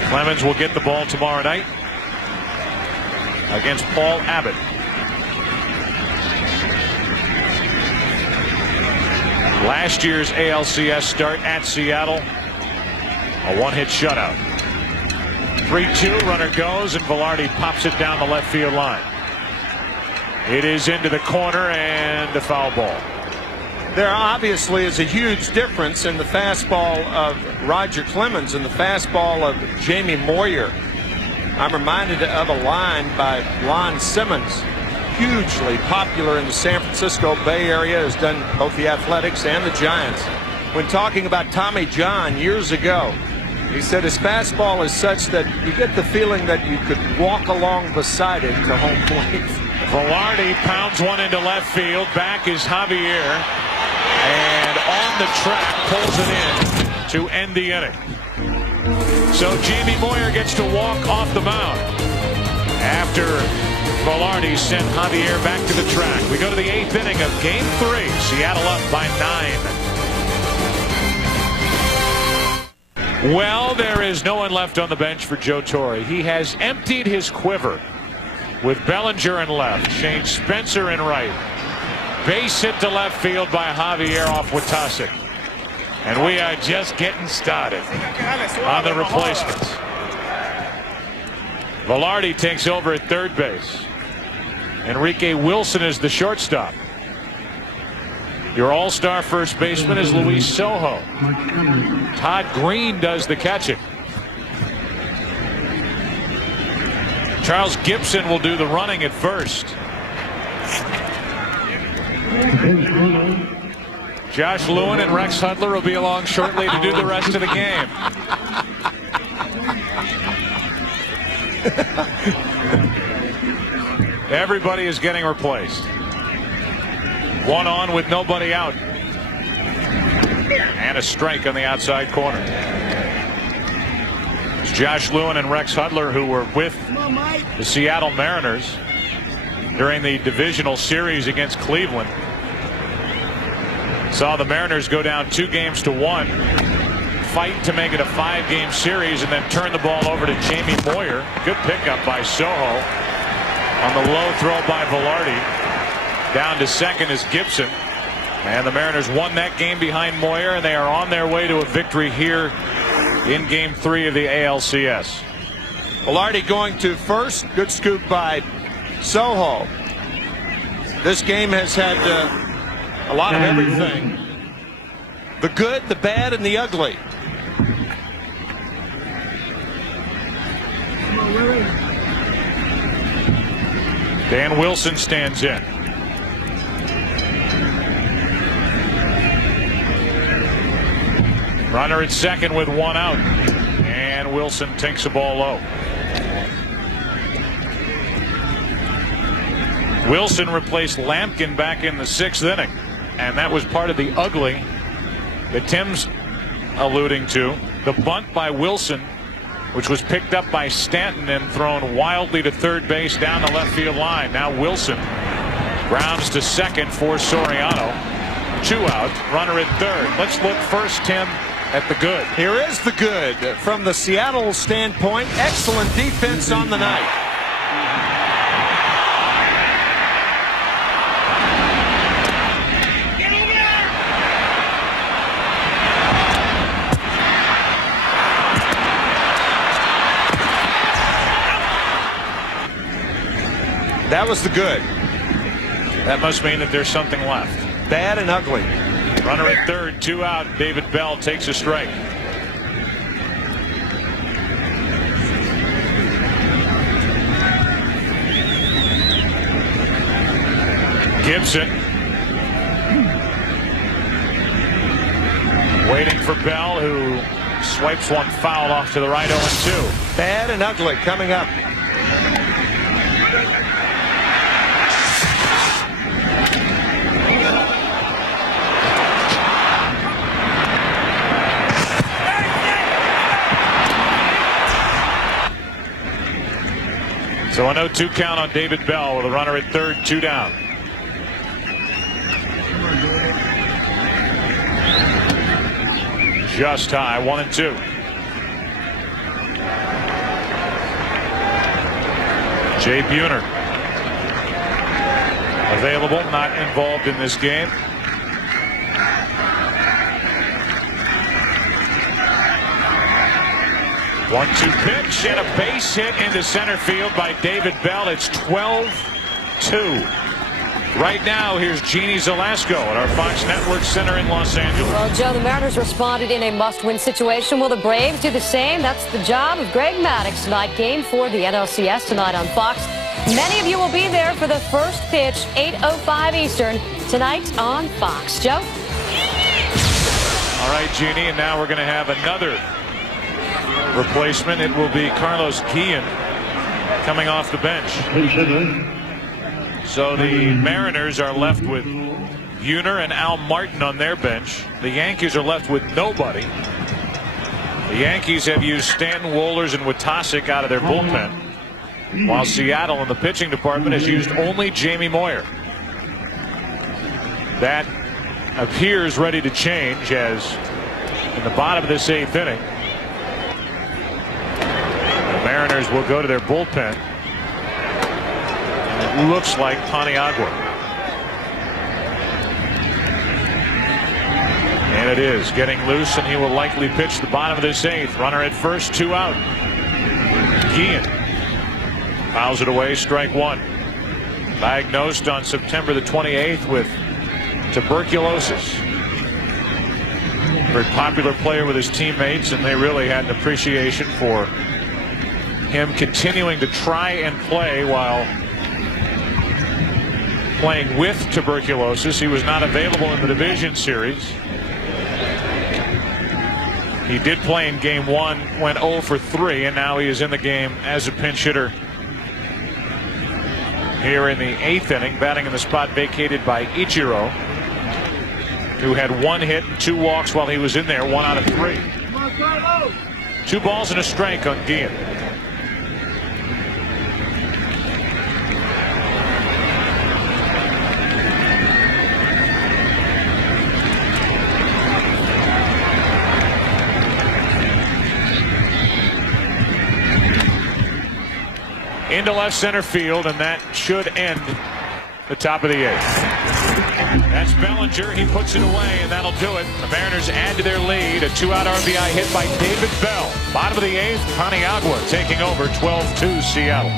Clemens will get the ball tomorrow night against Paul Abbott. Last year's ALCS start at Seattle, a one-hit shutout. 3-2, runner goes, and Velarde pops it down the left field line. It is into the corner and a foul ball. There obviously is a huge difference in the fastball of Roger Clemens and the fastball of Jamie Moyer. I'm reminded of a line by Lon Simmons, hugely popular in the San Francisco Bay Area, has done both the Athletics and the Giants. When talking about Tommy John years ago, he said his fastball is such that you get the feeling that you could walk along beside it to home plate. Velarde pounds one into left field. Back is Javier, and on the track pulls it in to end the inning. So Jamie Moyer gets to walk off the mound after Velarde sent Javier back to the track. We go to the 8th inning of Game 3. Seattle up by 9. Well, there is no one left on the bench for Joe Torre. He has emptied his quiver with Bellinger in left, Shane Spencer in right. Base hit to left field by Javier off Watasic. And we are just getting started on the replacements. Velarde takes over at third base. Enrique Wilson is the shortstop. Your all-star first baseman is Luis Sojo. Todd Green does the catching. Charles Gibson will do the running at first. Josh Lewin and Rex Hudler will be along shortly to do the rest of the game. Everybody is getting replaced. One on with nobody out. And a strike on the outside corner. It's Josh Lewin and Rex Hudler, who were with the Seattle Mariners during the divisional series against Cleveland. Saw the Mariners go down 2-1, fight to make it a 5-game series, and then turn the ball over to Jamie Moyer. Good pickup by Sojo on the low throw by Velarde. Down to second is Gibson. And the Mariners won that game behind Moyer, and they are on their way to a victory here in Game 3 of the ALCS. Velarde going to first. Good scoop by Sojo. This game has had a lot of everything. The good, the bad, and the ugly. Dan Wilson stands in. Runner at second with one out. And Wilson takes the ball low. Wilson replaced Lampkin back in the 6th inning. And that was part of the ugly that Tim's alluding to. The bunt by Wilson, which was picked up by Stanton and thrown wildly to third base down the left field line. Now Wilson grounds to second for Soriano. 2 out, runner at third. Let's look first, Tim, at the good. Here is the good from the Seattle standpoint. Excellent defense on the night. That was the good. That must mean that there's something left. Bad and ugly. Runner at third, 2 out. David Bell takes a strike. Gibson waiting for Bell, who swipes one foul off to the right. 0-2. Bad and ugly coming up. So a 0-2 count on David Bell with a runner at third, 2 down. Just high, 1-2. Jay Buhner available, not involved in this game. One-two pitch and a base hit into center field by David Bell. It's 12-2. Right now, here's Jeannie Zalasko at our Fox Network Center in Los Angeles. Well, Joe, the Mariners responded in a must-win situation. Will the Braves do the same? That's the job of Greg Maddux tonight. Game 4 of the NLCS tonight on Fox. Many of you will be there for the first pitch, 8:05 Eastern, tonight on Fox. Joe? All right, Jeannie, and now we're going to have another replacement. It will be Carlos Guillen coming off the bench. So the Mariners are left with Buhner and Al Martin on their bench. The Yankees are left with nobody. The Yankees have used Stanton, Wohlers, and Witasic out of their bullpen, while Seattle in the pitching department has used only Jamie Moyer. That appears ready to change as in the bottom of this 8th inning, the Mariners will go to their bullpen. And it looks like Paniagua. And it is getting loose, and he will likely pitch the bottom of this 8th. Runner at first, 2 out. Guillen fouls it away, strike 1. Diagnosed on September the 28th with tuberculosis. Very popular player with his teammates, and they really had an appreciation for him continuing to try and play while playing with tuberculosis. He was not available in the division series. He did play in game 1, went 0 for 3, and now he is in the game as a pinch hitter here in the 8th inning, batting in the spot vacated by Ichiro, who had 1 hit and 2 walks while he was in there, 1 out of 3. 2 balls and a strike on Guillen. Into left center field, and that should end the top of the 8th. That's Bellinger. He puts it away, and that'll do it. The Mariners add to their lead. A 2-out RBI hit by David Bell. Bottom of the 8th, Paniagua taking over, 12-2 Seattle.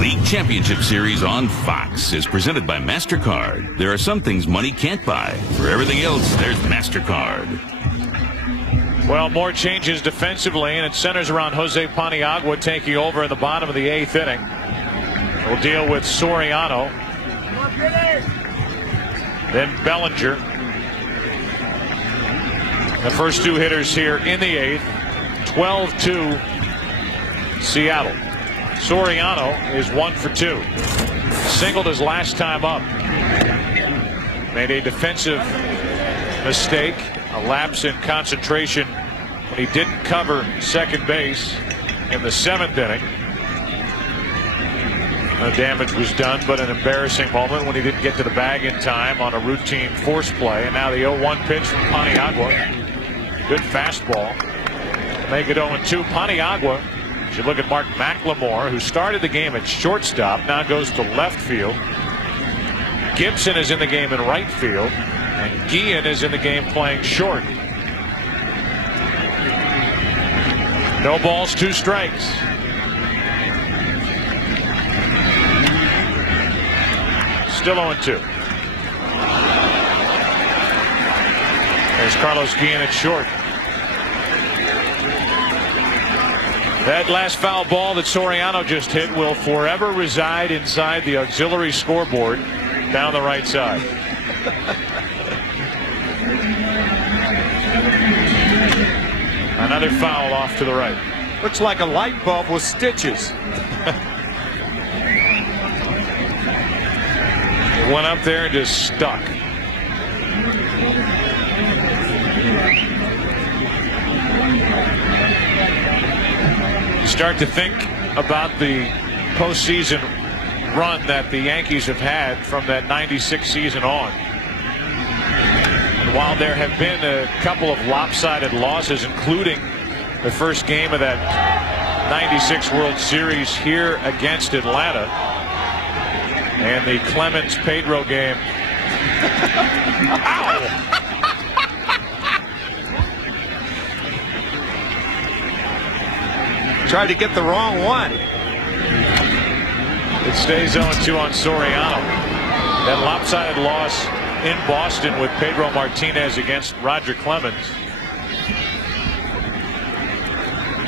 League Championship Series on Fox is presented by MasterCard. There are some things money can't buy. For everything else, there's MasterCard. Well, more changes defensively, and it centers around Jose Paniagua taking over in the bottom of the 8th inning. We'll deal with Soriano, then Bellinger. The first 2 hitters here in the 8th. 12-2 Seattle. Soriano is 1 for 2. Singled his last time up. Made a defensive mistake. A lapse in concentration when he didn't cover second base in the 7th inning. No damage was done, but an embarrassing moment when he didn't get to the bag in time on a routine force play. And now the 0-1 pitch from Paniagua. Good fastball. Make it 0-2. Paniagua. You should look at Mark McLemore, who started the game at shortstop, now goes to left field. Gibson is in the game in right field. And Guillen is in the game playing short. No balls, 2 strikes. Still 0-2. There's Carlos Guillen at short. That last foul ball that Soriano just hit will forever reside inside the auxiliary scoreboard down the right side. Another foul off to the right. Looks like a light bulb with stitches. It went up there and just stuck. You start to think about the postseason run that the Yankees have had from that '96 season on. And while there have been a couple of lopsided losses, including the first game of that '96 World Series here against Atlanta. And the Clemens-Pedro game. Ow! Tried to get the wrong one. It stays 0-2 on Soriano. That lopsided loss in Boston with Pedro Martinez against Roger Clemens.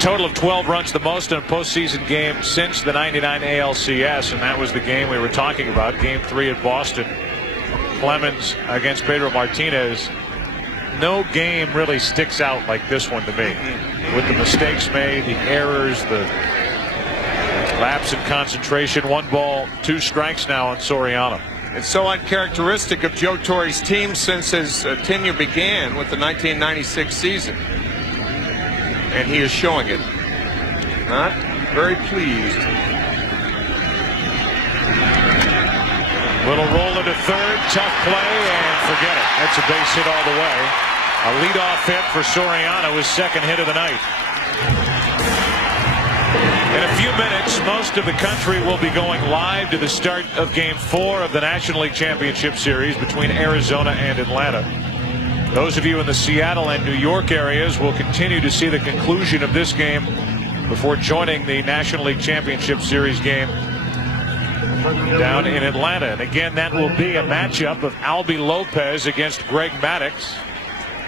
Total of 12 runs, the most in a postseason game since the '99 ALCS, and that was the game we were talking about, Game 3 at Boston. Clemens against Pedro Martinez. No game really sticks out like this one to me, with the mistakes made, the errors, the lapse in concentration. 1 ball, 2 strikes now on Soriano. It's so uncharacteristic of Joe Torre's team since his tenure began with the 1996 season. And he is showing it. Not very pleased. Little roller to third, tough play, and forget it. That's a base hit all the way. A leadoff hit for Soriano, his second hit of the night. In a few minutes, most of the country will be going live to the start of Game 4 of the National League Championship Series between Arizona and Atlanta. Those of you in the Seattle and New York areas will continue to see the conclusion of this game before joining the National League Championship Series game down in Atlanta. And again, that will be a matchup of Albie Lopez against Greg Maddux,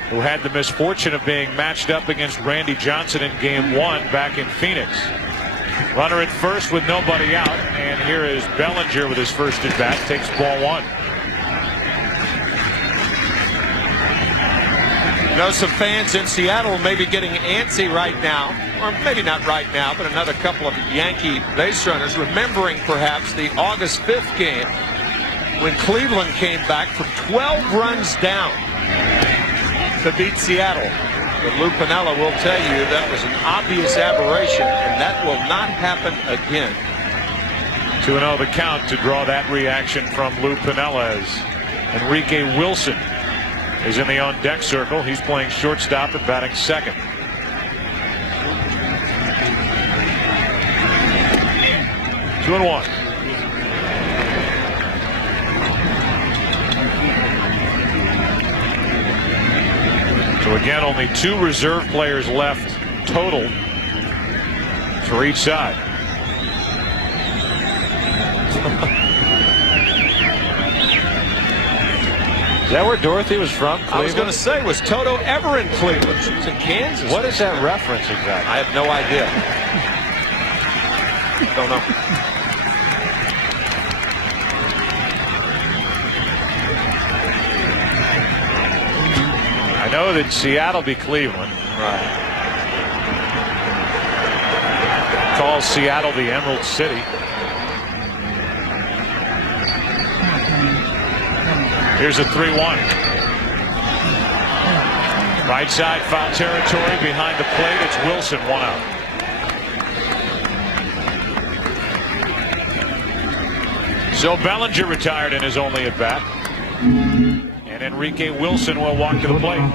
who had the misfortune of being matched up against Randy Johnson in Game 1 back in Phoenix. Runner at first with nobody out, and here is Bellinger with his first at bat, takes ball 1. You know, some fans in Seattle may be getting antsy right now, or maybe not right now, but another couple of Yankee base runners, remembering perhaps the August 5th game when Cleveland came back from 12 runs down to beat Seattle. But Lou Piniella will tell you that was an obvious aberration, and that will not happen again. 2-0 the count to draw that reaction from Lou Piniella as Enrique Wilson is in the on-deck circle. He's playing shortstop and batting second. Two and one. So again, only 2 reserve players left total for each side. Is that where Dorothy was from? Cleveland? I was going to say, was Toto ever in Cleveland? She was in Kansas. What is that reference exactly? I have no idea. Don't know. I know that Seattle beat Cleveland. Right. Calls Seattle the Emerald City. Here's a 3-1. Right side, foul territory behind the plate. It's Wilson, 1 out. So Bellinger retired in his only at bat. And Enrique Wilson will walk to the plate.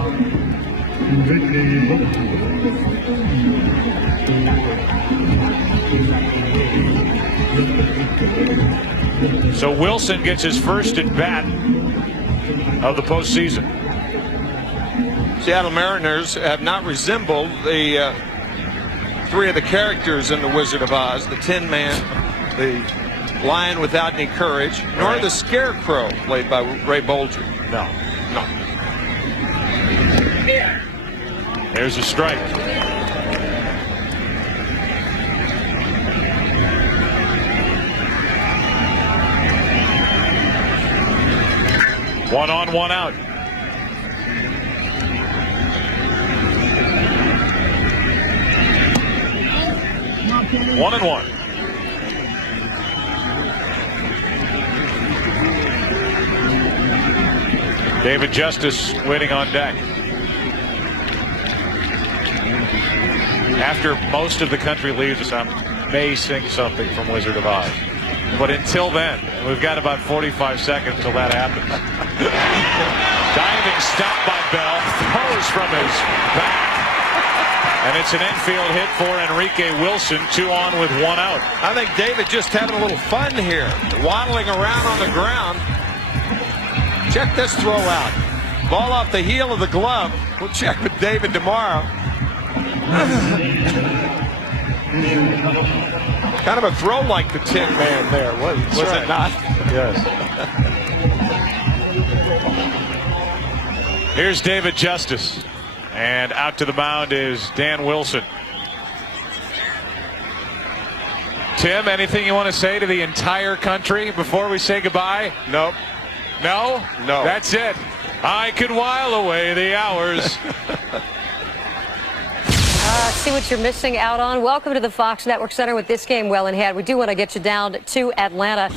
So Wilson gets his first at bat of the postseason. Seattle Mariners have not resembled the 3 of the characters in The Wizard of Oz, the Tin Man, the Lion Without Any Courage, nor the Scarecrow played by Ray Bolger. No. No. There's a strike. One on, 1 out. One and 1. David Justice waiting on deck. After most of the country leaves us, I may sing something from Wizard of Oz. But until then, we've got about 45 seconds till that happens. Diving stop by Bell, throws from his back. And it's an infield hit for Enrique Wilson. 2 on with 1 out. I think David just having a little fun here, waddling around on the ground. Check this throw out. Ball off the heel of the glove. We'll check with David tomorrow. Kind of a throw like the Tin Man there, was it not? Yes. Here's David Justice. And out to the mound is Dan Wilson. Tim, anything you want to say to the entire country before we say goodbye? Nope. No? No. That's it. I could while away the hours. See what you're missing out on. Welcome to the Fox Network Center with this game well in hand. We do want to get you down to Atlanta.